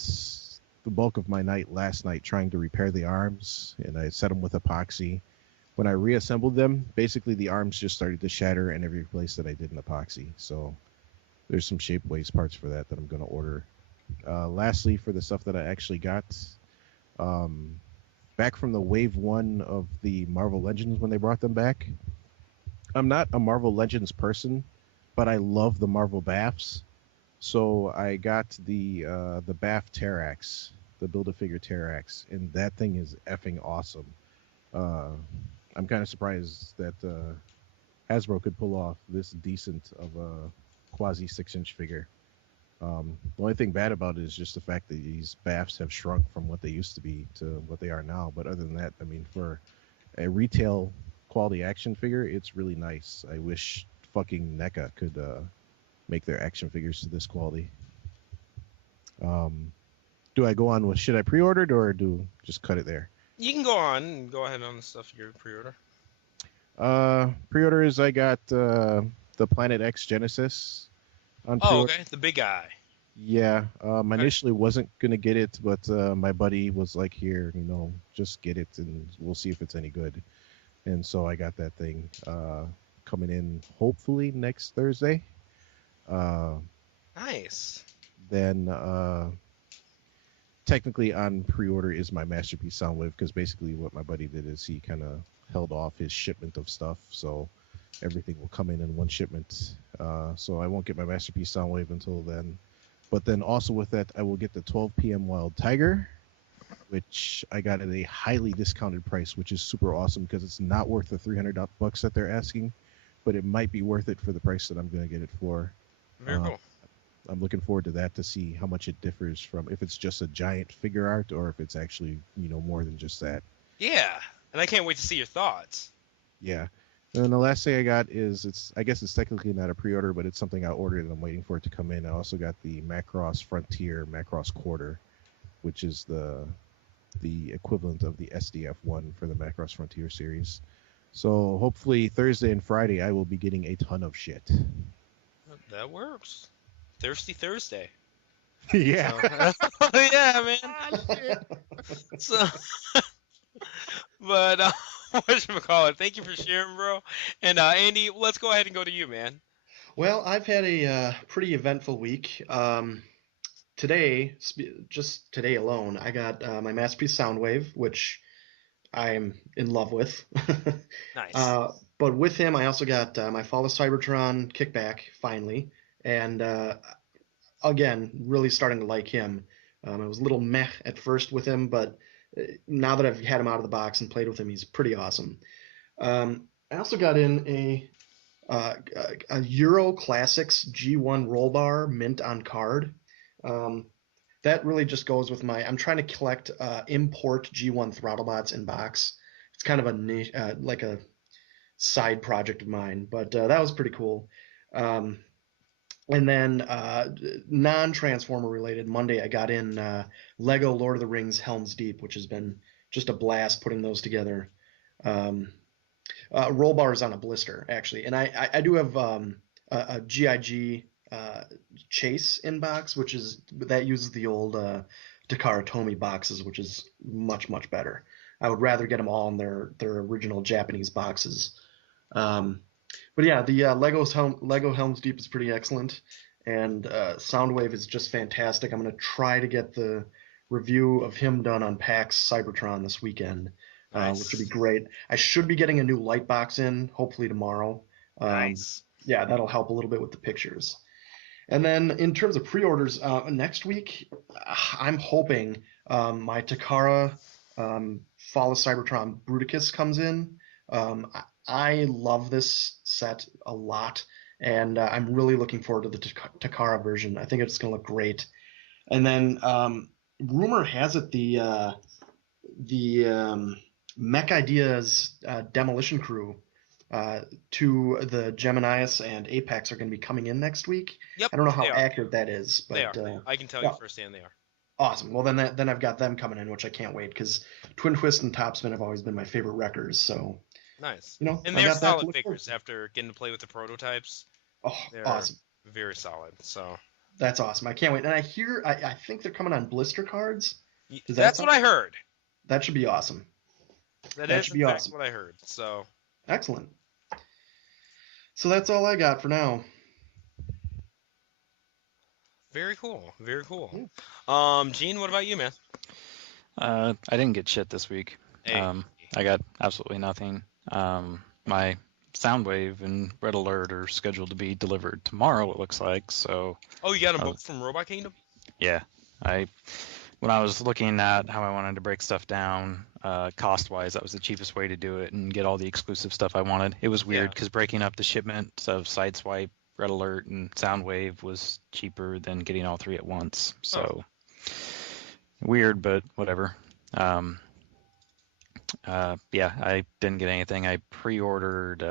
the bulk of my night last night trying to repair the arms, and I set them with epoxy. When I reassembled them, basically the arms just started to shatter in every place that I did an epoxy. So there's some shape waste parts for that I'm going to order. Lastly, for the stuff that I actually got, back from the Wave 1 of the Marvel Legends when they brought them back, I'm not a Marvel Legends person, but I love the Marvel BAFs. So I got the BAF Terrax, the Build-A-Figure Terrax, and that thing is effing awesome. I'm kind of surprised that Hasbro could pull off this decent of a quasi 6-inch figure. The only thing bad about it is just the fact that these BAFs have shrunk from what they used to be to what they are now. But other than that, I mean, for a retail quality action figure, it's really nice. I wish fucking NECA could make their action figures to this quality. Do I go on with should I pre-ordered or do just cut it there? You can go on and go ahead on the stuff you pre-order. Pre-orders, I got the Planet X Genesis on pre-order. Oh, okay, the big guy. Yeah, I initially wasn't gonna get it, but my buddy was like, "Here, just get it, and we'll see if it's any good." And so I got that thing coming in hopefully next Thursday. Nice. Then technically on pre-order is my Masterpiece Soundwave, because basically what my buddy did is he kind of held off his shipment of stuff, so everything will come in one shipment. So I won't get my Masterpiece Soundwave until then. But then also with that, I will get the 12 PM Wild Tiger, which I got at a highly discounted price, which is super awesome because it's not worth the $300 that they're asking, but it might be worth it for the price that I'm going to get it for. Very cool. I'm looking forward to that to see how much it differs from if it's just a giant figure art or if it's actually, more than just that. Yeah, and I can't wait to see your thoughts. Yeah. And the last thing I got is I guess it's technically not a pre-order, but it's something I ordered and I'm waiting for it to come in. I also got the Macross Frontier Macross Quarter, which is the equivalent of the SDF-1 for the Macross Frontier series. So hopefully Thursday and Friday I will be getting a ton of shit. That works. Thirsty Thursday. Yeah. So, yeah, man. So, but whatchamacallit, thank you for sharing, bro. And Andy, let's go ahead and go to you, man. Well, I've had a pretty eventful week. Today, just today alone, I got my Masterpiece Soundwave, which I'm in love with. Nice. But with him, I also got my Fall of Cybertron kickback, finally. And again, really starting to like him. I was a little meh at first with him, but now that I've had him out of the box and played with him, he's pretty awesome. I also got in a Euro Classics G1 roll bar mint on card. That really just goes with I'm trying to collect import G1 Throttlebots in box. It's kind of a niche, like a side project of mine, but that was pretty cool. And then non-Transformer related, Monday I got in Lego Lord of the Rings Helm's Deep, which has been just a blast putting those together. Roll bars on a blister, actually. And I do have a GIG Chase in box, that uses the old Takara Tomy boxes, which is much, much better. I would rather get them all in their original Japanese boxes. But yeah, the Lego Helm's Deep is pretty excellent, and Soundwave is just fantastic. I'm going to try to get the review of him done on PAX Cybertron this weekend, Nice. which would be great. I should be getting a new light box in, hopefully tomorrow. Nice. Yeah, that'll help a little bit with the pictures. And then in terms of pre-orders, next week, I'm hoping my Takara Fall of Cybertron Bruticus comes in. I love this set a lot, and I'm really looking forward to the Takara version. I think it's going to look great. And then rumor has it the Mech Ideas Demolition Crew to the Geminius and Apex are going to be coming in next week. Yep. I don't know how they are. accurate that is, but They are. I can tell yeah. you firsthand they are. Awesome. Well, then I've got them coming in, which I can't wait, because Twin Twist and Topspin have always been my favorite wreckers. So, Nice. and And I they're got that to solid look forward figures after getting to play with the prototypes. Oh, They're awesome. very solid. So That's awesome. I can't wait. And I think they're coming on blister cards. Does that that's sound- what I heard. That should be awesome. That That is should in be fact awesome. what I heard. So Excellent. So that's all I got for now. very cool. Very cool. Gene, what about you, man? I didn't get shit this week. Hey. I got absolutely nothing. My Soundwave and Red Alert are scheduled to be delivered tomorrow, it looks like. So Oh, you got them both from Robot Kingdom? yeah, I when I was looking at how I wanted to break stuff down, cost-wise, that was the cheapest way to do it and get all the exclusive stuff I wanted. It was weird Yeah. because breaking up the shipment of Sideswipe, Red Alert, and Soundwave was cheaper than getting all three at once. So weird, but whatever. Yeah, I didn't get anything. I pre-ordered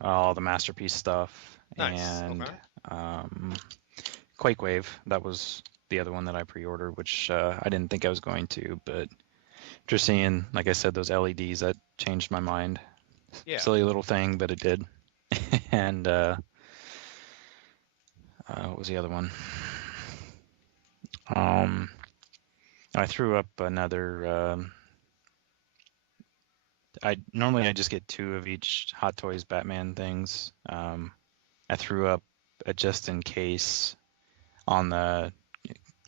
all the Masterpiece stuff Nice. and Okay. Quake Wave. That was the other one that I pre-ordered, which I didn't think I was going to, but just seeing, like I said, those LEDs, that changed my mind. Yeah. Silly little thing, but it did. And what was the other one? I threw up another. I just get 2 of each Hot Toys Batman things. I threw up a just in case on the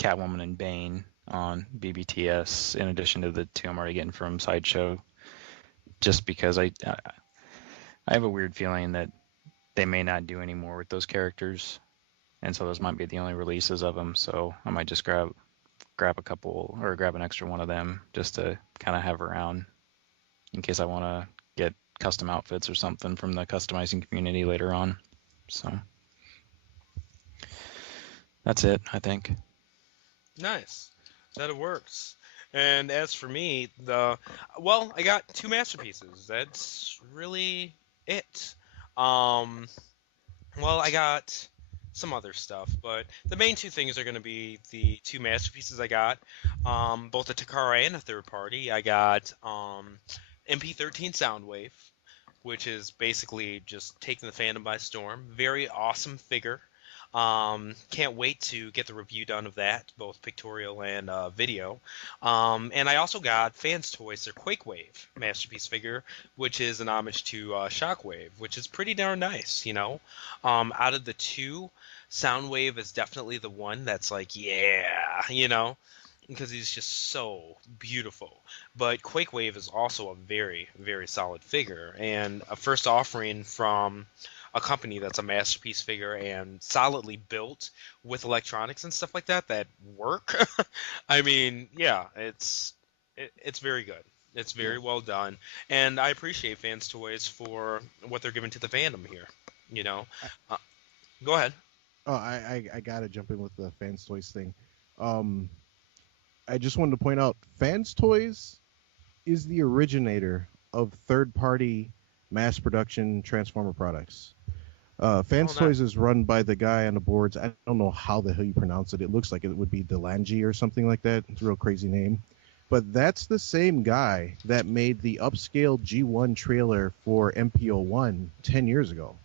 Catwoman and Bane on BBTS, in addition to the 2 I'm already getting from Sideshow, just because I have a weird feeling that they may not do any more with those characters, and so those might be the only releases of them. So I might just grab a couple or grab an extra one of them just to kind of have around in case I want to get custom outfits or something from the customizing community later on. So that's it, I think. Nice. That works. And as for me, I got 2 masterpieces. That's really it. I got some other stuff, but the main 2 things are going to be the 2 masterpieces I got, both a Takara and a third party. I got MP13 Soundwave, which is basically just taking the fandom by storm. Very awesome figure. Can't wait to get the review done of that, both pictorial and video. And I also got Fans Toys, their Quake Wave Masterpiece figure, which is an homage to Shockwave, which is pretty darn nice, you know. Out of the 2, Soundwave is definitely the one that's like, yeah, you know, because he's just so beautiful. But Quake Wave is also a very, very solid figure, and a first offering from a company that's a masterpiece figure and solidly built with electronics and stuff like that work. I mean, yeah, it's very good. It's very well done, and I appreciate Fans Toys for what they're giving to the fandom here. You know, go ahead. Oh, I gotta jump in with the Fans Toys thing. I just wanted to point out, Fans Toys is the originator of third-party mass production Transformer products. Fans Toys is run by the guy on the boards. I don't know how the hell you pronounce it. It looks like it would be Delangy or something like that. It's a real crazy name. But that's the same guy that made the upscale G1 trailer for MPO1 10 years ago.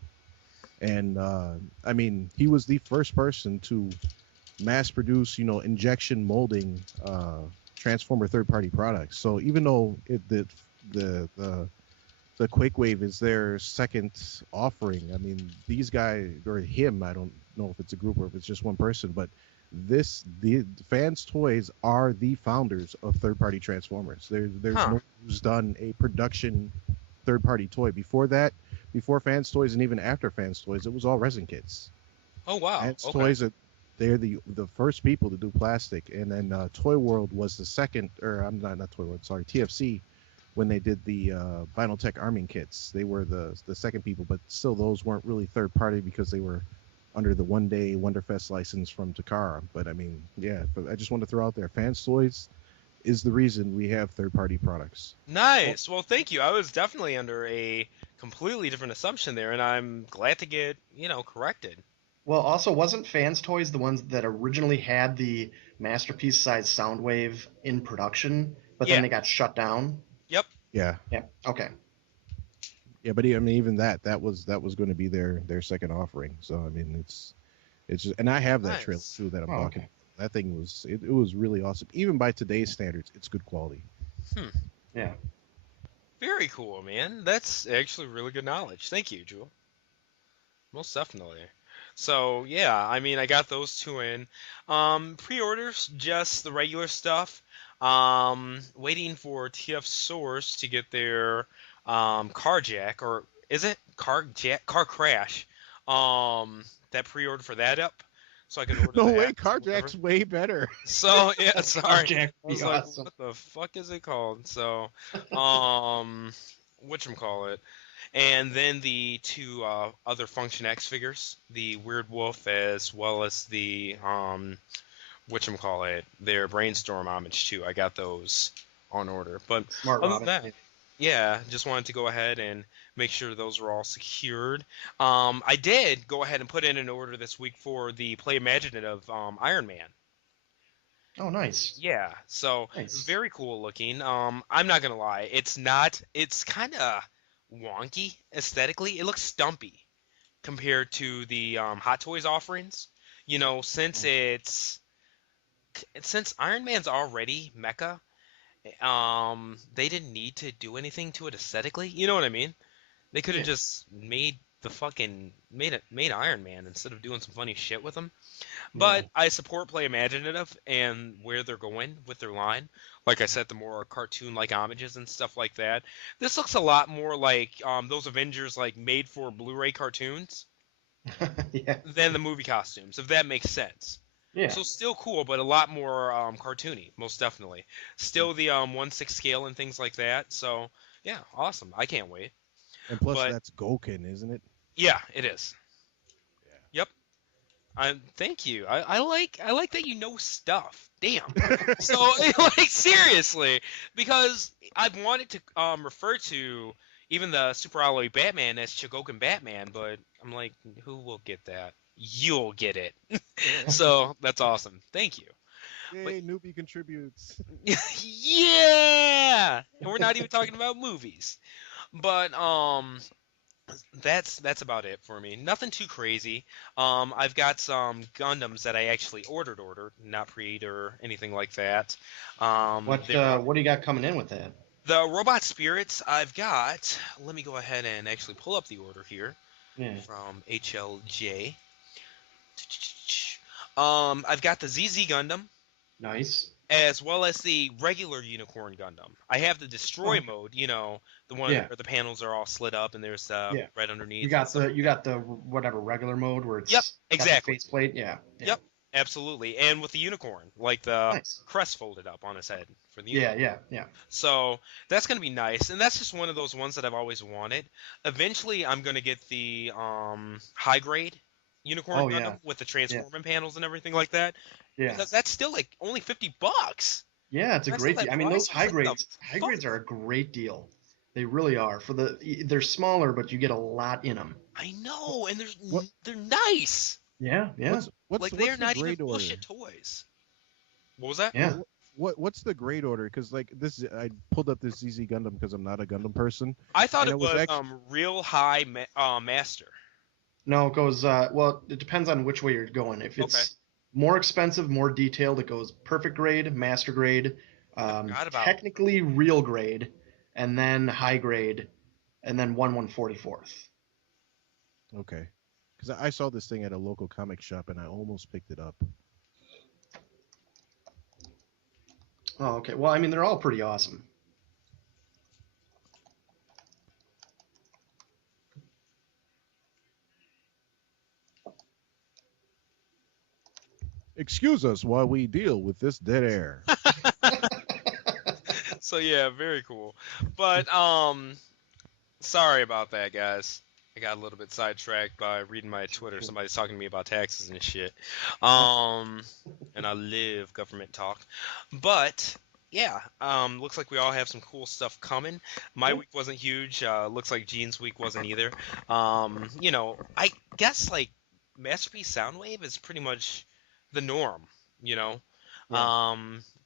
And, I mean, he was the first person to mass produce, injection molding Transformer third-party products. So even though the Quake Wave is their second offering, I mean, these guys, or him, I don't know if it's a group or if it's just one person, but the Fans Toys are the founders of third-party Transformers. There's no one who's done a production third-party toy. Before that, before Fans Toys and even after Fans Toys, it was all resin kits. Oh, wow. Fans Toys, they're the first people to do plastic, and then Toy World was the second, or I'm not Toy World, sorry, TFC, when they did the Vinyl Tech arming kits. They were the second people, but still those weren't really third party because they were under the One Day Wonderfest license from Takara. But I mean, yeah, but I just want to throw out there, Fans Toys is the reason we have third party products. Nice. Well, thank you. I was definitely under a completely different assumption there, and I'm glad to get, corrected. Well, also, wasn't Fans Toys the ones that originally had the masterpiece size Soundwave in production, but then they got shut down? Yep. Yeah. Yeah. Okay. Yeah, but I mean, even that was going to be their second offering. So I mean, it's just, and I have that trailer too that I'm talking. Okay. That thing was it was really awesome. Even by today's standards, it's good quality. Yeah. Very cool, man. That's actually really good knowledge. Thank you, Jewel. Most definitely. So yeah, I mean, I got those 2 in. Pre-orders, just the regular stuff. Waiting for TF Source to get their Carjack, or is it Car Crash? That pre-order for that up. so I can order No that. way, or Carjack's whatever. way better. So yeah, sorry. Jack I would was be like, awesome. what the fuck is it called? So, whatchamacallit. And then the two other Function X figures, the Weird Wolf as well as the whatchamacallit, their Brainstorm homage too. I got those on order. But Smart other than routing. that, yeah, just wanted to go ahead and make sure those were all secured. I did go ahead and put in an order this week for the Play Imaginative Iron Man. Oh, nice. Yeah, so Nice. very cool looking. I'm not gonna lie, it's kind of wonky aesthetically. It looks stumpy compared to the Hot Toys offerings. You know, since Iron Man's already mecha, they didn't need to do anything to it aesthetically. You know what I mean? They could have Yeah. just made Iron Man instead of doing some funny shit with him. But I support Play Imaginative and where they're going with their line. Like I said, the more cartoon-like homages and stuff like that. This looks a lot more like those Avengers like made for Blu-ray cartoons Yeah. than the movie costumes, if that makes sense. Yeah. So still cool, but a lot more cartoony, most definitely. Still the 1/6 scale and things like that. So yeah, awesome. I can't wait. And plus, But- that's Goken, isn't it? Yeah, it is. Yeah. Yep. Thank you. I like that you know stuff. Damn. So like seriously, because I've wanted to refer to even the Super Alloy Batman as Chogokin Batman, but I'm like, who will get that? You'll get it. So that's awesome. Thank you. Yay, newbie contributes. Yeah. And we're not even talking about movies. But that's about it for me. Nothing too crazy. I've got some Gundams that I actually ordered, not pre-ordered or anything like that. What do you got coming in with that? The Robot Spirits I've got. Let me go ahead and actually pull up the order here Yeah. from HLJ. I've got the ZZ Gundam Nice. as well as the regular Unicorn Gundam. I have the Destroy mode, you know, the one Yeah. where the panels are all slid up and there's Yeah. right underneath. You got the whatever regular mode where it's Yep, got the exactly. faceplate. Yeah. Yep, absolutely. And with the unicorn, like the Nice. crest folded up on his head for the Yeah. unicorn. Yeah. So that's going to be nice. And that's just one of those ones that I've always wanted. Eventually, I'm going to get the high grade Unicorn Oh, Gundam yeah. with the transforming panels and everything like that. Yeah. Because that's still like only $50. Yeah, it's a That's great not deal. that I mean, those price. high What the grades fuck? are a great deal. They really are. They're smaller, but you get a lot in them. I know, and What- they're nice. Yeah. Yeah. What's Like the they're not even grade order? bullshit toys. What was that? Yeah. What's the grade order? Because like this, I pulled up this ZZ Gundam because I'm not a Gundam person. I thought And it it was was real high master. No, it goes. Well, it depends on which way you're going. If it's Okay. more expensive, more detailed, it goes perfect grade, master grade, forgot about- technically real grade, and then high grade, and then 1/144th. Okay. Because I saw this thing at a local comic shop and I almost picked it up. Oh, okay. Well, I mean, they're all pretty awesome. Excuse us while we deal with this dead air. So yeah, very cool. But sorry about that, guys. I got a little bit sidetracked by reading my Twitter. Somebody's talking to me about taxes and shit. And I live government talk. But yeah, looks like we all have some cool stuff coming. My week wasn't huge. Looks like Gene's week wasn't either. You know, I guess like Masterpiece Soundwave is pretty much the norm, you know. Yeah.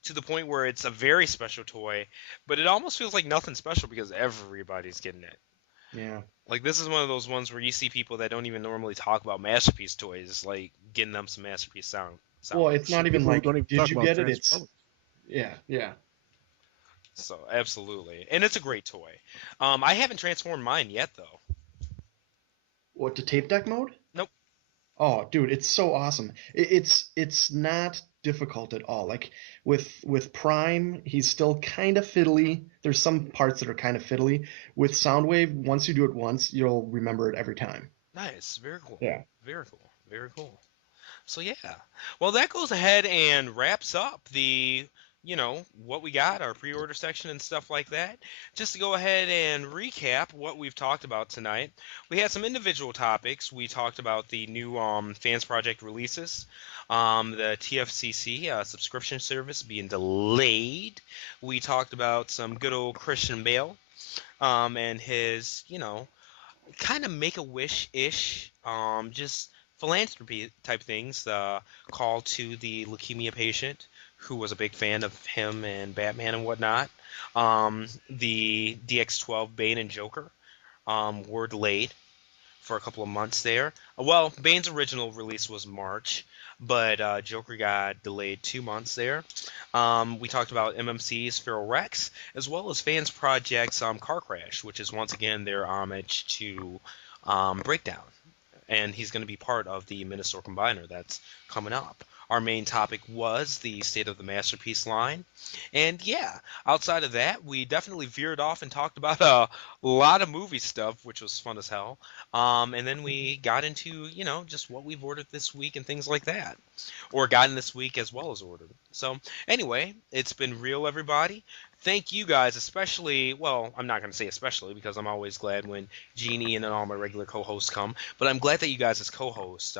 To the point where it's a very special toy, but it almost feels like nothing special because everybody's getting it. Yeah. Like this is one of those ones where you see people that don't even normally talk about Masterpiece toys, like getting them some Masterpiece sound. Well, it's not even People like, don't even did talk you about get it? It's Transformers. yeah. So absolutely, and it's a great toy. I haven't transformed mine yet though. What, to tape deck mode? Nope. Oh, dude, it's so awesome. It's not difficult at all. Like with Prime, he's still kind of fiddly. There's some parts that are kind of fiddly. With Soundwave, once you do it once, you'll remember it every time. Nice, very cool. Yeah. Very cool, very cool. So yeah, well that goes ahead and wraps up the what we got, our pre-order section and stuff like that. Just to go ahead and recap what we've talked about tonight, we had some individual topics. We talked about the new Fansproject releases, the TFCC subscription service being delayed. We talked about some good old Christian Bale and his kind of Make-A-Wish-ish, just philanthropy type things. The call to the leukemia patient, who was a big fan of him and Batman and whatnot. The DX12 Bane and Joker were delayed for a couple of months there. Well, Bane's original release was March, but Joker got delayed 2 months there. We talked about MMC's Feral Rex, as well as Fansproject's Car Crash, which is once again their homage to Breakdown. And he's going to be part of the Ministor Combiner that's coming up. Our main topic was the State of the Masterpiece line. And yeah, outside of that, we definitely veered off and talked about a lot of movie stuff, which was fun as hell. And then we got into, just what we've ordered this week and things like that. Or gotten this week as well as ordered. So anyway, it's been real, everybody. Thank you guys, especially, well, I'm not going to say especially because I'm always glad when Jeannie and all my regular co-hosts come, but I'm glad that you guys as co-hosts,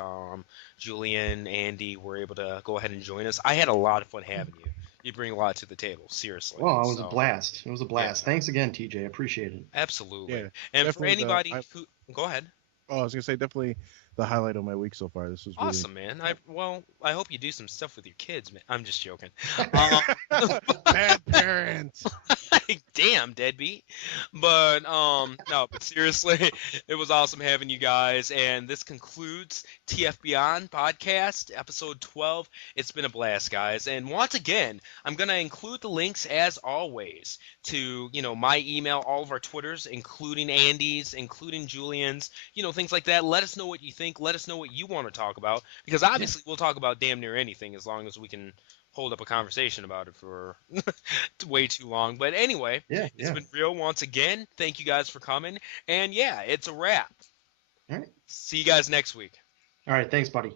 Julian, Andy, were able to go ahead and join us. I had a lot of fun having you. You bring a lot to the table, seriously. Well, it was a blast. It was a blast. Yeah. Thanks again, TJ. Appreciate it. Absolutely. Yeah, and for anybody who... Go ahead. Oh, I was going to say, definitely the highlight of my week so far. This was really... awesome, man. I hope you do some stuff with your kids, man. I'm just joking. Bad parents. Damn, deadbeat. But no, but seriously, it was awesome having you guys. And this concludes TF Beyond podcast, episode 12. It's been a blast, guys. And once again, I'm gonna include the links as always to my email, all of our Twitters, including Andy's, including Julian's, things like that. Let us know what you think. Let us know what you want to talk about, because obviously we'll talk about damn near anything as long as we can hold up a conversation about it for way too long. But anyway, it's been real once again. Thank you guys for coming. And yeah, it's a wrap. All right. See you guys next week. All right. Thanks, buddy.